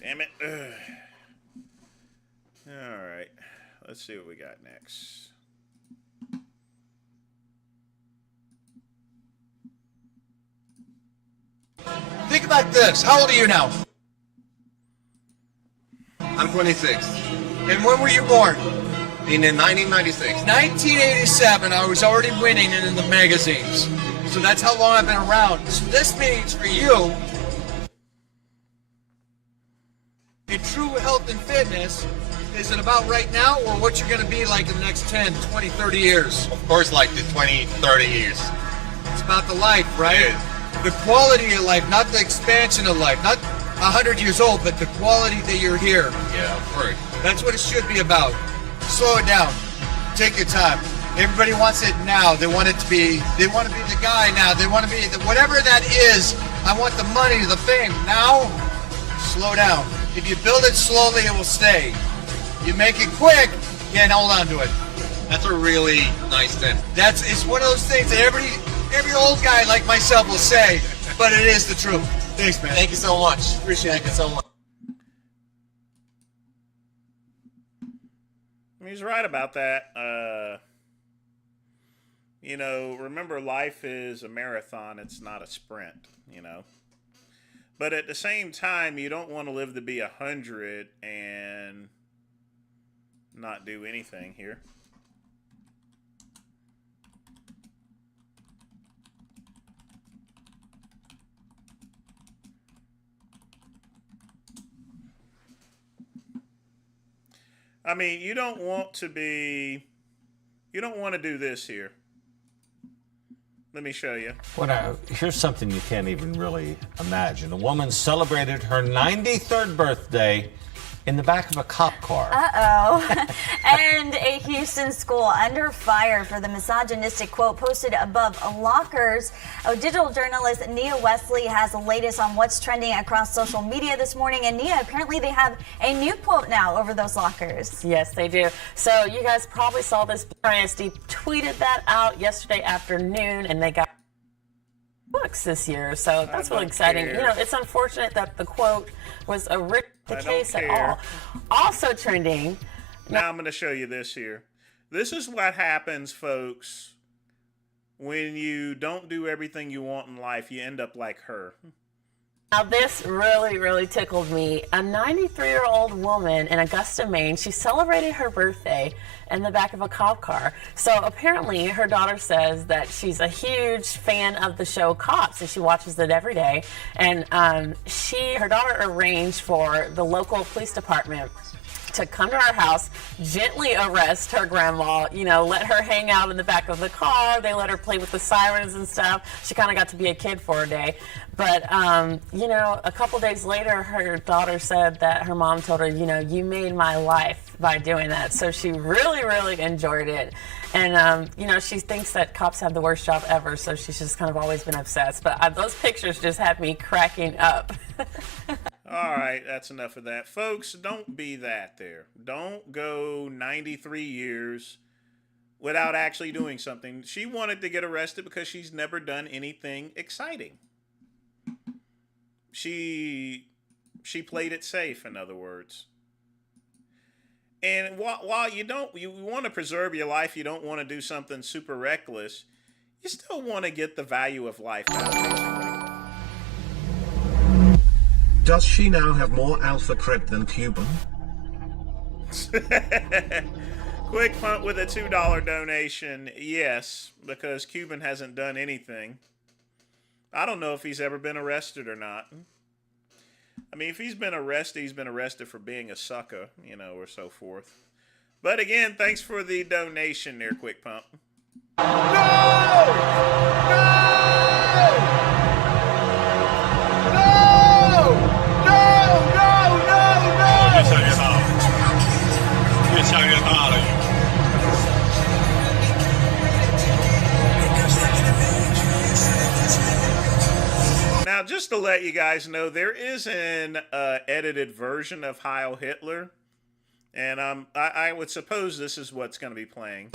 Damn it. Alright. Let's see what we got next. Think about this. How old are you now? I'm 26. And when were you born? In 1996. 1987, I was already winning in the magazines. So that's how long I've been around. So this means for you, in true health and fitness, is it about right now or what you're going to be like in the next 10, 20, 30 years? Of course, like the 20, 30 years. It's about the life, right? The quality of life, not the expansion of life. Not 100 years old, but the quality that you're here. Yeah, of course. That's what it should be about. Slow it down. Take your time. Everybody wants it now. They want to be the guy now. They want to be whatever that is. I want the money, the fame. Now, slow down. If you build it slowly, it will stay. You make it quick, you can't hold on to it. That's a really nice thing. It's one of those things that every old guy like myself will say, but it is the truth. Thanks, man. Thank you so much. Appreciate it so much. He's right about that. Remember, life is a marathon. It's not a sprint, But at the same time, you don't want to live to be 100 and not do anything here. I mean, you don't want to do this here. Let me show you. Here's something you can't even really imagine. A woman celebrated her 93rd birthday in the back of a cop car. Uh-oh. And a Houston school under fire for the misogynistic quote posted above lockers. Digital journalist Nia Wesley has the latest on what's trending across social media this morning. And Nia, apparently they have a new quote now over those lockers. Yes, they do. So you guys probably saw this. EST tweeted that out yesterday afternoon, and they got books this year, so that's really exciting. It's unfortunate that the quote was the case at all. Also trending. Now I'm going to show you this here. This is what happens, folks, when you don't do everything you want in life. You end up like her. Now this really, really tickled me. A 93-year-old woman in Augusta, Maine, she celebrated her birthday in the back of a cop car. So apparently her daughter says that she's a huge fan of the show Cops, and she watches it every day. And her daughter arranged for the local police department to come to our house, gently arrest her grandma, let her hang out in the back of the car. They let her play with the sirens and stuff. She kind of got to be a kid for a day. But, a couple days later, her daughter said that her mom told her, you made my life by doing that. So she really, really enjoyed it. And, she thinks that cops have the worst job ever, so she's just kind of always been obsessed. But those pictures just had me cracking up. All right, that's enough of that. Folks, don't be that there. Don't go 93 years without actually doing something. She wanted to get arrested because she's never done anything exciting. She played it safe, in other words. And while you want to preserve your life, you don't want to do something super reckless, you still want to get the value of life out, basically. Does she now have more alpha cred than Cuban? Quick punt with a $2 donation. Yes, because Cuban hasn't done anything. I don't know if he's ever been arrested or not. I mean, if he's been arrested for being a sucker, or so forth. But again, thanks for the donation there, Quick Pump. Now, just to let you guys know, there is an edited version of Heil Hitler, and I would suppose this is what's going to be playing.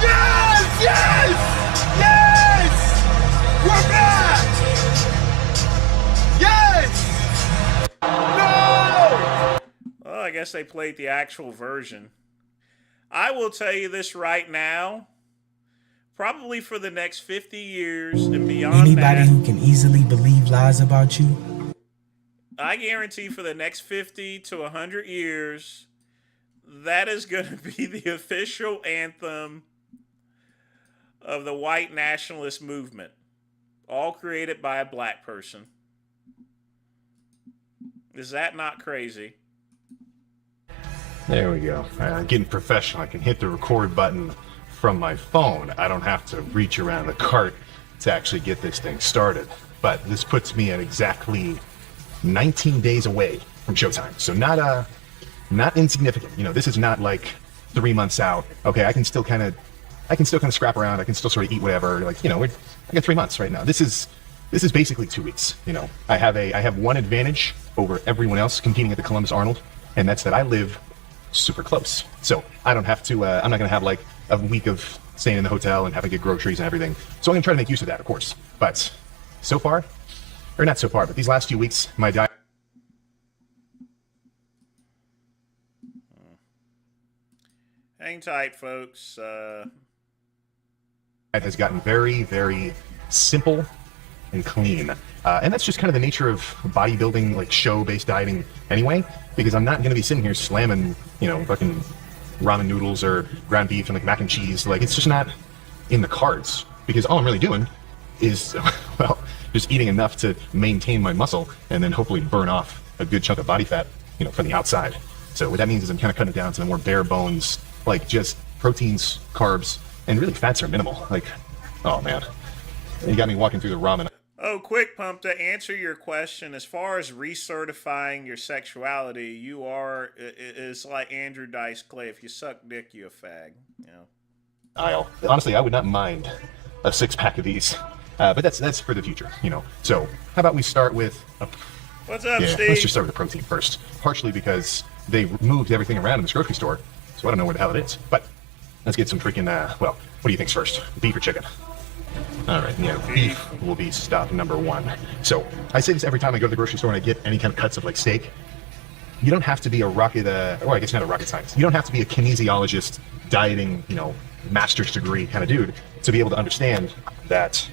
Yes! Yes! guess they played the actual version. I will tell you this right now. Probably for the next 50 years and beyond Anybody that, who can easily believe lies about you. I guarantee for the next 50 to 100 years, that is going to be the official anthem of the white nationalist movement. All created by a black person. Is that not crazy? There we go. Getting professional. I can hit the record button from my phone. I don't have to reach around the cart to actually get this thing started. But this puts me at exactly 19 days away from showtime. So not insignificant. You know, this is not like 3 months out. Okay, I can still kind of scrap around. I can still sort of eat whatever. Like, you know, I got 3 months right now. This is basically 2 weeks. You know, I have one advantage over everyone else competing at the Columbus Arnold, and that's that I live super close. So I don't have to. I'm not gonna have like a week of staying in the hotel and having to get groceries and everything. So I'm gonna try to make use of that, of course. But so far, or not so far, but these last few weeks, my diet. Hang tight, folks. Has gotten very, very simple and clean. And that's just kind of the nature of bodybuilding, like show-based dieting anyway, because I'm not going to be sitting here slamming, you know, fucking ramen noodles or ground beef and like mac and cheese. Like, it's just not in the cards, because all I'm really doing is, well, just eating enough to maintain my muscle and then hopefully burn off a good chunk of body fat, you know, from the outside. So what that means is I'm kind of cutting it down to the more bare bones, like just proteins, carbs, and really fats are minimal. Like, oh man, you got me walking through the ramen. Oh, quick pump, to answer your question, as far as recertifying your sexuality, you are, it's like Andrew Dice Clay. If you suck dick, you a fag. You know? Honestly, I would not mind a 6-pack of these, but that's for the future, you know. So how about we start with What's up, yeah, Steve? let's just start with the protein first. Partially because they moved everything around in this grocery store, so I don't know where the hell it is. But let's get some freaking, well, what do you think's first? Beef or chicken? All right, yeah, beef will be stop number one. So I say this every time I go to the grocery store and I get any kind of cuts of like steak. You don't have to be a rocket, or I guess not a rocket science. You don't have to be a kinesiologist, dieting, you know, master's degree kind of dude to be able to understand that.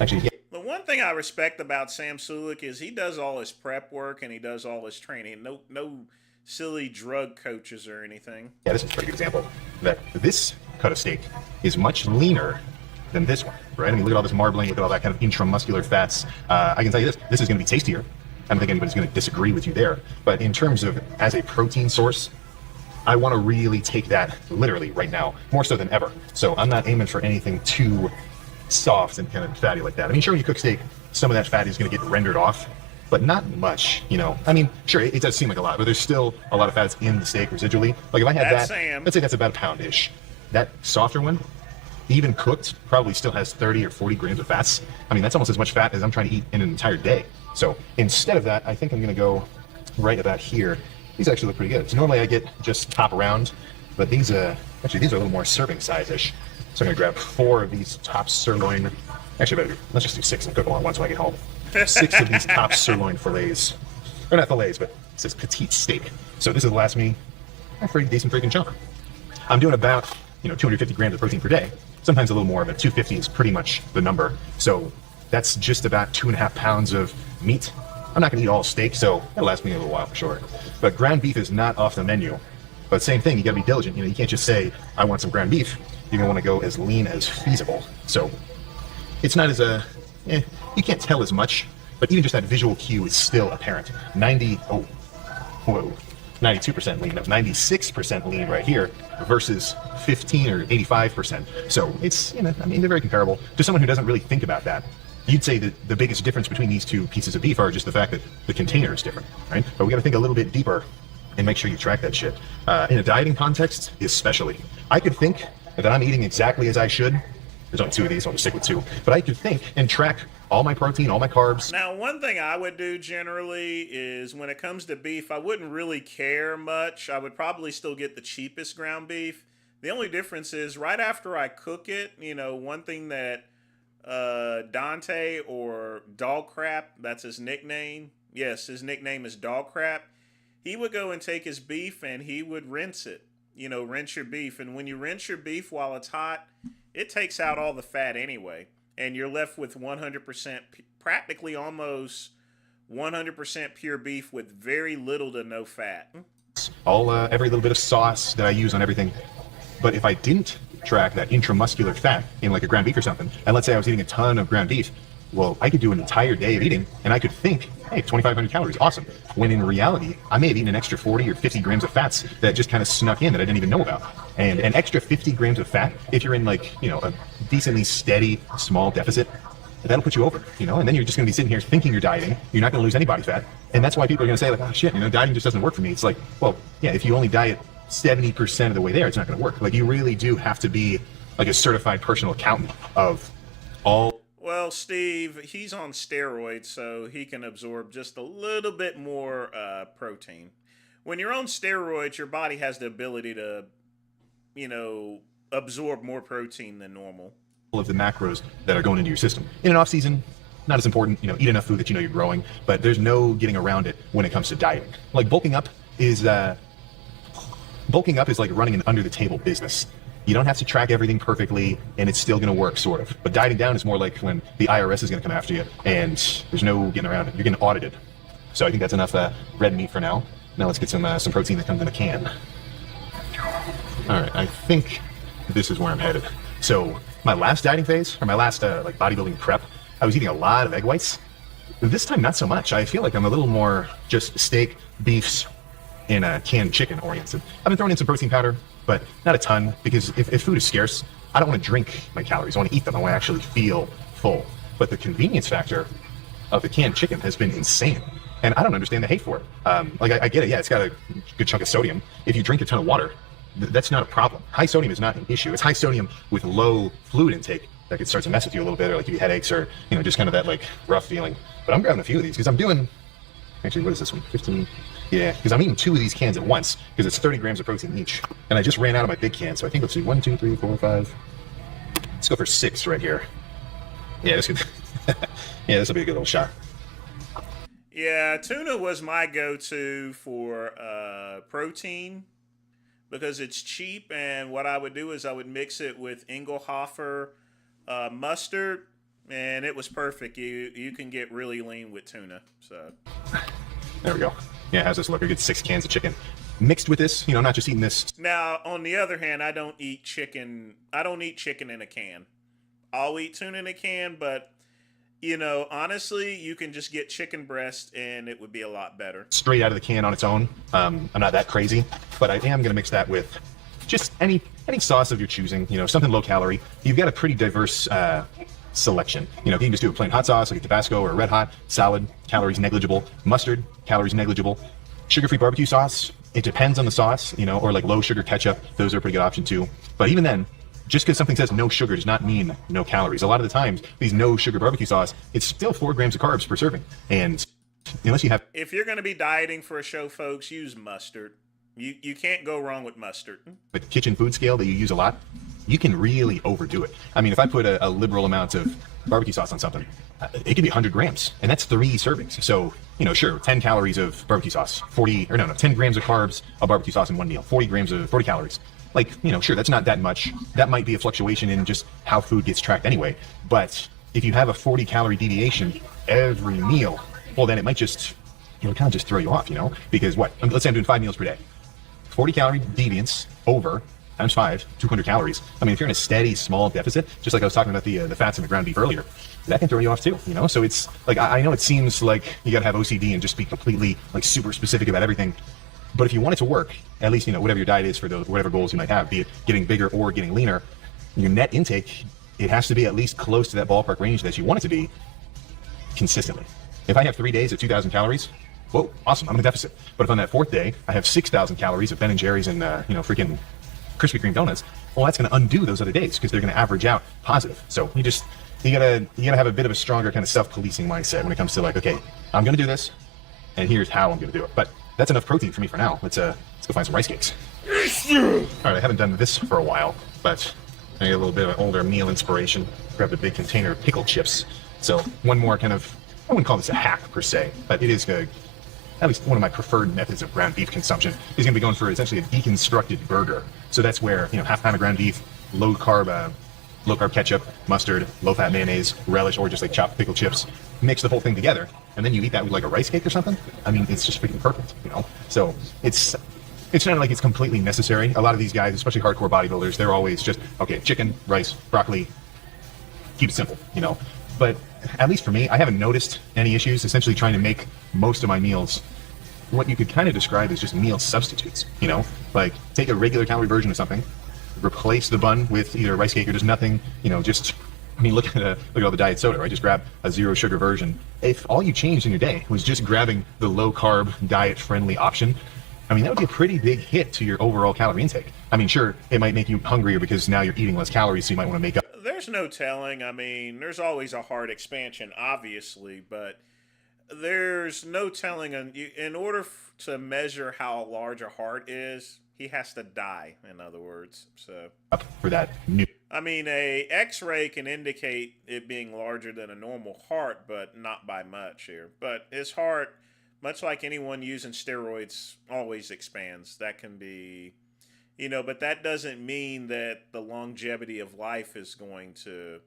Actually, yeah. The one thing I respect about Sam Sulik is he does all his prep work and he does all his training. No silly drug coaches or anything. Yeah, this is a pretty good example that this cut of steak is much leaner than this one, right? I mean, look at all this marbling, look at all that kind of intramuscular fats. I can tell you this is going to be tastier. I don't think anybody's going to disagree with you there. But in terms of as a protein source, I want to really take that literally right now, more so than ever. So I'm not aiming for anything too soft and kind of fatty like that. I mean, sure, when you cook steak, some of that fat is going to get rendered off, but not much, you know. I mean, sure, it does seem like a lot, but there's still a lot of fats in the steak residually. Like if I had That's that, Sam. let's say that's about a pound-ish. That softer one, even cooked, probably still has 30 or 40 grams of fats. I mean, that's almost as much fat as I'm trying to eat in an entire day. So instead of that, I think I'm going to go right about here. These actually look pretty good. So normally I get just top round, but these actually these are a little more serving size-ish. So I'm going to grab 4 of these top sirloin. Actually, let's just do 6 and cook them all at once when I get home. 6 of these top sirloin fillets, or not fillets, but it says petite steak. So this will last me a pretty decent freaking chunk. I'm doing about 250 grams of protein per day. Sometimes a little more, but 250 is pretty much the number. So that's just about 2.5 pounds of meat. I'm not going to eat all steak, so that'll last me a little while for sure. But ground beef is not off the menu. But same thing, you got to be diligent. You can't just say, I want some ground beef. You're going to want to go as lean as feasible. So it's not as you can't tell as much, but even just that visual cue is still apparent. 92% lean, 96% lean right here versus 15 or 85%. So it's, I mean, they're very comparable. To someone who doesn't really think about that, you'd say that the biggest difference between these two pieces of beef are just the fact that the container is different, right? But we got to think a little bit deeper and make sure you track that shit. In a dieting context, especially. I could think that I'm eating exactly as I should. There's only 2 of these, so I'll just stick with 2. But I could think and track all my protein, all my carbs. Now, one thing I would do generally is when it comes to beef, I wouldn't really care much. I would probably still get the cheapest ground beef. The only difference is right after I cook it, one thing that Dante, or Dog Crap, that's his nickname. Yes, his nickname is Dog Crap. he would go and take his beef and he would rinse it. You know, rinse your beef. And when you rinse your beef while it's hot, it takes out all the fat anyway. And you're left with 100%, practically almost 100% pure beef with very little to no fat. Every little bit of sauce that I use on everything. But if I didn't track that intramuscular fat in like a ground beef or something, and let's say I was eating a ton of ground beef, well, I could do an entire day of eating and I could think, hey, 2,500 calories, awesome. When in reality, I may have eaten an extra 40 or 50 grams of fats that just kind of snuck in that I didn't even know about. And an extra 50 grams of fat, if you're in like, you know, a decently steady, small deficit, that'll put you over, you know, and then you're just going to be sitting here thinking you're dieting. You're not going to lose any body fat. And that's why people are going to say like, oh shit, you know, dieting just doesn't work for me. It's like, well, yeah, if you only diet 70% of the way there, it's not going to work. Like you really do have to be like a certified personal accountant of all. Well, Steve, he's on steroids, so he can absorb just a little bit more protein. When you're on steroids, your body has the ability to, you know, absorb more protein than normal. Of the macros that are going into your system. In an off season, not as important, you know, eat enough food that you know you're growing, but there's no getting around it when it comes to dieting. Like bulking up is like running an under the table business. You don't have to track everything perfectly and it's still going to work, sort of. But dieting down is more like when the IRS is going to come after you and there's no getting around it. You're getting audited. So I think that's enough red meat for now. Now let's get some protein that comes in a can. All right, I think this is where I'm headed. So my last dieting phase, or my last like bodybuilding prep, I was eating a lot of egg whites. This time, not so much. I feel like I'm a little more just steak, beefs, and canned chicken oriented. I've been throwing in some protein powder, but not a ton, because if food is scarce, I don't want to drink my calories. I want to eat them. I want to actually feel full. But the convenience factor of the canned chicken has been insane. And I don't understand the hate for it. Like, I get it. Yeah, it's got a good chunk of sodium. If you drink a ton of water, that's not a problem. High sodium is not an issue. It's high sodium with low fluid intake that could start to mess with you a little bit, or like give you headaches, or, you know, just kind of that like rough feeling. But I'm grabbing a few of these because I'm doing, actually, what is this one? 15? Yeah, because I'm eating 2 of these cans at once because it's 30 grams of protein each. And I just ran out of my big can, so I think, let's see, 1, 2, 3, 4, 5. Let's go for 6 right here. Yeah, this could, yeah, this will be a good little shot. Yeah, tuna was my go-to for protein because it's cheap, and what I would do is I would mix it with Engelhofer mustard, and it was perfect. You can get really lean with tuna. So there we go. Yeah, it has this look. I get 6 cans of chicken mixed with this. You know, not just eating this. Now, on the other hand, I don't eat chicken. I don't eat chicken in a can. I'll eat tuna in a can, but you know, honestly, you can just get chicken breast and it would be a lot better. Straight out of the can on its own. I'm not that crazy, but I am going to mix that with just any sauce of your choosing, you know, something low calorie. You've got a pretty diverse selection. You know, you can just do a plain hot sauce, like a Tabasco or a Red Hot, salad, calories negligible, mustard, calories negligible, sugar-free barbecue sauce. It depends on the sauce, you know, or like low sugar ketchup. Those are a pretty good option too. But even then, just because something says no sugar does not mean no calories. A lot of the times, these no sugar barbecue sauce, it's still 4 grams of carbs per serving. And unless you have... If you're going to be dieting for a show, folks, use mustard. You can't go wrong with mustard. The kitchen food scale that you use a lot, you can really overdo it. I mean, if I put a liberal amount of barbecue sauce on something, it could be 100 grams, and that's 3 servings. So, you know, sure, 10 calories of barbecue sauce, 10 grams of carbs of barbecue sauce in one meal, 40 calories. Like, you know, sure, that's not that much. That might be a fluctuation in just how food gets tracked anyway. But if you have a 40 calorie deviation every meal, well, then it might just, you know, kind of just throw you off, you know? Because what? Let's say I'm doing 5 meals per day. 40 calorie deviance over times 5, 200 calories. I mean, if you're in a steady, small deficit, just like I was talking about the fats in the ground beef earlier, that can throw you off too, you know? So it's like, I know it seems like you gotta have OCD and just be completely like super specific about everything. But if you want it to work, at least, you know, whatever your diet is for those, whatever goals you might have, be it getting bigger or getting leaner, your net intake, it has to be at least close to that ballpark range that you want it to be consistently. If I have 3 days of 2,000 calories, whoa, awesome, I'm in a deficit. But if on that 4th day, I have 6,000 calories of Ben & Jerry's and, you know, freaking Krispy Kreme donuts, well, that's going to undo those other days because they're going to average out positive. So you gotta have a bit of a stronger kind of self-policing mindset when it comes to like, okay, I'm going to do this, and here's how I'm going to do it. But that's enough protein for me for now. Let's go find some rice cakes. All right, I haven't done this for a while, but I need a little bit of an older meal inspiration. Grabbed a big container of pickled chips. So one more kind of, I wouldn't call this a hack per se, but it is at least one of my preferred methods of ground beef consumption is going to be going for essentially a deconstructed burger. So that's where, you know, half pound of ground beef, low carb ketchup, mustard, low fat mayonnaise, relish, or just like chopped pickle chips, mix the whole thing together, and then you eat that with like a rice cake or something. I mean, it's just freaking perfect, you know? So it's not like it's completely necessary. A lot of these guys, especially hardcore bodybuilders, they're always just, okay, chicken, rice, broccoli, keep it simple, you know? But at least for me, I haven't noticed any issues essentially trying to make most of my meals what you could kind of describe as just meal substitutes, you know? Like, take a regular calorie version of something, replace the bun with either a rice cake or just nothing, you know, just, I mean, look at all the diet soda, right? Just grab a zero sugar version. If all you changed in your day was just grabbing the low carb, diet friendly option, I mean, that would be a pretty big hit to your overall calorie intake. I mean, sure, it might make you hungrier because now you're eating less calories, so you might want to make up. There's no telling. I mean, there's always a heart expansion, obviously, but there's no telling. In order to measure how large a heart is, he has to die, in other words. So Up for that new. I mean, a X-ray can indicate it being larger than a normal heart, but not by much here. But his heart, much like anyone using steroids, always expands. That can be, you know, but that doesn't mean that the longevity of life is going to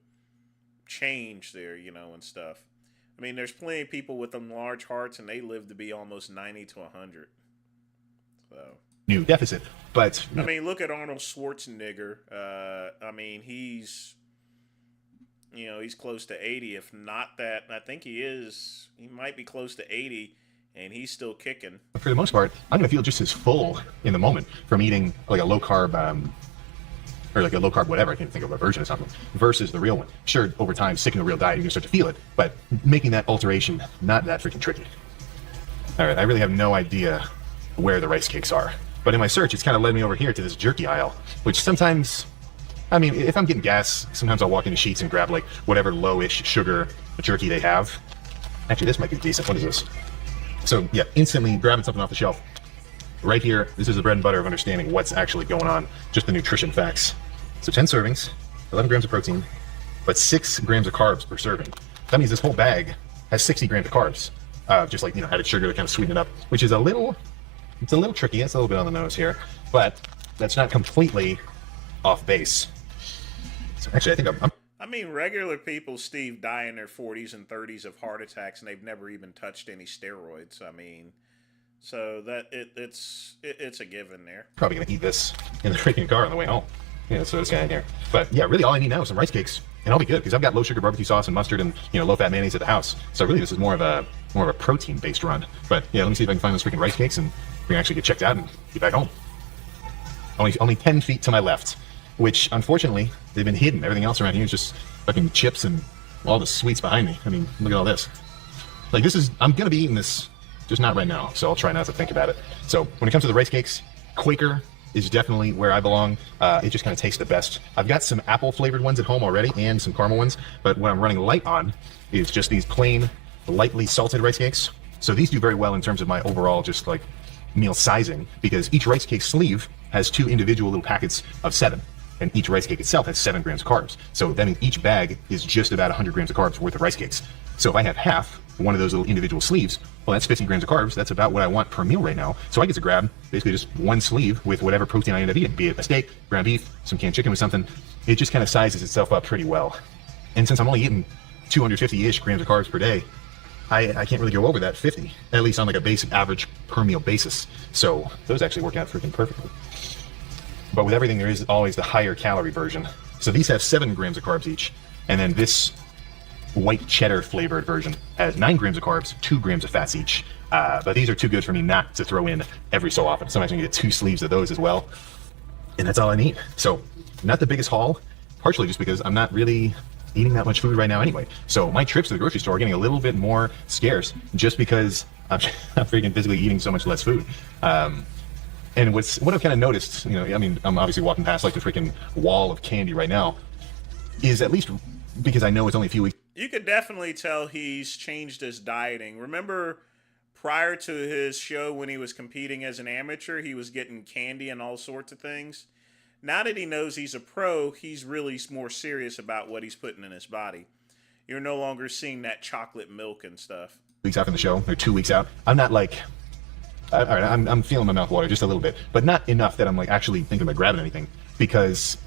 change there, you know, and stuff. I mean, there's plenty of people with them large hearts, and they live to be almost 90 to 100. So. New deficit, but I mean, look at Arnold Schwarzenegger. I mean, he's close to 80, if not that. I think he might be close to 80, and he's still kicking. For the most part, I'm going to feel just as full in the moment from eating like a low carb, or like a low carb whatever, I can't think of a version of something, versus the real one. Sure, over time, sticking to a real diet, you're going to start to feel it, but making that alteration, not that freaking tricky. All right, I really have no idea where the rice cakes are. But in my search, it's kind of led me over here to this jerky aisle, which sometimes, I mean, if I'm getting gas, sometimes I'll walk into Sheetz and grab like whatever low-ish sugar jerky they have. Actually, this might be decent. What is this? So yeah, instantly grabbing something off the shelf. Right here, this is the bread and butter of understanding what's actually going on, just the nutrition facts. So 10 servings, 11 grams of protein, but 6 grams of carbs per serving. That means this whole bag has 60 grams of carbs. Just like, you know, added sugar to kind of sweeten it up, which is it's a little tricky. It's a little bit on the nose here, but that's not completely off base. So actually, I think I mean, regular people, Steve, die in their 40s and 30s of heart attacks, and they've never even touched any steroids. I mean, so that it's a given there. Probably gonna eat this in the freaking car on the way home. Yeah, so this guy in here. But yeah, really all I need now is some rice cakes, and I'll be good because I've got low sugar barbecue sauce and mustard and, you know, low fat mayonnaise at the house. So really, this is more of a protein based run. But yeah, let me see if I can find those freaking rice cakes and we can actually get checked out and get back home. Only 10 feet to my left, which unfortunately they've been hidden. Everything else around here is just fucking chips and all the sweets behind me. I mean, look at all this. Like, I'm gonna be eating this, just not right now. So I'll try not to think about it. So when it comes to the rice cakes, Quaker is definitely where I belong. It just kind of tastes the best. I've got some apple flavored ones at home already and some caramel ones, but what I'm running light on is just these plain, lightly salted rice cakes. So these do very well in terms of my overall just like meal sizing, because each rice cake sleeve has 2 individual little packets of 7, and each rice cake itself has 7 grams of carbs. So that means each bag is just about 100 grams of carbs worth of rice cakes. So if I have half one of those little individual sleeves, well, that's 50 grams of carbs. That's about what I want per meal right now. So I get to grab basically just one sleeve with whatever protein I end up eating, be it a steak, ground beef, some canned chicken with something. It just kind of sizes itself up pretty well. And since I'm only eating 250-ish grams of carbs per day, I can't really go over that 50, at least on like a basic average per meal basis. So those actually work out freaking perfectly. But with everything, there is always the higher calorie version. So these have 7 grams of carbs each. And then this white cheddar flavored version has 9 grams of carbs, 2 grams of fats each. But these are too good for me not to throw in every so often. Sometimes I can get 2 sleeves of those as well. And that's all I need. So not the biggest haul, partially just because I'm not really eating that much food right now anyway. So my trips to the grocery store are getting a little bit more scarce just because I'm freaking physically eating so much less food. And what I've kind of noticed, you know, I mean, I'm obviously walking past like the freaking wall of candy right now, is at least because I know it's only a few weeks. You could definitely tell he's changed his dieting. Remember prior to his show when he was competing as an amateur, he was getting candy and all sorts of things. Now that he knows he's a pro, he's really more serious about what he's putting in his body. You're no longer seeing that chocolate milk and stuff. Weeks out from the show, or 2 weeks out. I'm not like all right, I'm feeling my mouth water just a little bit, but not enough that I'm like actually thinking about grabbing anything, because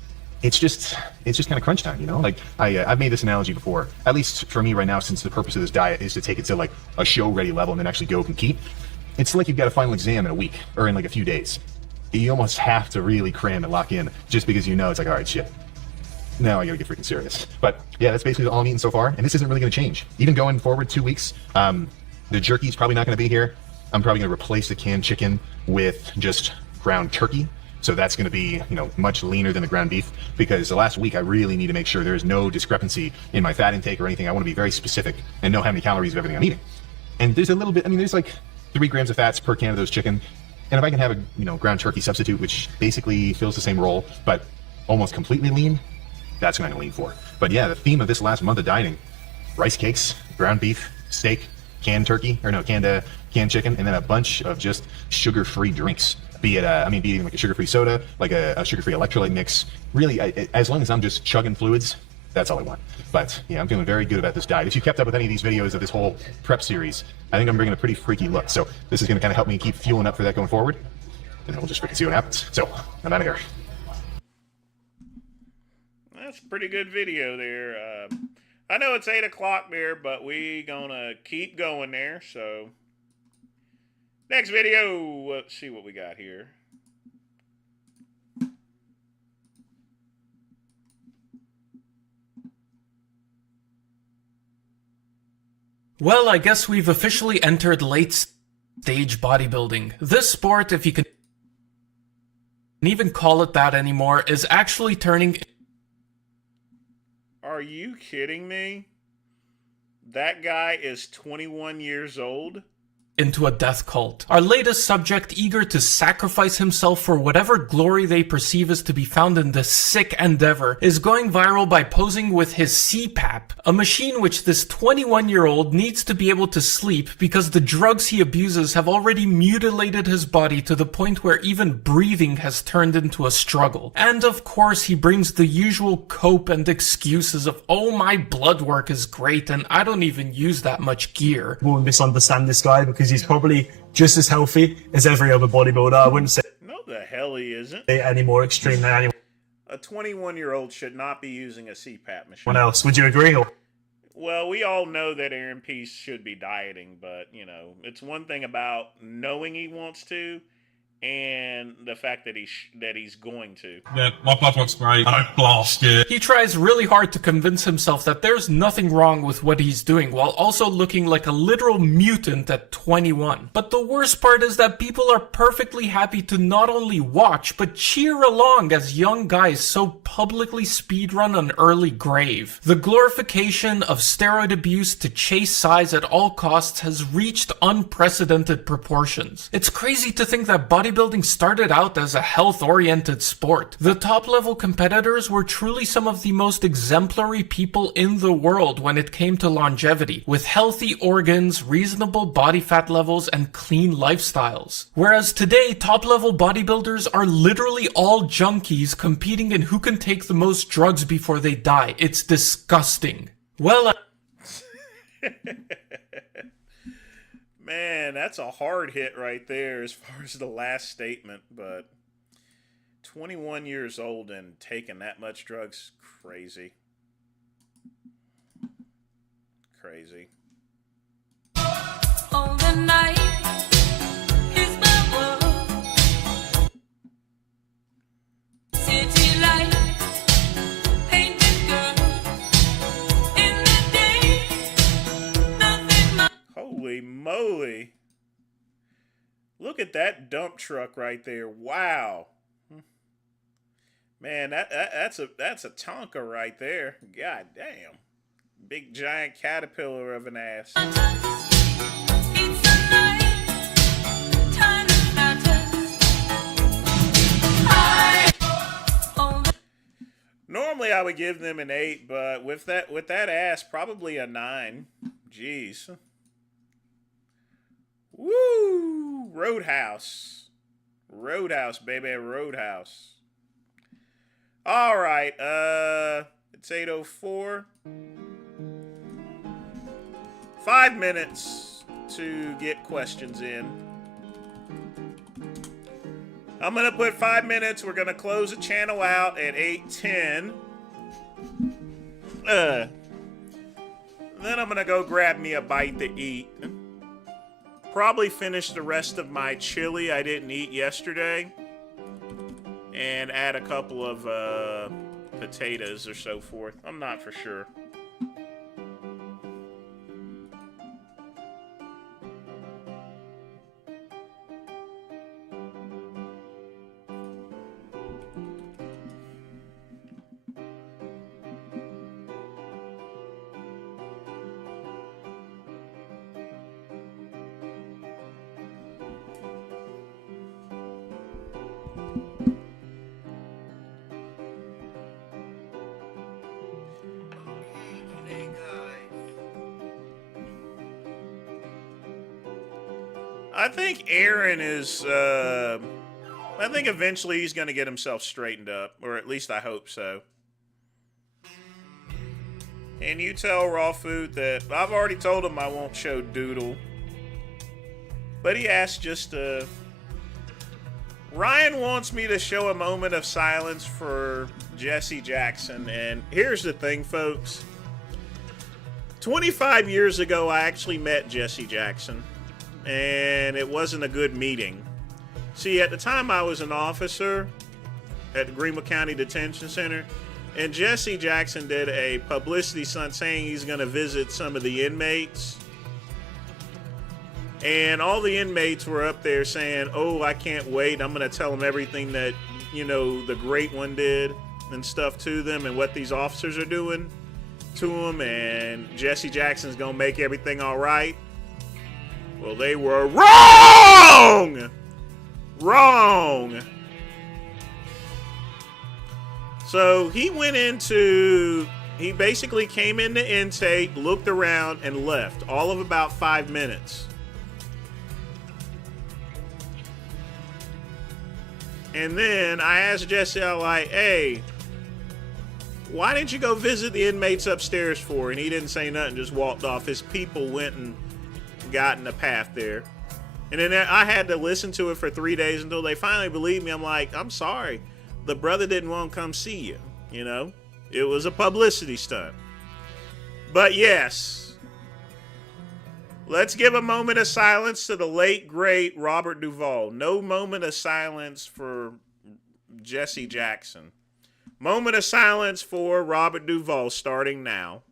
it's just kind of crunch time, you know? Like I've made this analogy before, at least for me right now, since the purpose of this diet is to take it to like a show ready level and then actually go compete. It's like you've got a final exam in a week or in like a few days. You almost have to really cram and lock in just because you know it's like, all right, shit, now I gotta get freaking serious. But yeah, that's basically all I'm eating so far, and this isn't really gonna change. Even going forward 2 weeks, the jerky's probably not gonna be here. I'm probably gonna replace the canned chicken with just ground turkey. So that's going to be, you know, much leaner than the ground beef, because the last week I really need to make sure there is no discrepancy in my fat intake or anything. I want to be very specific and know how many calories of everything I'm eating. And there's a little bit, I mean, there's like 3 grams of fats per can of those chicken. And if I can have a, you know, ground turkey substitute, which basically fills the same role, but almost completely lean, that's what I'm going to lean for. But yeah, the theme of this last month of dieting, rice cakes, ground beef, steak, canned turkey, or no, canned chicken, and then a bunch of just sugar-free drinks. Be it, be eating like a sugar-free soda, like a sugar-free electrolyte mix. Really, as long as I'm just chugging fluids, that's all I want. But yeah, I'm feeling very good about this diet. If you kept up with any of these videos of this whole prep series, I think I'm bringing a pretty freaky look. So this is going to kind of help me keep fueling up for that going forward. And then we'll just freaking see what happens. So I'm out of here. That's a pretty good video there. I know it's 8 o'clock there, but we gonna keep going there. So next video, let's see what we got here. Well, I guess we've officially entered late-stage bodybuilding. This sport, if you can even call it that anymore, is actually turning... Are you kidding me? That guy is 21 years old? into a death cult. Our latest subject, eager to sacrifice himself for whatever glory they perceive is to be found in this sick endeavor, is going viral by posing with his CPAP, a machine which this 21-year-old needs to be able to sleep because the drugs he abuses have already mutilated his body to the point where even breathing has turned into a struggle. And of course he brings the usual cope and excuses of, oh, my blood work is great and I don't even use that much gear. People misunderstand this guy because he's probably just as healthy as every other bodybuilder. I wouldn't say No, the hell he isn't. any more extreme than anyone A 21-year-old should not be using a CPAP machine. else. Would you agree? Or Well, we all know that Aaron Peace should be dieting, but, you know, it's one thing about knowing he wants to and the fact that he's going to. Yeah, my blood work's great. I don't blast it. He tries really hard to convince himself that there's nothing wrong with what he's doing, while also looking like a literal mutant at 21. But the worst part is that people are perfectly happy to not only watch, but cheer along as young guys so publicly speedrun an early grave. The glorification of steroid abuse to chase size at all costs has reached unprecedented proportions. It's crazy to think that bodybuilding started out as a health-oriented sport. The top-level competitors were truly some of the most exemplary people in the world when it came to longevity, with healthy organs, reasonable body fat levels, and clean lifestyles. Whereas today, top-level bodybuilders are literally all junkies competing in who can take the most drugs before they die. It's disgusting. Well, Man, that's a hard hit right there as far as the last statement, but 21 years old and taking that much drugs, crazy. Crazy. All the night is my world. City lights, painted girls. In the day, nothing much. Holy moly. Look at that dump truck right there. Wow. Man, that's a Tonka right there. God damn. Big giant caterpillar of an ass. Normally I would give them an 8, but with that ass, probably a 9. Jeez. Woo! Roadhouse. Roadhouse, baby. Roadhouse. All right. It's 8:04. 5 minutes to get questions in. I'm gonna put 5 minutes. We're gonna close the channel out at 8:10. Then I'm gonna go grab me a bite to eat. Probably finish the rest of my chili I didn't eat yesterday. And add a couple of potatoes or so forth. I'm not for sure. I think Aaron is, I think eventually he's going to get himself straightened up, or at least I hope so. Can you tell Raw Food that I've already told him I won't show Doodle, but he asked just to. Ryan wants me to show a moment of silence for Jesse Jackson, and here's the thing, folks. 25 years ago, I actually met Jesse Jackson. And it wasn't a good meeting. See, at the time I was an officer at the Greenville County Detention Center, and Jesse Jackson did a publicity stunt saying he's going to visit some of the inmates. And all the inmates were up there saying, oh, I can't wait. I'm going to tell them everything that, you know, the great one did and stuff to them and what these officers are doing to them. And Jesse Jackson's going to make everything all right. Well, they were wrong! Wrong! So he basically came into intake, looked around, and left. All of about 5 minutes. And then I asked Jesse, I was like, hey, why didn't you go visit the inmates upstairs for? And he didn't say nothing, just walked off. His people went and got in the path there. And then I had to listen to it for 3 days until they finally believed me. I'm like, I'm sorry. The brother didn't want to come see you. You know, it was a publicity stunt. But yes, let's give a moment of silence to the late, great Robert Duvall. No moment of silence for Jesse Jackson. Moment of silence for Robert Duvall starting now.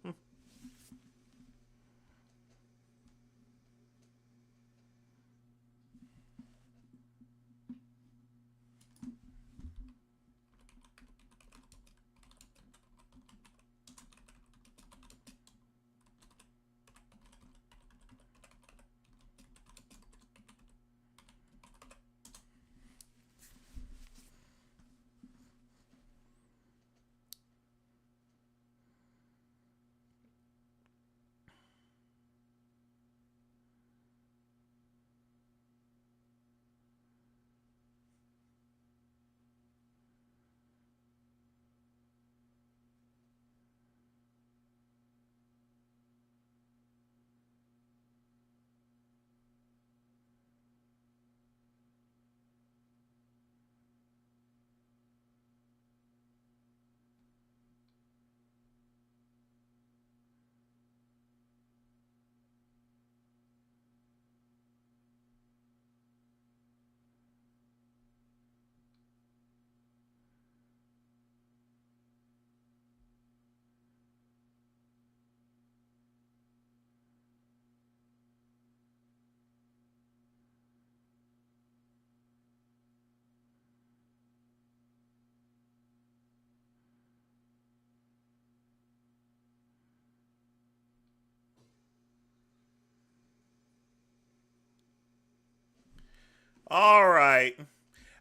All right.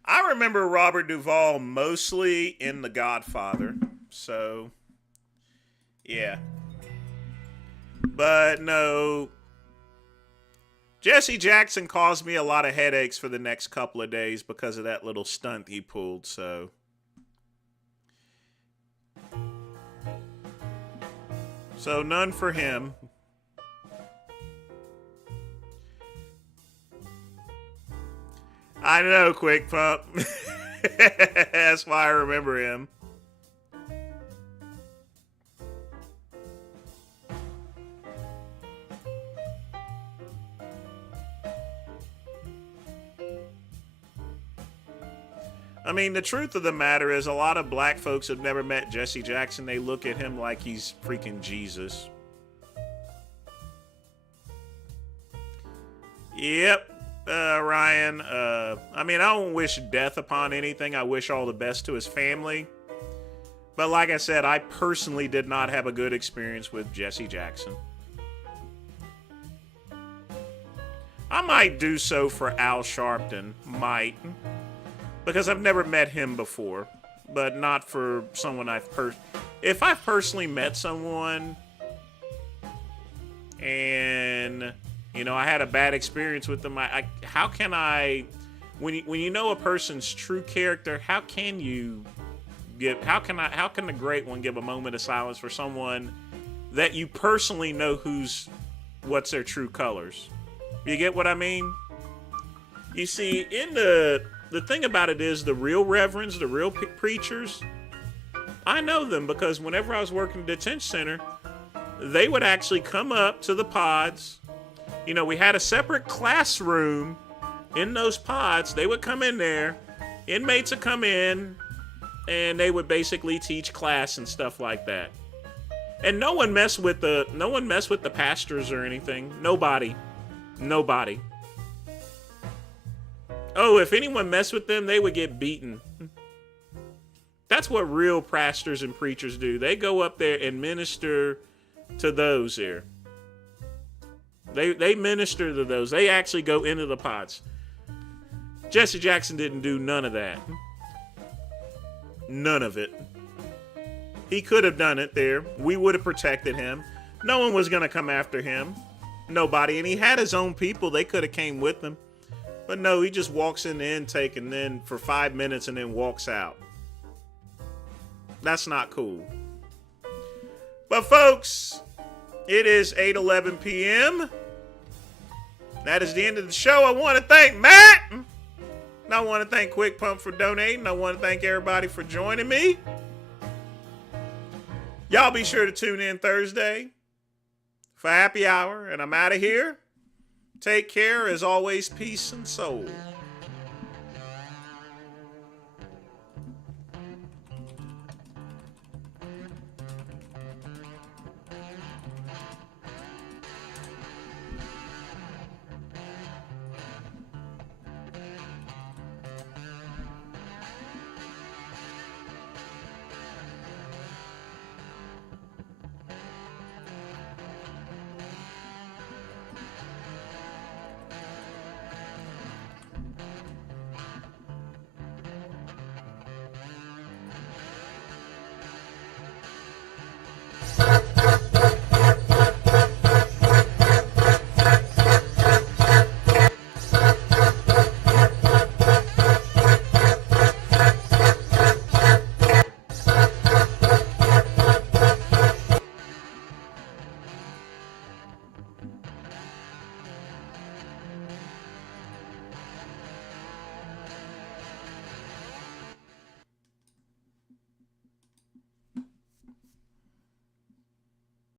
I remember Robert Duvall mostly in The Godfather. So, yeah. But no. Jesse Jackson caused me a lot of headaches for the next couple of days because of that little stunt he pulled, so. So none for him. I know, Quick Pump. That's why I remember him. I mean, the truth of the matter is a lot of black folks have never met Jesse Jackson. They look at him like he's freaking Jesus. Yep, Ryan. I mean, I don't wish death upon anything. I wish all the best to his family. But like I said, I personally did not have a good experience with Jesse Jackson. I might do so for Al Sharpton. Might. Because I've never met him before. But not for someone if I've personally met someone and, you know, I had a bad experience with them, how can I, when you know a person's true character, how can the great one give a moment of silence for someone that you personally know what's their true colors? You get what I mean? You see, the thing about it is the real reverends, the real preachers, I know them because whenever I was working at the detention center, they would actually come up to the pods. You know, we had a separate classroom in those pods. They would come in there, inmates would come in, and they would basically teach class and stuff like that. And no one messed with the pastors or anything. Nobody. Oh, if anyone messed with them, they would get beaten. That's what real pastors and preachers do. They go up there and minister to those here. They minister to those. They actually go into the pods. Jesse Jackson didn't do none of that. None of it. He could have done it there. We would have protected him. No one was going to come after him. Nobody. And he had his own people. They could have came with him. But no, he just walks in the intake and then for 5 minutes and then walks out. That's not cool. But folks, it is 8:11 p.m. That is the end of the show. I want to thank Matt. And I want to thank Quick Pump for donating. I want to thank everybody for joining me. Y'all be sure to tune in Thursday for happy hour. And I'm out of here. Take care. As always, peace and soul.